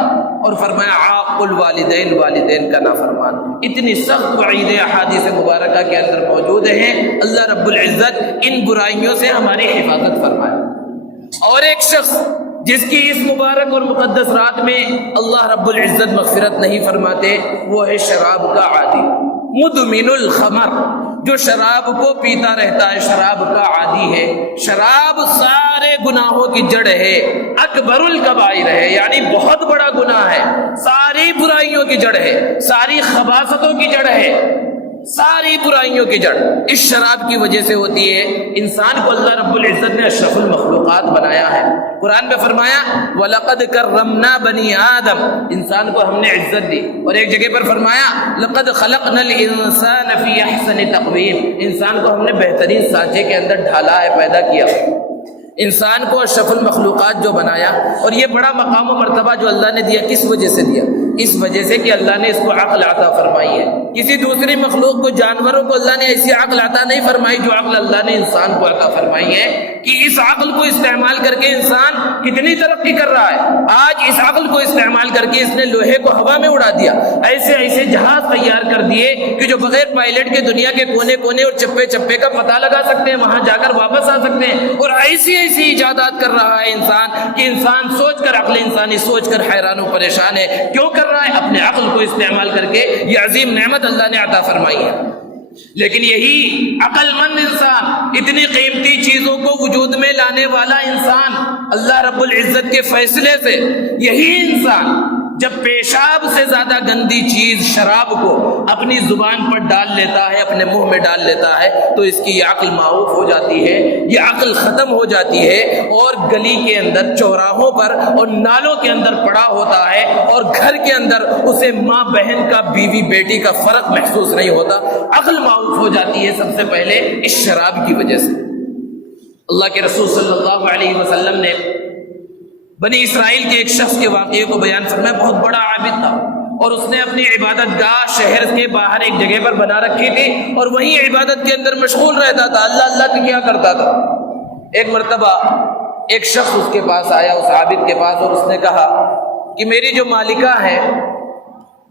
اور فرمایا عاق الوالدین، والدین کا نافرمان۔ اتنی سخت وعید احادیث مبارکہ کے اندر موجود ہیں۔ اللہ رب العزت ان برائیوں سے ہماری حفاظت فرمائے۔ اور ایک شخص جس کی اس مبارک اور مقدس رات میں اللہ رب العزت مغفرت نہیں فرماتے، وہ ہے شراب کا عادی، مدمن الخمر، جو شراب کو پیتا رہتا ہے، شراب کا عادی ہے۔ شراب سارے گناہوں کی جڑ ہے، اکبر الکبائر ہے، یعنی بہت بڑا گناہ ہے، ساری برائیوں کی جڑ ہے، ساری خباثتوں کی جڑ ہے، ساری برائیوں کی جڑ اس شراب کی وجہ سے ہوتی ہے۔ انسان کو اللہ رب العزت نے اشرف المخلوقات بنایا ہے۔ قرآن میں فرمایا وَلَقَدْ كَرَّمْنَا بَنِي آدم، انسان کو ہم نے عزت دی، اور ایک جگہ پر فرمایا لَقَدْ خَلَقْنَا الْإِنسَانَ فِي أَحْسَنِ تَقْوِيمٍ، انسان کو ہم نے بہترین سانچے کے اندر ڈھالا ہے، پیدا کیا۔ انسان کو اشرف المخلوقات جو بنایا، اور یہ بڑا مقام و مرتبہ جو اللہ نے دیا، کس وجہ سے دیا؟ اس وجہ سے کہ اللہ نے اس کو عقل عطا فرمائی ہے۔ کسی دوسری مخلوق کو، جانوروں کو اللہ نے ایسی عقل عطا نہیں فرمائی جو عقل اللہ نے انسان کو عطا فرمائی ہے، کہ اس عقل کو استعمال کر کے انسان کتنی ترقی کر رہا ہے۔ آج اس عقل کو استعمال کر کے اس نے لوہے کو ہوا میں اڑا دیا، ایسے ایسے جہاز تیار کر دیے کہ جو بغیر پائلٹ کے دنیا کے کونے کونے اور چپے چپے کا پتہ لگا سکتے ہیں، وہاں جا کر واپس آ سکتے ہیں۔ اور ایسی ایسی ایجادات کر رہا ہے انسان کہ انسان سوچ کر، عقل انسانی سوچ کر حیران و پریشان ہے۔ کیوں کر رہا ہے؟ اپنے عقل کو استعمال کر کے یہ عظیم نعمت اللہ نے عطا فرمائی ہے۔ لیکن یہی عقل مند انسان، اتنی قیمتی چیزوں کو وجود میں لانے والا انسان، اللہ رب العزت کے فیصلے سے یہی انسان جب پیشاب سے زیادہ گندی چیز شراب کو اپنی زبان پر ڈال لیتا ہے، اپنے منہ میں ڈال لیتا ہے، تو اس کی یہ عقل معوف ہو جاتی ہے، یہ عقل ختم ہو جاتی ہے، اور گلی کے اندر، چوراہوں پر اور نالوں کے اندر پڑا ہوتا ہے، اور گھر کے اندر اسے ماں بہن کا، بیوی بیٹی کا فرق محسوس نہیں ہوتا۔ عقل معوف ہو جاتی ہے سب سے پہلے اس شراب کی وجہ سے۔ اللہ کے رسول صلی اللہ علیہ وسلم نے بنی اسرائیل کے ایک شخص کے واقعے کو بیان فرمایا، بہت بڑا عابد تھا، اور اس نے اپنی عبادت گاہ شہر کے باہر ایک جگہ پر بنا رکھی تھی، اور وہیں عبادت کے اندر مشغول رہتا تھا، اللہ اللہ کی کیا کرتا تھا۔ ایک مرتبہ ایک شخص اس کے پاس آیا، اس عابد کے پاس، اور اس نے کہا کہ میری جو مالکہ ہے،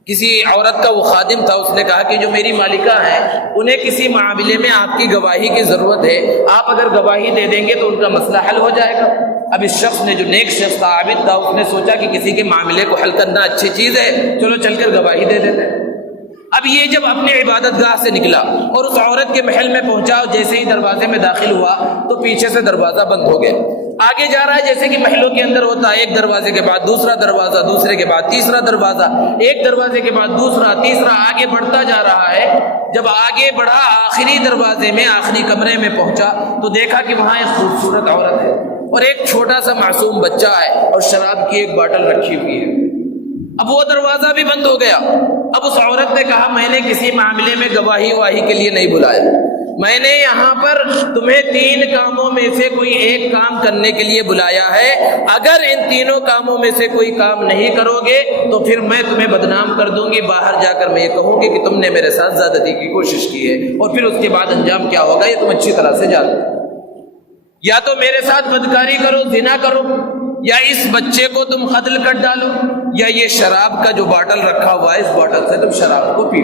کسی عورت کا وہ خادم تھا، اس نے کہا کہ جو میری مالکہ ہیں انہیں کسی معاملے میں آپ کی گواہی کی ضرورت ہے، آپ اگر گواہی دے دیں گے تو ان کا مسئلہ حل ہو جائے گا۔ اب اس شخص نے، جو نیک شخص تھا، عابد تھا، اس نے سوچا کہ کسی کے معاملے کو حل کرنا اچھی چیز ہے، چلو چل کر گواہی دے دیتے ہیں۔ اب یہ جب اپنے عبادت گاہ سے نکلا اور اس عورت کے محل میں پہنچا، اور جیسے ہی دروازے میں داخل ہوا تو پیچھے سے دروازہ بند ہو گیا۔ آگے جا رہا ہے جیسے کہ محلوں کے اندر ہوتا ہے، ایک دروازے کے بعد دوسرا دروازہ، دوسرے کے بعد تیسرا دروازہ، ایک دروازے کے بعد دوسرا، تیسرا، آگے بڑھتا جا رہا ہے۔ جب آگے بڑھا، آخری دروازے میں، آخری کمرے میں پہنچا تو دیکھا کہ وہاں ایک خوبصورت عورت ہے اور ایک چھوٹا سا معصوم بچہ ہے، اور شراب کی ایک باٹل رکھی ہوئی ہے۔ اب وہ دروازہ بھی بند ہو گیا۔ اب اس عورت نے کہا، میں نے کسی معاملے میں گواہی واہی کے لیے نہیں بلایا، میں نے یہاں پر تمہیں 3 کاموں میں سے کوئی ایک کام کرنے کے لیے بلایا ہے، اگر ان تینوں کاموں میں سے کوئی کام نہیں کرو گے تو پھر میں تمہیں بدنام کر دوں گی، باہر جا کر میں یہ کہوں گی کہ تم نے میرے ساتھ زیادتی کی کوشش کی ہے، اور پھر اس کے بعد انجام کیا ہوگا یہ تم اچھی طرح سے جانتے ہو۔ یا تو میرے ساتھ بدکاری کرو، زنا کرو، یا اس بچے کو تم قتل کر ڈالو، یا یہ شراب کا جو باٹل رکھا ہوا ہے اس باٹل سے تم شراب کو پی۔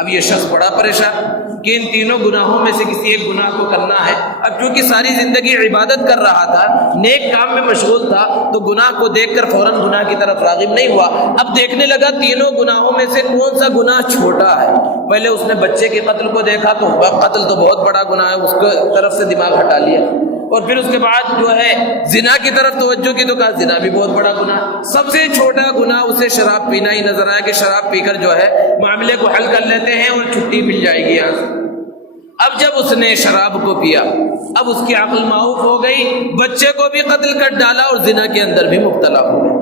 اب یہ شخص بڑا پریشان کہ ان تینوں گناہوں میں سے کسی ایک گناہ کو کرنا ہے۔ اب چونکہ ساری زندگی عبادت کر رہا تھا، نیک کام میں مشغول تھا، تو گناہ کو دیکھ کر فوراً گناہ کی طرف راغب نہیں ہوا۔ اب دیکھنے لگا تینوں گناہوں میں سے کون سا گناہ چھوٹا ہے۔ پہلے اس نے بچے کے قتل کو دیکھا تو قتل تو بہت بڑا گناہ ہے، اس کی طرف سے دماغ ہٹا لیا، اور پھر اس کے بعد جو ہے زنا کی طرف توجہ کی تو کہا زنا بھی بہت بڑا گناہ۔ سب سے چھوٹا گناہ اسے شراب پینا ہی نظر آیا کہ شراب پی کر جو ہے معاملے کو حل کر لیتے ہیں اور چھٹی مل جائے گی یہاں سے۔ اب جب اس نے شراب کو پیا، اب اس کی عقل معوف ہو گئی، بچے کو بھی قتل کر ڈالا اور زنا کے اندر بھی مبتلا ہو گیا۔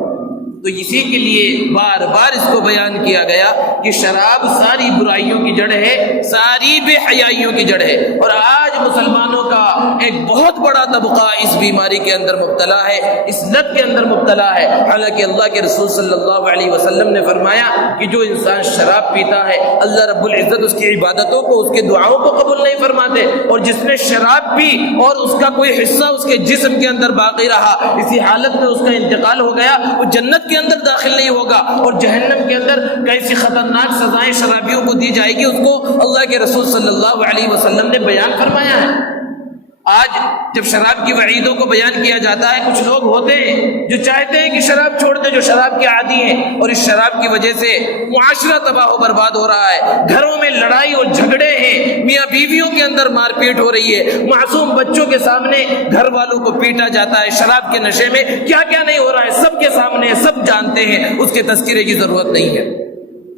تو اسی کے لیے بار بار اس کو بیان کیا گیا کہ شراب ساری برائیوں کی جڑ ہے، ساری بے حیائیوں کی جڑ ہے، اور آج مسلمانوں کا ایک بہت بڑا طبقہ اس بیماری کے اندر مبتلا ہے، اس لت کے اندر مبتلا ہے۔ حالانکہ اللہ کے رسول صلی اللہ علیہ وسلم نے فرمایا کہ جو انسان شراب پیتا ہے اللہ رب العزت اس کی عبادتوں کو، اس کے دعاؤں کو قبول نہیں فرماتے، اور جس نے شراب پی اور اس کا کوئی حصہ اس کے جسم کے اندر باقی رہا، اسی حالت میں اس کا انتقال ہو گیا، وہ جنت کے اندر داخل نہیں ہوگا، اور جہنم کے اندر کیسی خطرناک سزائیں شرابیوں کو دی جائے گی، اس کو اللہ کے رسول صلی اللہ علیہ وسلم نے بیان فرمایا ہے۔ آج جب شراب کی وعیدوں کو بیان کیا جاتا ہے، کچھ لوگ ہوتے ہیں جو چاہتے ہیں کہ شراب چھوڑ دیں، جو شراب کے عادی ہیں، اور اس شراب کی وجہ سے معاشرہ تباہ و برباد ہو رہا ہے، گھروں میں لڑائی اور جھگڑے ہیں، میاں بیویوں کے اندر مار پیٹ ہو رہی ہے، معصوم بچوں کے سامنے گھر والوں کو پیٹا جاتا ہے، شراب کے نشے میں کیا کیا نہیں ہو رہا ہے سب کے سامنے، سب جانتے ہیں، اس کے تذکرے کی ضرورت نہیں ہے۔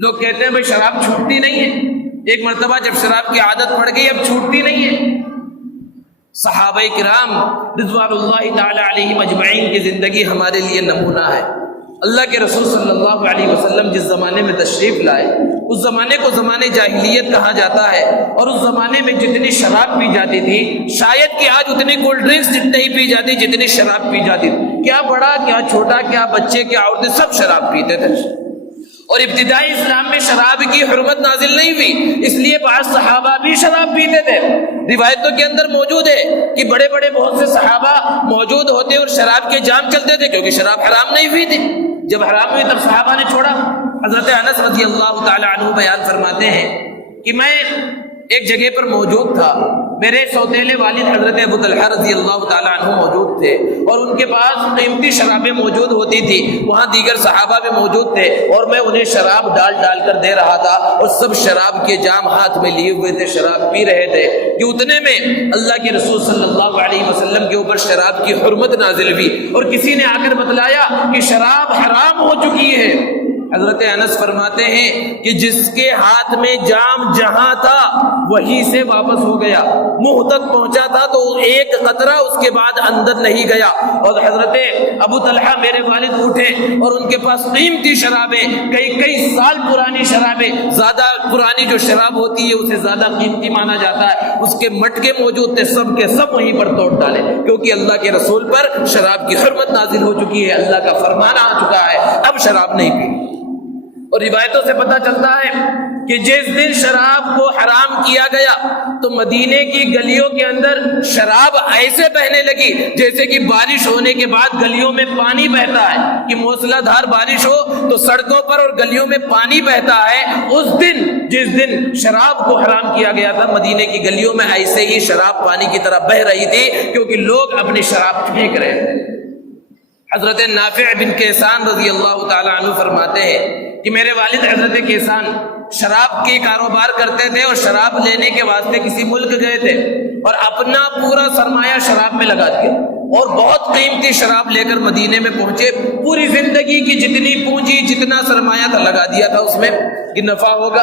لوگ کہتے ہیں بھائی شراب چھوٹتی نہیں ہے، ایک مرتبہ جب شراب کی عادت پڑ گئی اب چھوٹتی نہیں ہے۔ صحابہ کرام رضوان اللہ تعالی علیہم اجمعین کی زندگی ہمارے لیے نمونہ ہے۔ اللہ کے رسول صلی اللہ علیہ وسلم جس زمانے میں تشریف لائے، اس زمانے کو زمانے جاہلیت کہا جاتا ہے، اور اس زمانے میں جتنی شراب پی جاتی تھی شاید کہ آج اتنی کولڈ ڈرنکس نہیں پی جاتی جتنی شراب پی جاتی تھی۔ کیا بڑا، کیا چھوٹا، کیا بچے، کیا عورتیں، سب شراب پیتے تھے۔ اور ابتدائی اسلام میں شراب کی حرمت نازل نہیں ہوئی، اس لیے بعض صحابہ بھی شراب پیتے تھے۔ روایتوں کے اندر موجود ہے کہ بڑے بڑے بہت سے صحابہ موجود ہوتے اور شراب کے جام چلتے تھے، کیونکہ شراب حرام نہیں ہوئی تھی۔ جب حرام ہوئی تب صحابہ نے چھوڑا۔ حضرت انس رضی اللہ تعالی عنہ بیان فرماتے ہیں کہ میں ایک جگہ پر موجود تھا، میرے سوتیلے والد حضرت ابو طلحہ رضی اللہ تعالیٰ عنہ موجود تھے، اور ان کے پاس قیمتی شرابیں موجود ہوتی تھی، وہاں دیگر صحابہ بھی موجود تھے، اور میں انہیں شراب ڈال ڈال کر دے رہا تھا، اور سب شراب کے جام ہاتھ میں لیے ہوئے تھے، شراب پی رہے تھے کہ اتنے میں اللہ کے رسول صلی اللہ علیہ وسلم کے اوپر شراب کی حرمت نازل ہوئی، اور کسی نے آ کر بتلایا کہ شراب حرام ہو چکی ہے۔ حضرت انس فرماتے ہیں کہ جس کے ہاتھ میں جام جہاں تھا وہیں سے واپس ہو گیا، منہ تک پہنچا تھا تو ایک قطرہ اس کے بعد اندر نہیں گیا۔ اور حضرت ابو طلحہ میرے والد اٹھے، اور ان کے پاس قیمتی شرابیں، کئی سال پرانی شرابیں، زیادہ پرانی جو شراب ہوتی ہے اسے زیادہ قیمتی مانا جاتا ہے، اس کے مٹکے موجود تھے، سب کے سب وہیں پر توڑ ڈالے، کیونکہ اللہ کے رسول پر شراب کی حرمت نازل ہو چکی ہے، اللہ کا فرمان آ چکا ہے، اب شراب نہیں پی۔ اور روایتوں سے پتہ چلتا ہے کہ جس دن شراب کو حرام کیا گیا تو مدینے کی گلیوں کے اندر شراب ایسے بہنے لگی جیسے کہ بارش ہونے کے بعد گلیوں میں پانی بہتا ہے، کہ موسلا دھار بارش ہو تو سڑکوں پر اور گلیوں میں پانی بہتا ہے۔ اس دن جس دن شراب کو حرام کیا گیا تھا، مدینے کی گلیوں میں ایسے ہی شراب پانی کی طرح بہ رہی تھی، کیونکہ لوگ اپنی شراب پھینک رہے تھے۔ حضرت نافع بن کیسان رضی اللہ تعالیٰ عنہ فرماتے ہیں کہ میرے والد حضرت کیسان شراب کے کاروبار کرتے تھے، اور شراب لینے کے واسطے کسی ملک گئے تھے، اور اپنا پورا سرمایہ شراب میں لگا دیا، اور بہت قیمتی شراب لے کر مدینے میں پہنچے، پوری زندگی کی جتنی پونجی جتنا سرمایہ تھا لگا دیا تھا اس میں کہ نفع ہوگا۔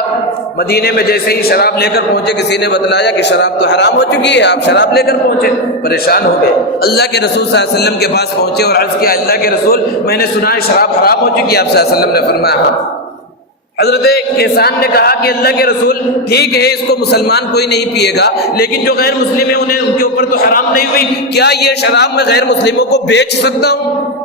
مدینے میں جیسے ہی شراب لے کر پہنچے، کسی نے بتلایا کہ شراب تو حرام ہو چکی ہے، آپ شراب لے کر پہنچے، پریشان ہو گئے، اللہ کے رسول صلی اللہ علیہ وسلم کے پاس پہنچے اور عرض کیا، اللہ کے رسول میں نے سنا ہے شراب حرام ہو چکی ہے۔ آپ صلی اللہ علیہ وسلم نے فرمایا ہاں۔ حضرت کیسان نے کہا کہ اللہ کے رسول ٹھیک ہے، اس کو مسلمان کوئی نہیں پیے گا، لیکن جو غیر مسلم ہیں ان کے اوپر تو حرام نہیں ہوئی، کیا یہ شراب میں غیر مسلموں کو بیچ سکتا ہوں؟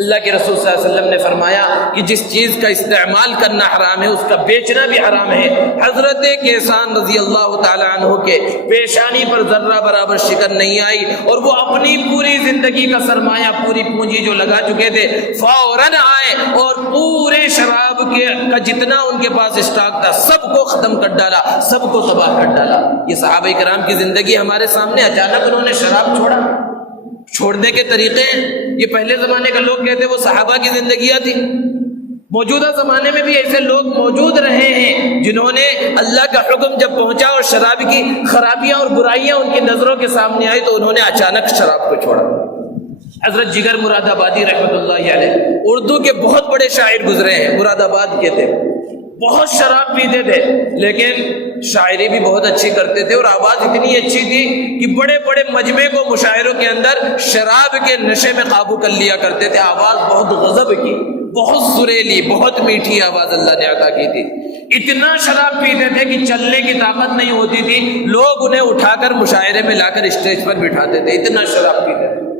اللہ کے رسول صلی اللہ علیہ وسلم نے فرمایا کہ جس چیز کا استعمال کرنا حرام ہے اس کا بیچنا بھی حرام ہے۔ حضرت کیسان رضی اللہ تعالیٰ عنہ کے پیشانی پر ذرہ برابر شکن نہیں آئی، اور وہ اپنی پوری زندگی کا سرمایہ، پوری پونجی جو لگا چکے تھے، فوراً آئے اور پورے شراب کا جتنا ان کے پاس اسٹاک تھا سب کو ختم کر ڈالا، سب کو تباہ کر ڈالا۔ یہ صحابہ کرام کی زندگی ہمارے سامنے، اچانک انہوں نے شراب چھوڑا، چھوڑنے کے طریقے ہیں، یہ پہلے زمانے کا لوگ کہتے وہ صحابہ کی زندگیاں تھی، موجودہ زمانے میں بھی ایسے لوگ موجود رہے ہیں جنہوں نے اللہ کا حکم جب پہنچا اور شراب کی خرابیاں اور برائیاں ان کی نظروں کے سامنے آئی تو انہوں نے اچانک شراب کو چھوڑا۔ حضرت جگر مراد آبادی رحمۃ اللہ علیہ اردو کے بہت بڑے شاعر گزرے ہیں، مراد آباد کے تھے، بہت شراب پیتے تھے لیکن شاعری بھی بہت اچھی کرتے تھے، اور آواز اتنی اچھی تھی کہ بڑے بڑے مجمع کو مشاعروں کے اندر شراب کے نشے میں قابو کر لیا کرتے تھے۔ آواز بہت غضب کی، بہت سریلی، بہت میٹھی آواز اللہ نے عطا کی تھی۔ اتنا شراب پیتے تھے کہ چلنے کی طاقت نہیں ہوتی تھی، لوگ انہیں اٹھا کر مشاعرے میں لا کر اسٹیج پر بٹھاتے تھے، اتنا شراب پیتے تھے۔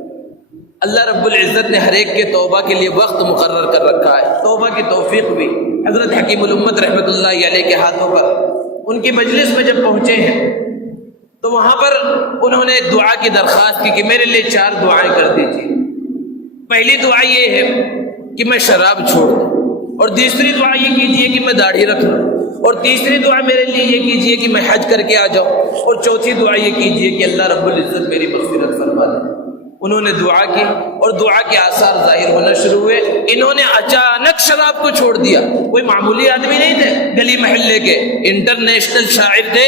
اللہ رب العزت نے ہر ایک کے توبہ کے لیے وقت مقرر کر رکھا ہے، توبہ کی توفیق بھی حضرت حکیم الامت رحمۃ اللہ علیہ کے ہاتھوں پر ان کی مجلس میں جب پہنچے ہیں تو وہاں پر انہوں نے دعا کی درخواست کی کہ میرے لیے 4 دعائیں کر دیجیے۔ پہلی دعا یہ ہے کہ میں شراب چھوڑ دوں، اور دوسری دعا یہ کیجیے کہ میں داڑھی رکھ لوں، اور تیسری دعا میرے لیے یہ کیجیے کہ میں حج کر کے آ جاؤں، اور چوتھی دعا یہ کیجیے کہ اللہ رب العزت میری مغفرت فرما دے۔ انہوں نے دعا کی اور دعا کے آثار ظاہر ہونا شروع ہوئے، انہوں نے اچانک شراب کو چھوڑ دیا۔ کوئی معمولی آدمی نہیں تھے، گلی محلے کے انٹرنیشنل شاعر تھے۔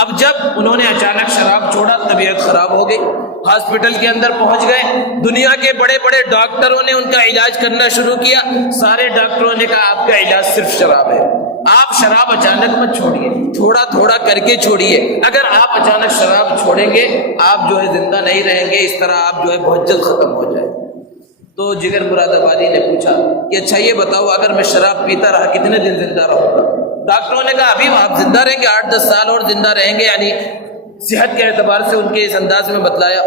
اب جب انہوں نے اچانک شراب چھوڑا طبیعت خراب ہو گئی، ہاسپٹل کے اندر پہنچ گئے، دنیا کے بڑے بڑے ڈاکٹروں نے ان کا علاج کرنا شروع کیا، سارے ڈاکٹروں نے کہا آپ کا علاج صرف شراب ہے، آپ شراب اچانک مت چھوڑیے، تھوڑا تھوڑا کر کے چھوڑیے، اگر آپ اچانک شراب چھوڑیں گے آپ جو ہے زندہ نہیں رہیں گے، اس طرح آپ جو ہے بہت جلد ختم ہو جائے۔ تو جگر مراد آبادی نے پوچھا کہ اچھا یہ بتاؤ اگر میں شراب پیتا رہا کتنے دن زندہ رہوں گا؟ ڈاکٹروں نے کہا ابھی آپ زندہ رہیں گے، 8-10 سال اور زندہ رہیں گے، یعنی صحت کے اعتبار سے ان کے اس انداز میں بتلایا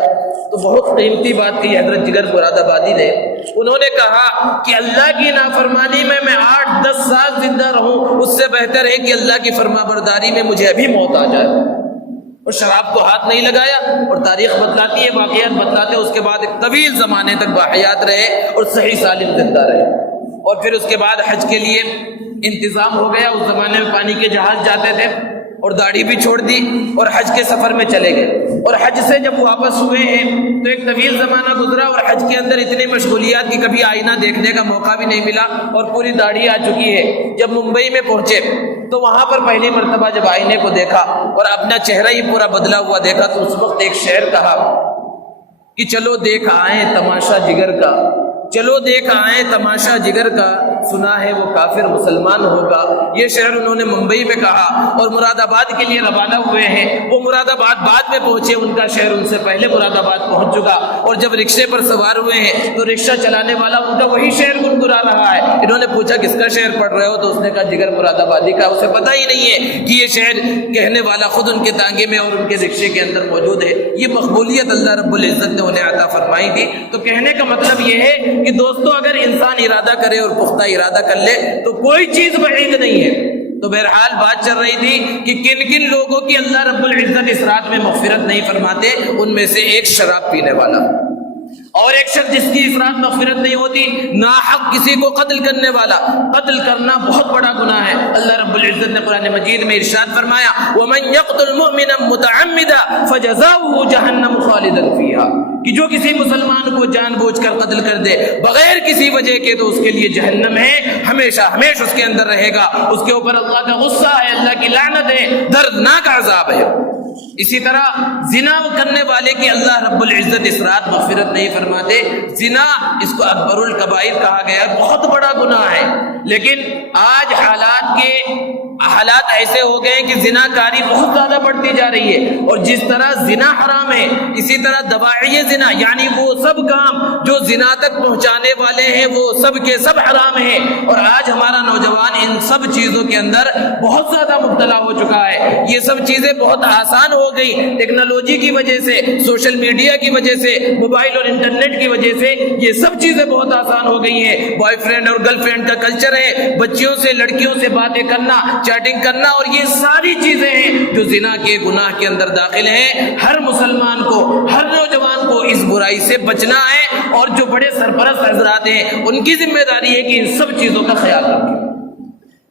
تو بہت قیمتی بات تھی حضرت جگر مراد آبادی نے۔ انہوں نے کہا کہ اللہ کی نافرمانی میں 8-10 سال زندہ رہوں اس سے بہتر ہے کہ اللہ کی فرما برداری میں مجھے ابھی موت آ جائے۔ اور شراب کو ہاتھ نہیں لگایا، اور تاریخ بتلاتی ہے، واقعات بتلاتے ہیں، اس کے بعد ایک طویل زمانے تک باحیات رہے اور صحیح سالم زندہ رہے۔ اور پھر اس کے بعد حج کے لیے انتظام ہو گیا، اس زمانے میں پانی کے جہاز جاتے تھے، اور داڑھی بھی چھوڑ دی اور حج کے سفر میں چلے گئے، اور حج سے جب واپس ہوئے ہیں تو ایک طویل زمانہ گزرا اور حج کے اندر اتنی مشغولیات کی کبھی آئینہ دیکھنے کا موقع بھی نہیں ملا اور پوری داڑھی آ چکی ہے۔ جب ممبئی میں پہنچے تو وہاں پر پہلی مرتبہ جب آئینے کو دیکھا اور اپنا چہرہ ہی پورا بدلا ہوا دیکھا تو اس وقت ایک شعر کہا کہ چلو دیکھ آئیں تماشا جگر کا، چلو دیکھ آئیں تماشا جگر کا، سنا ہے وہ کافر مسلمان ہوگا۔ یہ شعر انہوں نے ممبئی میں کہا اور مراد آباد کے لیے روانہ ہوئے ہیں۔ وہ مراد آباد بعد میں پہنچے، ان کا شعر ان سے پہلے مراد آباد پہنچ چکا، اور جب رکشے پر سوار ہوئے ہیں تو رکشہ چلانے والا ان کا وہی شعر گنگنا رہا ہے۔ انہوں نے پوچھا کس کا شعر پڑھ رہے ہو تو اس نے کہا جگر مراد آبادی کا۔ اسے پتہ ہی نہیں ہے کہ یہ شعر کہنے والا خود ان کے تانگے میں اور ان کے رکشے کے اندر موجود ہے۔ یہ مقبولیت اللہ رب العزت نے انہیں عطا فرمائی تھی۔ تو کہنے کا مطلب یہ ہے کہ دوستو اگر انسان ارادہ کرے اور پختہ ارادہ کر لے تو کوئی چیز بعید نہیں ہے۔ تو بہرحال بات چل رہی تھی کہ کن کن لوگوں کی اللہ رب العزت اس رات میں مغفرت نہیں فرماتے۔ ان میں سے ایک شراب پینے والا، اور ایک شخص جس کی اس رات مغفرت نہیں ہوتی ناحق کسی کو قتل کرنے والا۔ قتل کرنا بہت بڑا گناہ ہے۔ اللہ رب العزت نے قرآن مجید میں ارشاد فرمایا وَمَن يَقْتُلْ مُؤْمِنًا مُتَعَمِّدًا فَجَزَاؤُهُ جَهَنَّمُ خَالِدًا فِيهَا، کہ جو کسی مسلمان کو جان بوجھ کر قتل کر دے بغیر کسی وجہ کے تو اس کے لیے جہنم ہے، ہمیشہ ہمیشہ اس کے اندر رہے گا۔ اس کے اوپر اللہ کا غصہ ہے، اللہ کی لعنت ہے، دردناک عذاب ہے۔ اسی طرح زنا کرنے والے کی اللہ رب العزت اس رات مغفرت نہیں فرماتے۔ زنا اس کو اکبر الکبائر کہا گیا ہے، بہت بڑا گناہ ہے۔ لیکن آج حالات ایسے ہو گئے کہ زنا کاری بہت زیادہ بڑھتی جا رہی ہے، اور جس طرح زنا حرام ہے اسی طرح دواعی زنا یعنی وہ سب کام جو زنا تک پہنچانے والے ہیں وہ سب کے سب حرام ہیں۔ اور آج ہمارا نوجوان ان سب چیزوں کے اندر بہت زیادہ مبتلا ہو چکا ہے۔ یہ سب چیزیں بہت آسان ہو گئی ٹیکنالوجی کی وجہ سے، سوشل میڈیا کی وجہ سے، موبائل اور انٹرنیٹ کی وجہ سے یہ سب چیزیں بہت آسان ہو گئی ہیں۔ بوائے فرینڈ اور گرل فرینڈ کا کلچر ہے، بچیوں سے لڑکیوں سے باتیں کرنا، چیٹنگ کرنا، اور یہ ساری چیزیں ہیں جو زنا کے گناہ کے اندر داخل ہیں۔ ہر مسلمان کو، ہر نوجوان کو اس برائی سے بچنا ہے، اور جو بڑے سرپرست حضرات ہیں ان کی ذمہ داری ہے کہ ان سب چیزوں کا خیال رکھیں۔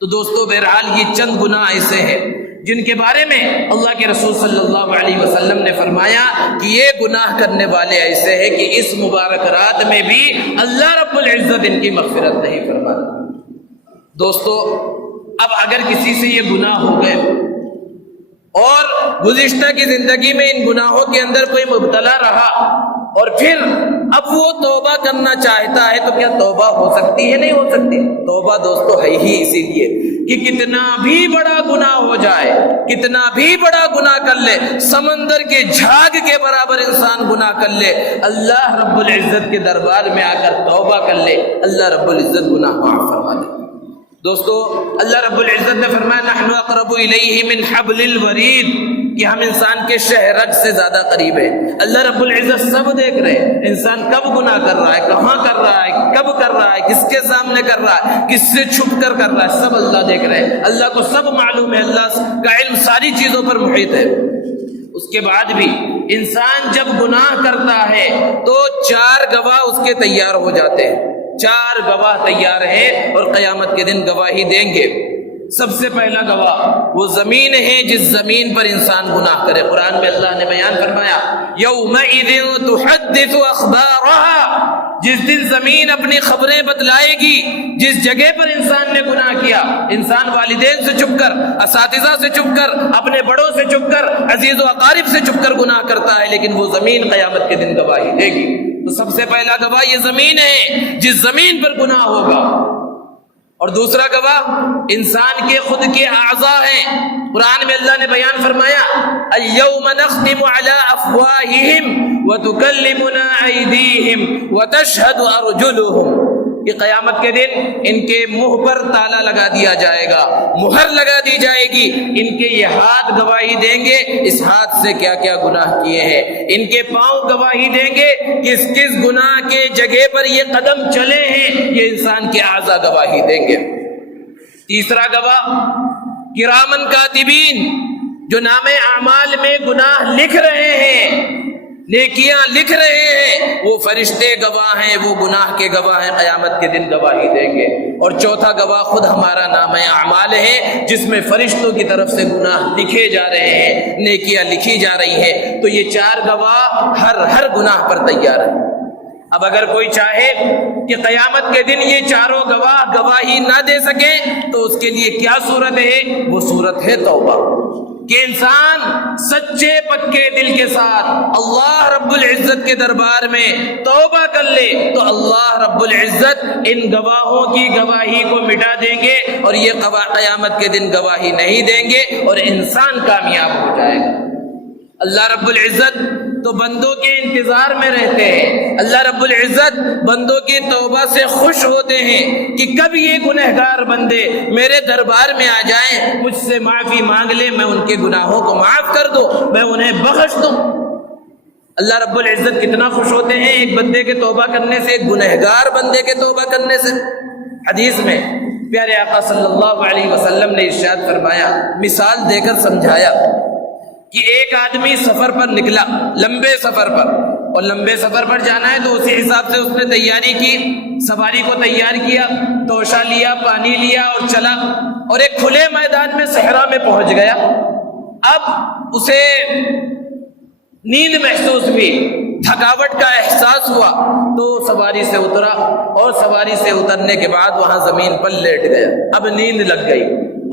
تو دوستو بہرحال یہ چند گناہ ایسے ہیں جن کے بارے میں اللہ کے رسول صلی اللہ علیہ وسلم نے فرمایا کہ یہ گناہ کرنے والے ایسے ہیں کہ اس مبارک رات میں بھی اللہ رب العزت ان کی مغفرت نہیں فرماتا۔ دوستو اب اگر کسی سے یہ گناہ ہو گئے اور گزشتہ کی زندگی میں ان گناہوں کے اندر کوئی مبتلا رہا اور پھر اب وہ توبہ کرنا چاہتا ہے تو کیا توبہ ہو سکتی ہے؟ نہیں ہو سکتی۔ توبہ دوستو ہے ہی اسی لیے کہ کتنا بھی بڑا گناہ ہو جائے، کتنا بھی بڑا گناہ کر لے، سمندر کے جھاگ کے برابر انسان گناہ کر لے، اللہ رب العزت کے دربار میں آ کر توبہ کر لے، اللہ رب العزت گناہ معاف فرما دے۔ دوستو اللہ رب العزت نے فرمایا نحن اقرب الیہ من حبل الورید، کہ ہم انسان کے شہرگ سے زیادہ قریب ہے۔ اللہ رب العزت سب دیکھ رہے ہیں، انسان کب گناہ کر رہا ہے، کہاں کر رہا ہے، کب کر رہا ہے، کس کے سامنے کر رہا ہے، کس سے چھپ کر کر رہا ہے، سب اللہ دیکھ رہے ہیں۔ اللہ کو سب معلوم ہے، اللہ کا علم ساری چیزوں پر محیط ہے۔ اس کے بعد بھی انسان جب گناہ کرتا ہے تو 4 گواہ اس کے تیار ہو جاتے ہیں، 4 گواہ تیار ہیں اور قیامت کے دن گواہی دیں گے۔ سب سے پہلا گواہ وہ زمین ہے جس زمین پر انسان گناہ کرے۔ قرآن میں اللہ نے بیان فرمایا یومئذ تحدث اخبارها، جس دن زمین اپنی خبریں بتلائے گی۔ جس جگہ پر انسان نے گناہ کیا، انسان والدین سے چھپ کر، اساتذہ سے چھپ کر، اپنے بڑوں سے چھپ کر، عزیز و اقارب سے چھپ کر گناہ کرتا ہے، لیکن وہ زمین قیامت کے دن گواہی دے گی۔ تو سب سے پہلا گواہ یہ زمین ہے جس زمین پر گناہ ہوگا، اور دوسرا گواہ انسان کے خود کے اعضاء ہیں۔ قرآن میں اللہ نے بیان فرمایا اليوم نختم على افواہہم وتکلمنا ایدیہم وتشہد ارجلہم، کہ قیامت کے دن ان کے منہ پر تالا لگا دیا جائے گا، مہر لگا دی جائے گی، ان کے یہ ہاتھ گواہی دیں گے اس ہاتھ سے کیا کیا گناہ کیے ہیں، ان کے پاؤں گواہی دیں گے کس کس گناہ کے جگہ پر یہ قدم چلے ہیں، یہ انسان کے اعضاء گواہی دیں گے۔ تیسرا گواہ کرامن کاتبین، جو نام اعمال میں گناہ لکھ رہے ہیں، نیکیاں لکھ رہے ہیں، وہ فرشتے گواہ ہیں، وہ گناہ کے گواہ ہیں، قیامت کے دن گواہی دیں گے۔ اور چوتھا گواہ خود ہمارا نام اعمال ہے، جس میں فرشتوں کی طرف سے گناہ لکھے جا رہے ہیں، نیکیاں لکھی جا رہی ہیں۔ تو یہ چار گواہ ہر گناہ پر تیار ہیں۔ اب اگر کوئی چاہے کہ قیامت کے دن یہ چاروں گواہ گواہی نہ دے سکیں تو اس کے لیے کیا صورت ہے؟ وہ صورت ہے توبہ، کہ انسان سچے پکے دل کے ساتھ اللہ رب العزت کے دربار میں توبہ کر لے تو اللہ رب العزت ان گواہوں کی گواہی کو مٹا دیں گے، اور یہ قیامت کے دن گواہی نہیں دیں گے، اور انسان کامیاب ہو جائے گا۔ اللہ رب العزت تو بندوں کے انتظار میں رہتے ہیں، اللہ رب العزت بندوں کی توبہ سے خوش ہوتے ہیں کہ کب یہ گنہگار بندے میرے دربار میں آ جائیں، مجھ سے معافی مانگ لیں، میں ان کے گناہوں کو معاف کر دوں، میں انہیں بخش دوں۔ اللہ رب العزت کتنا خوش ہوتے ہیں ایک بندے کے توبہ کرنے سے، ایک گنہگار بندے کے توبہ کرنے سے۔ حدیث میں پیارے آقا صلی اللہ علیہ وسلم نے ارشاد فرمایا، مثال دے کر سمجھایا کہ ایک آدمی سفر پر نکلا، لمبے سفر پر، اور لمبے سفر پر جانا ہے تو اسی حساب سے اس نے تیاری کی، سواری کو تیار کیا، توشہ لیا، پانی لیا اور چلا، اور ایک کھلے میدان میں صحرا میں پہنچ گیا۔ اب اسے نیند محسوس ہوئی، تھکاوٹ کا احساس ہوا، تو سواری سے اترا، اور سواری سے اترنے کے بعد وہاں زمین پر لیٹ گیا۔ اب نیند لگ گئی،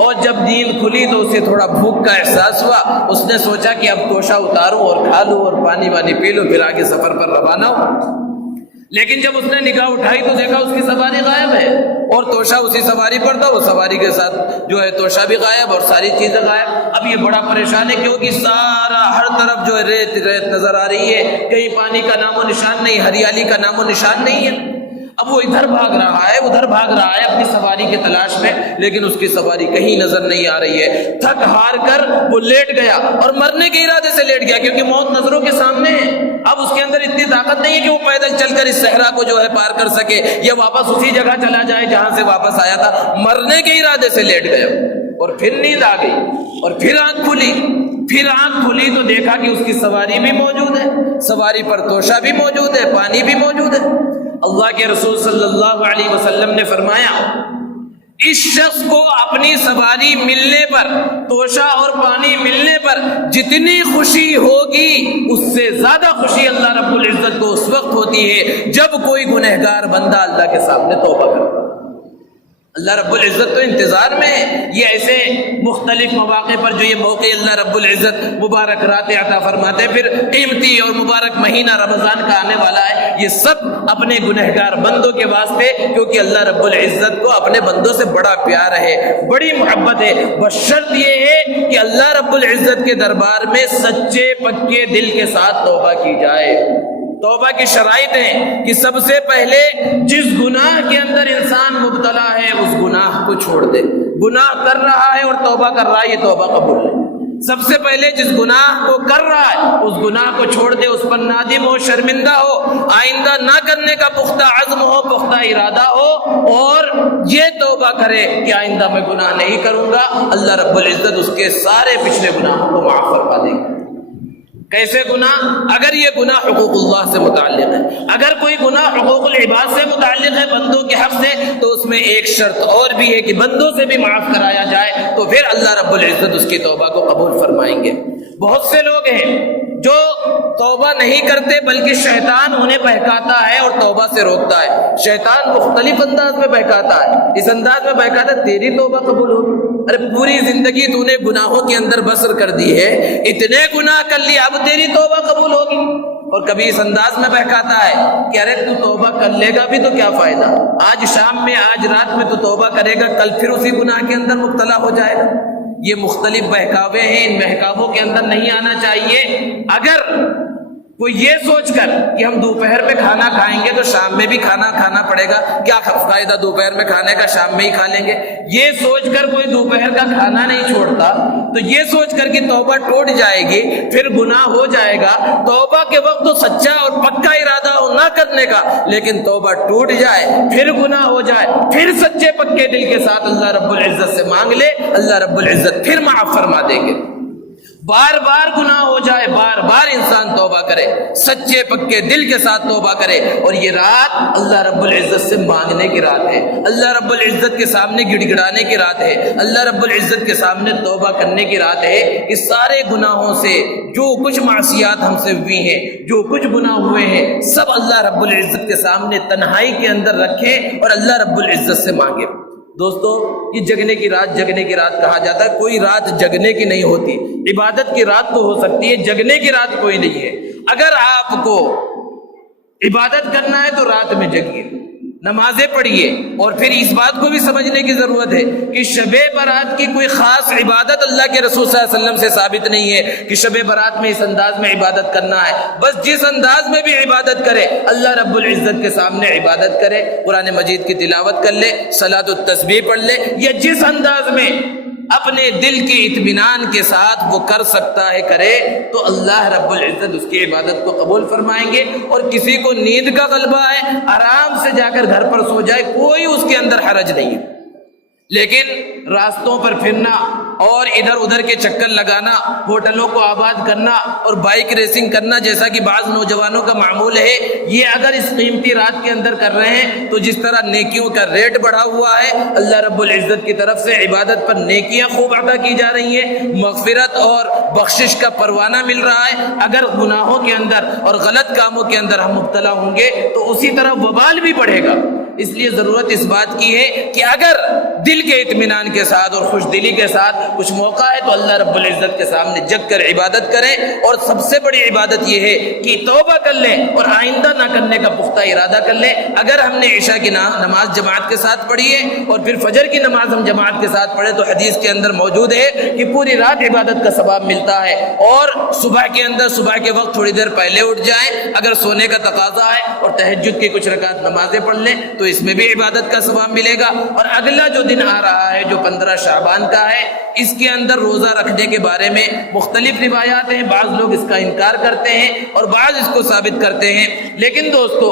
اور جب نیند کھلی تو اسے تھوڑا بھوک کا احساس ہوا۔ اس نے سوچا کہ اب توشہ اتاروں اور کھا لوں اور پانی وانی پی لوں، پھر آگے سفر پر روانہ ہوں۔ لیکن جب اس نے نگاہ اٹھائی تو دیکھا اس کی سواری غائب ہے، اور توشہ اسی سواری پر تھا، وہ سواری کے ساتھ جو ہے توشہ بھی غائب اور ساری چیزیں غائب۔ اب یہ بڑا پریشان ہے کیونکہ سارا ہر طرف جو ہے ریت ریت نظر آ رہی ہے، کہیں پانی کا نام و نشان نہیں، ہریالی کا نام و نشان نہیں ہے۔ اب وہ ادھر بھاگ رہا ہے، ادھر بھاگ رہا ہے اپنی سواری کی تلاش میں، لیکن اس کی سواری کہیں نظر نہیں آ رہی ہے۔ تھک ہار کر وہ لیٹ گیا، اور مرنے کے ارادے سے لیٹ گیا کیونکہ موت نظروں کے سامنے ہے۔ اب اس کے اندر اتنی طاقت نہیں ہے کہ وہ پیدل چل کر اس صحرا کو جو ہے پار کر سکے، یا واپس اسی جگہ چلا جائے جہاں سے واپس آیا تھا۔ مرنے کے ارادے سے لیٹ گیا، اور پھر نیند آ گئی، اور پھر آنکھ کھلی تو دیکھا کہ اس کی سواری بھی موجود ہے، سواری پر توشہ بھی موجود ہے، پانی بھی موجود ہے۔ اللہ کے رسول صلی اللہ علیہ وسلم نے فرمایا، اس شخص کو اپنی سواری ملنے پر، توشہ اور پانی ملنے پر جتنی خوشی ہوگی، اس سے زیادہ خوشی اللہ رب العزت کو اس وقت ہوتی ہے جب کوئی گنہگار بندہ اللہ کے سامنے توبہ کرتا ہے۔ اللہ رب العزت تو انتظار میں ہے۔ یہ ایسے مختلف مواقع پر جو یہ موقع اللہ رب العزت مبارک رات عطا فرماتے، پھر قیمتی اور مبارک مہینہ رمضان کا آنے والا ہے، یہ سب اپنے گنہگار بندوں کے واسطے، کیونکہ اللہ رب العزت کو اپنے بندوں سے بڑا پیار ہے، بڑی محبت ہے۔ بس شرط یہ ہے کہ اللہ رب العزت کے دربار میں سچے پکے دل کے ساتھ توبہ کی جائے۔ توبہ کی شرائط ہیں کہ سب سے پہلے جس گناہ کے اندر انسان مبتلا ہے اس گناہ کو چھوڑ دے۔ گناہ کر رہا ہے اور توبہ کر رہا ہے، یہ توبہ قبول ہے۔ سب سے پہلے جس گناہ کو کر رہا ہے اس گناہ کو چھوڑ دے، اس پر نادم ہو، شرمندہ ہو، آئندہ نہ کرنے کا پختہ عزم ہو، پختہ ارادہ ہو، اور یہ توبہ کرے کہ آئندہ میں گناہ نہیں کروں گا۔ اللہ رب العزت اس کے سارے پچھلے گناہوں کو معاف فرما دے گا۔ کیسے گناہ؟ اگر یہ گناہ حقوق اللہ سے متعلق ہے، اگر کوئی گناہ حقوق العباد سے متعلق ہے، بندوں کے حق سے، تو اس میں ایک شرط اور بھی ہے کہ بندوں سے بھی معاف کرایا جائے، تو پھر اللہ رب العزت اس کی توبہ کو قبول فرمائیں گے۔ بہت سے لوگ ہیں جو توبہ نہیں کرتے بلکہ شیطان انہیں بہکاتا ہے اور توبہ سے روکتا ہے۔ شیطان مختلف انداز میں بہکاتا ہے، اس انداز میں بہکاتا ہے تیری توبہ قبول ہوگی، ارے پوری زندگی تو نے گناہوں کے اندر بسر کر دی ہے، اتنے گناہ کر لیے، اب تیری توبہ قبول ہوگی۔ اور کبھی اس انداز میں بہکاتا ہے کہ ارے تو توبہ کر لے گا بھی تو کیا فائدہ، آج شام میں، آج رات میں تو توبہ کرے گا، کل پھر اسی گناہ کے اندر مبتلا ہو جائے گا۔ یہ مختلف بہکاوے ہیں، ان بہکاووں کے اندر نہیں آنا چاہیے۔ اگر کوئی یہ سوچ کر کہ ہم دوپہر میں کھانا کھائیں گے تو شام میں بھی کھانا پڑے گا، کیا فائدہ دوپہر میں کھانے کا، شام میں ہی کھا لیں گے، یہ سوچ کر کوئی دوپہر کا کھانا نہیں چھوڑتا، تو یہ سوچ کر کہ توبہ ٹوٹ جائے گی، پھر گناہ ہو جائے گا۔ توبہ کے وقت تو سچا اور پکا ارادہ ہو نہ کرنے کا، لیکن توبہ ٹوٹ جائے، پھر گناہ ہو جائے، پھر سچے پکے دل کے ساتھ اللہ رب العزت سے مانگ لے، اللہ رب العزت پھر معاف فرما دیں گے۔ بار بار گناہ ہو جائے، بار بار انسان توبہ کرے، سچے پکے دل کے ساتھ توبہ کرے، اور یہ رات اللہ رب العزت سے مانگنے کی رات ہے، اللہ رب العزت کے سامنے گڑ گڑانے کی رات ہے، اللہ رب العزت کے سامنے توبہ کرنے کی رات ہے کہ سارے گناہوں سے جو کچھ معصیات ہم سے ہوئی ہیں، جو کچھ گناہ ہوئے ہیں، سب اللہ رب العزت کے سامنے تنہائی کے اندر رکھے اور اللہ رب العزت سے مانگے۔ دوستو، یہ جگنے کی رات کہا جاتا ہے۔ کوئی رات جگنے کی نہیں ہوتی، عبادت کی رات تو ہو سکتی ہے، جگنے کی رات کوئی نہیں ہے۔ اگر آپ کو عبادت کرنا ہے تو رات میں جگیے، نمازیں پڑھیے، اور پھر اس بات کو بھی سمجھنے کی ضرورت ہے کہ شب برات کی کوئی خاص عبادت اللہ کے رسول صلی اللہ علیہ وسلم سے ثابت نہیں ہے کہ شب برات میں اس انداز میں عبادت کرنا ہے۔ بس جس انداز میں بھی عبادت کرے، اللہ رب العزت کے سامنے عبادت کرے، قرآن مجید کی تلاوت کر لے، صلاۃ التسبیح پڑھ لے، یا جس انداز میں اپنے دل کے اطمینان کے ساتھ وہ کر سکتا ہے کرے، تو اللہ رب العزت اس کی عبادت کو قبول فرمائیں گے۔ اور کسی کو نیند کا غلبہ ہے، آرام سے جا کر گھر پر سو جائے، کوئی اس کے اندر حرج نہیں ہے۔ لیکن راستوں پر پھرنا اور ادھر ادھر کے چکر لگانا، ہوٹلوں کو آباد کرنا اور بائک ریسنگ کرنا جیسا کہ بعض نوجوانوں کا معمول ہے، یہ اگر اس قیمتی رات کے اندر کر رہے ہیں تو جس طرح نیکیوں کا ریٹ بڑھا ہوا ہے، اللہ رب العزت کی طرف سے عبادت پر نیکیاں خوب عطا کی جا رہی ہیں، مغفرت اور بخشش کا پروانہ مل رہا ہے۔ اگر گناہوں کے اندر اور غلط کاموں کے اندر ہم مبتلا ہوں گے تو اسی طرح وبال بھی بڑھے گا۔ اس لیے ضرورت اس بات کی ہے کہ اگر دل کے اطمینان کے ساتھ اور خوش دلی کے ساتھ کچھ موقع ہے تو اللہ رب العزت کے سامنے جگ کر عبادت کریں، اور سب سے بڑی عبادت یہ ہے کہ توبہ کر لیں اور آئندہ نہ کرنے کا پختہ ارادہ کر لیں۔ اگر ہم نے عشاء کی نماز جماعت کے ساتھ پڑھی ہے اور پھر فجر کی نماز ہم جماعت کے ساتھ پڑھے تو حدیث کے اندر موجود ہے کہ پوری رات عبادت کا ثواب ملتا ہے۔ اور صبح کے اندر صبح کے وقت تھوڑی دیر پہلے اٹھ جائیں، اگر سونے کا تقاضا ہے، اور تہجد کی کچھ رکعت نمازیں پڑھ لیں تو اس میں بھی عبادت کا ثواب ملے گا۔ اور اگلا جو دن آ رہا ہے جو 15 شعبان کا ہے، اس کے اندر روزہ رکھنے کے بارے میں مختلف روایات ہیں، بعض لوگ اس کا انکار کرتے ہیں اور بعض اس کو ثابت کرتے ہیں۔ لیکن دوستو،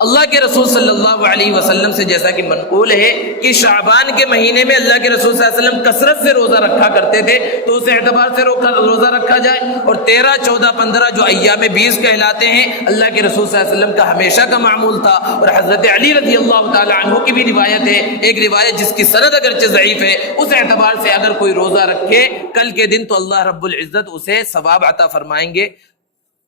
اللہ کے رسول صلی اللہ علیہ وسلم سے جیسا کہ منقول ہے کہ شعبان کے مہینے میں اللہ کے رسول صلی اللہ علیہ وسلم کثرت سے روزہ رکھا کرتے تھے، تو اس اعتبار سے روزہ رکھا جائے۔ اور 13، 14، 15 جو ایام 20 کہلاتے ہیں، اللہ کے رسول صلی اللہ علیہ وسلم کا ہمیشہ کا معمول تھا۔ اور حضرت علی رضی اللہ تعالی عنہ کی بھی روایت ہے، ایک روایت جس کی سند اگرچہ ضعیف ہے، اس اعتبار سے اگر کوئی روزہ رکھے کل کے دن تو اللہ رب العزت اسے ثواب عطا فرمائیں گے۔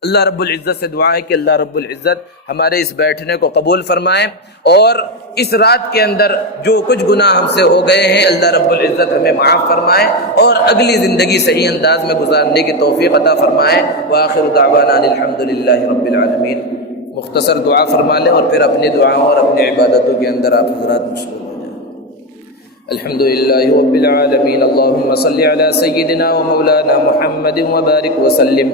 اللہ رب العزت سے دعا ہے کہ اللہ رب العزت ہمارے اس بیٹھنے کو قبول فرمائے، اور اس رات کے اندر جو کچھ گناہ ہم سے ہو گئے ہیں اللہ رب العزت ہمیں معاف فرمائے، اور اگلی زندگی صحیح انداز میں گزارنے کی توفیق عطا فرمائے۔ وآخر دعوانا الحمدللہ رب العالمین۔ مختصر دعا فرما لیں اور پھر اپنی دعاؤں اور اپنی عبادتوں کے اندر آپ حضرات مشغول ہو جائیں۔ الحمدللہ رب العالمین، اللہم صلی علی سیدنا و مولانا محمد وبارک وسلم۔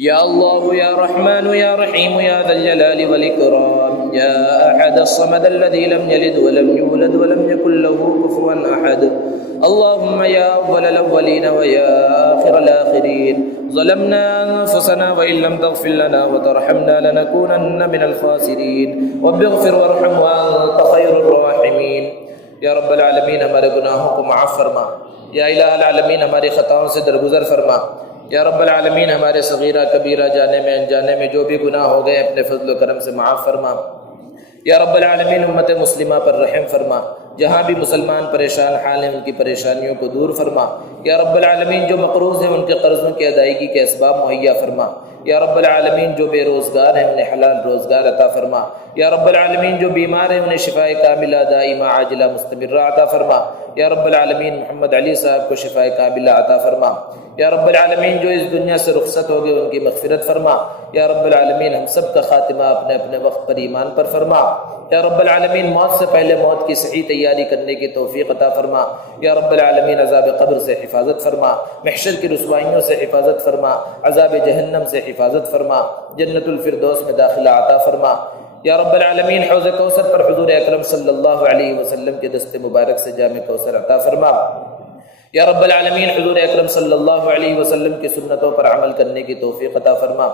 یا اللہ یا رحمن یا رحیم یا ذا الجلال والاکرام، یا احد الصمد الذی لم یلد ولم یولد ولم یکن له کفوا احد، اللہم یا اول الاولین و یا آخر الاخرین، ظلمنا انفسنا وان لم تغفر لنا وترحمنا لنکونن من الخاسرین، رب اغفر وارحم وانت خیر الراحمین۔ یا رب العالمین، ہمارے گناہوں کو معاف فرما، یا الہ العالمین ہماری خطاؤں سے درگزر فرما، یا رب العالمین ہمارے صغیرہ کبیرہ جانے میں انجانے میں جو بھی گناہ ہو گئے اپنے فضل و کرم سے معاف فرما۔ یا رب العالمین امت مسلمہ پر رحم فرما، جہاں بھی مسلمان پریشان حال ہیں ان کی پریشانیوں کو دور فرما۔ یا رب العالمین جو مقروض ہیں ان کے قرضوں کی ادائیگی کے اسباب مہیا فرما۔ یا رب العالمین جو بے روزگار ہیں انہیں حلال روزگار عطا فرما۔ یا رب العالمین جو بیمار ہیں انہیں شفاء کاملہ دائمہ عاجلہ مستمرہ عطا فرما۔ یا رب العالمین محمد علی صاحب کو شفاء کاملہ عطا فرما۔ یا رب العالمین جو اس دنیا سے رخصت ہو گئے ان کی مغفرت فرما۔ یا رب العالمین ہم سب کا خاتمہ اپنے اپنے وقت پر ایمان پر فرما۔ یا رب العالمین موت سے پہلے موت کی صحیح تیاری کرنے کی توفیق عطا فرما۔ یا رب العالمین عذاب قبر سے حفاظت فرما، محشر کی رسوائیوں سے حفاظت فرما، عذاب جہنم سے حفاظت فرما، جنت الفردوس میں داخلہ عطا فرما۔ یا رب العالمین حوض کوثر پر حضور اکرم صلی اللہ علیہ وسلم کے دست مبارک سے جام کوثر عطا فرما۔ یا رب العالمین حضور اکرم صلی اللہ علیہ وسلم کی سنتوں پر عمل کرنے کی توفیق عطا فرما۔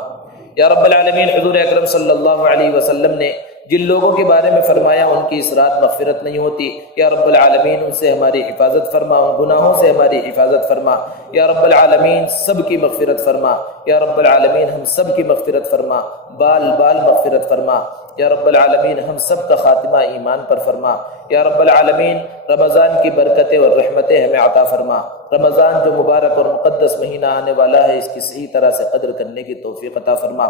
یا رب العالمین حضور اکرم صلی اللہ علیہ وسلم نے جن لوگوں کے بارے میں فرمایا ان کی اصراط مغفرت نہیں ہوتی، یا رب العالمین ان سے ہماری حفاظت فرما، ان گناہوں سے ہماری حفاظت فرما، یا رب العالمین سب کی مغفرت فرما، یا رب العالمین ہم سب کی مغفرت فرما، بال بال مغفرت فرما، یا رب العالمین ہم سب کا خاتمہ ایمان پر فرما، یا رب العالمین رمضان کی برکتیں اور رحمتیں ہمیں عطا فرما، رمضان جو مبارک اور مقدس مہینہ آنے والا ہے اس کی صحیح طرح سے قدر کرنے کی توفیق عطا فرما،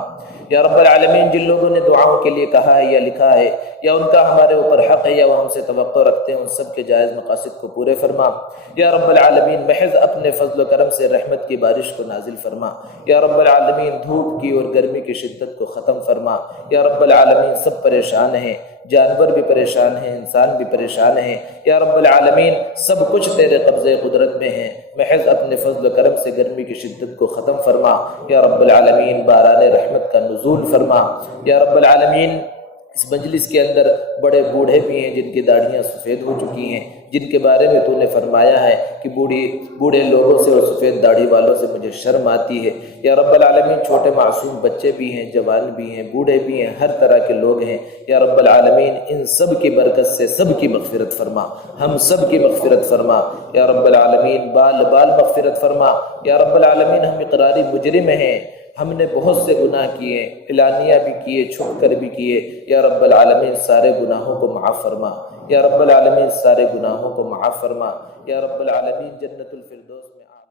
یا رب العالمین جن لوگوں نے دعاؤں کے لیے کہا ہے یا لکھا ہے یا ان کا ہمارے اوپر حق ہے یا وہ ہم سے توقع رکھتے ہیں ان سب کے جائز مقاصد کو پورے فرما، یا رب العالمین محض اپنے فضل و کرم سے رحمت کی بارش کو نازل فرما، یا رب العالمین دھوپ کی اور گرمی کی شدت کو ختم فرما، یا رب العالمین سب پریشان ہیں، جانور بھی پریشان ہیں، انسان بھی پریشان ہیں، یا رب العالمین سب کچھ تیرے قبضے قدرت میں ہیں، محض اپنے فضل و کرم سے گرمی کی شدت کو ختم فرما، یا رب العالمین باران رحمت کا نزول فرما، یا رب العالمین اس مجلس کے اندر بڑے بوڑھے بھی ہیں جن کی داڑھیاں سفید ہو چکی ہیں، جن کے بارے میں تو نے فرمایا ہے کہ بوڑھے لوگوں سے اور سفید داڑھی والوں سے مجھے شرم آتی ہے، یا رب العالمین چھوٹے معصوم بچے بھی ہیں، جوان بھی ہیں، بوڑھے بھی ہیں، ہر طرح کے لوگ ہیں، یا رب العالمین ان سب کی برکت سے سب کی مغفرت فرما، ہم سب کی مغفرت فرما، یا رب العالمین بال بال مغفرت فرما، یا رب العالمین ہم اقراری مجرم ہیں، ہم نے بہت سے گناہ کیے، اعلانیہ بھی کیے، چھپ کر بھی کیے، یا رب العالمین سارے گناہوں کو معاف فرما، یا رب العالمین سارے گناہوں کو معاف فرما، یا رب العالمین جنت الفردوس میں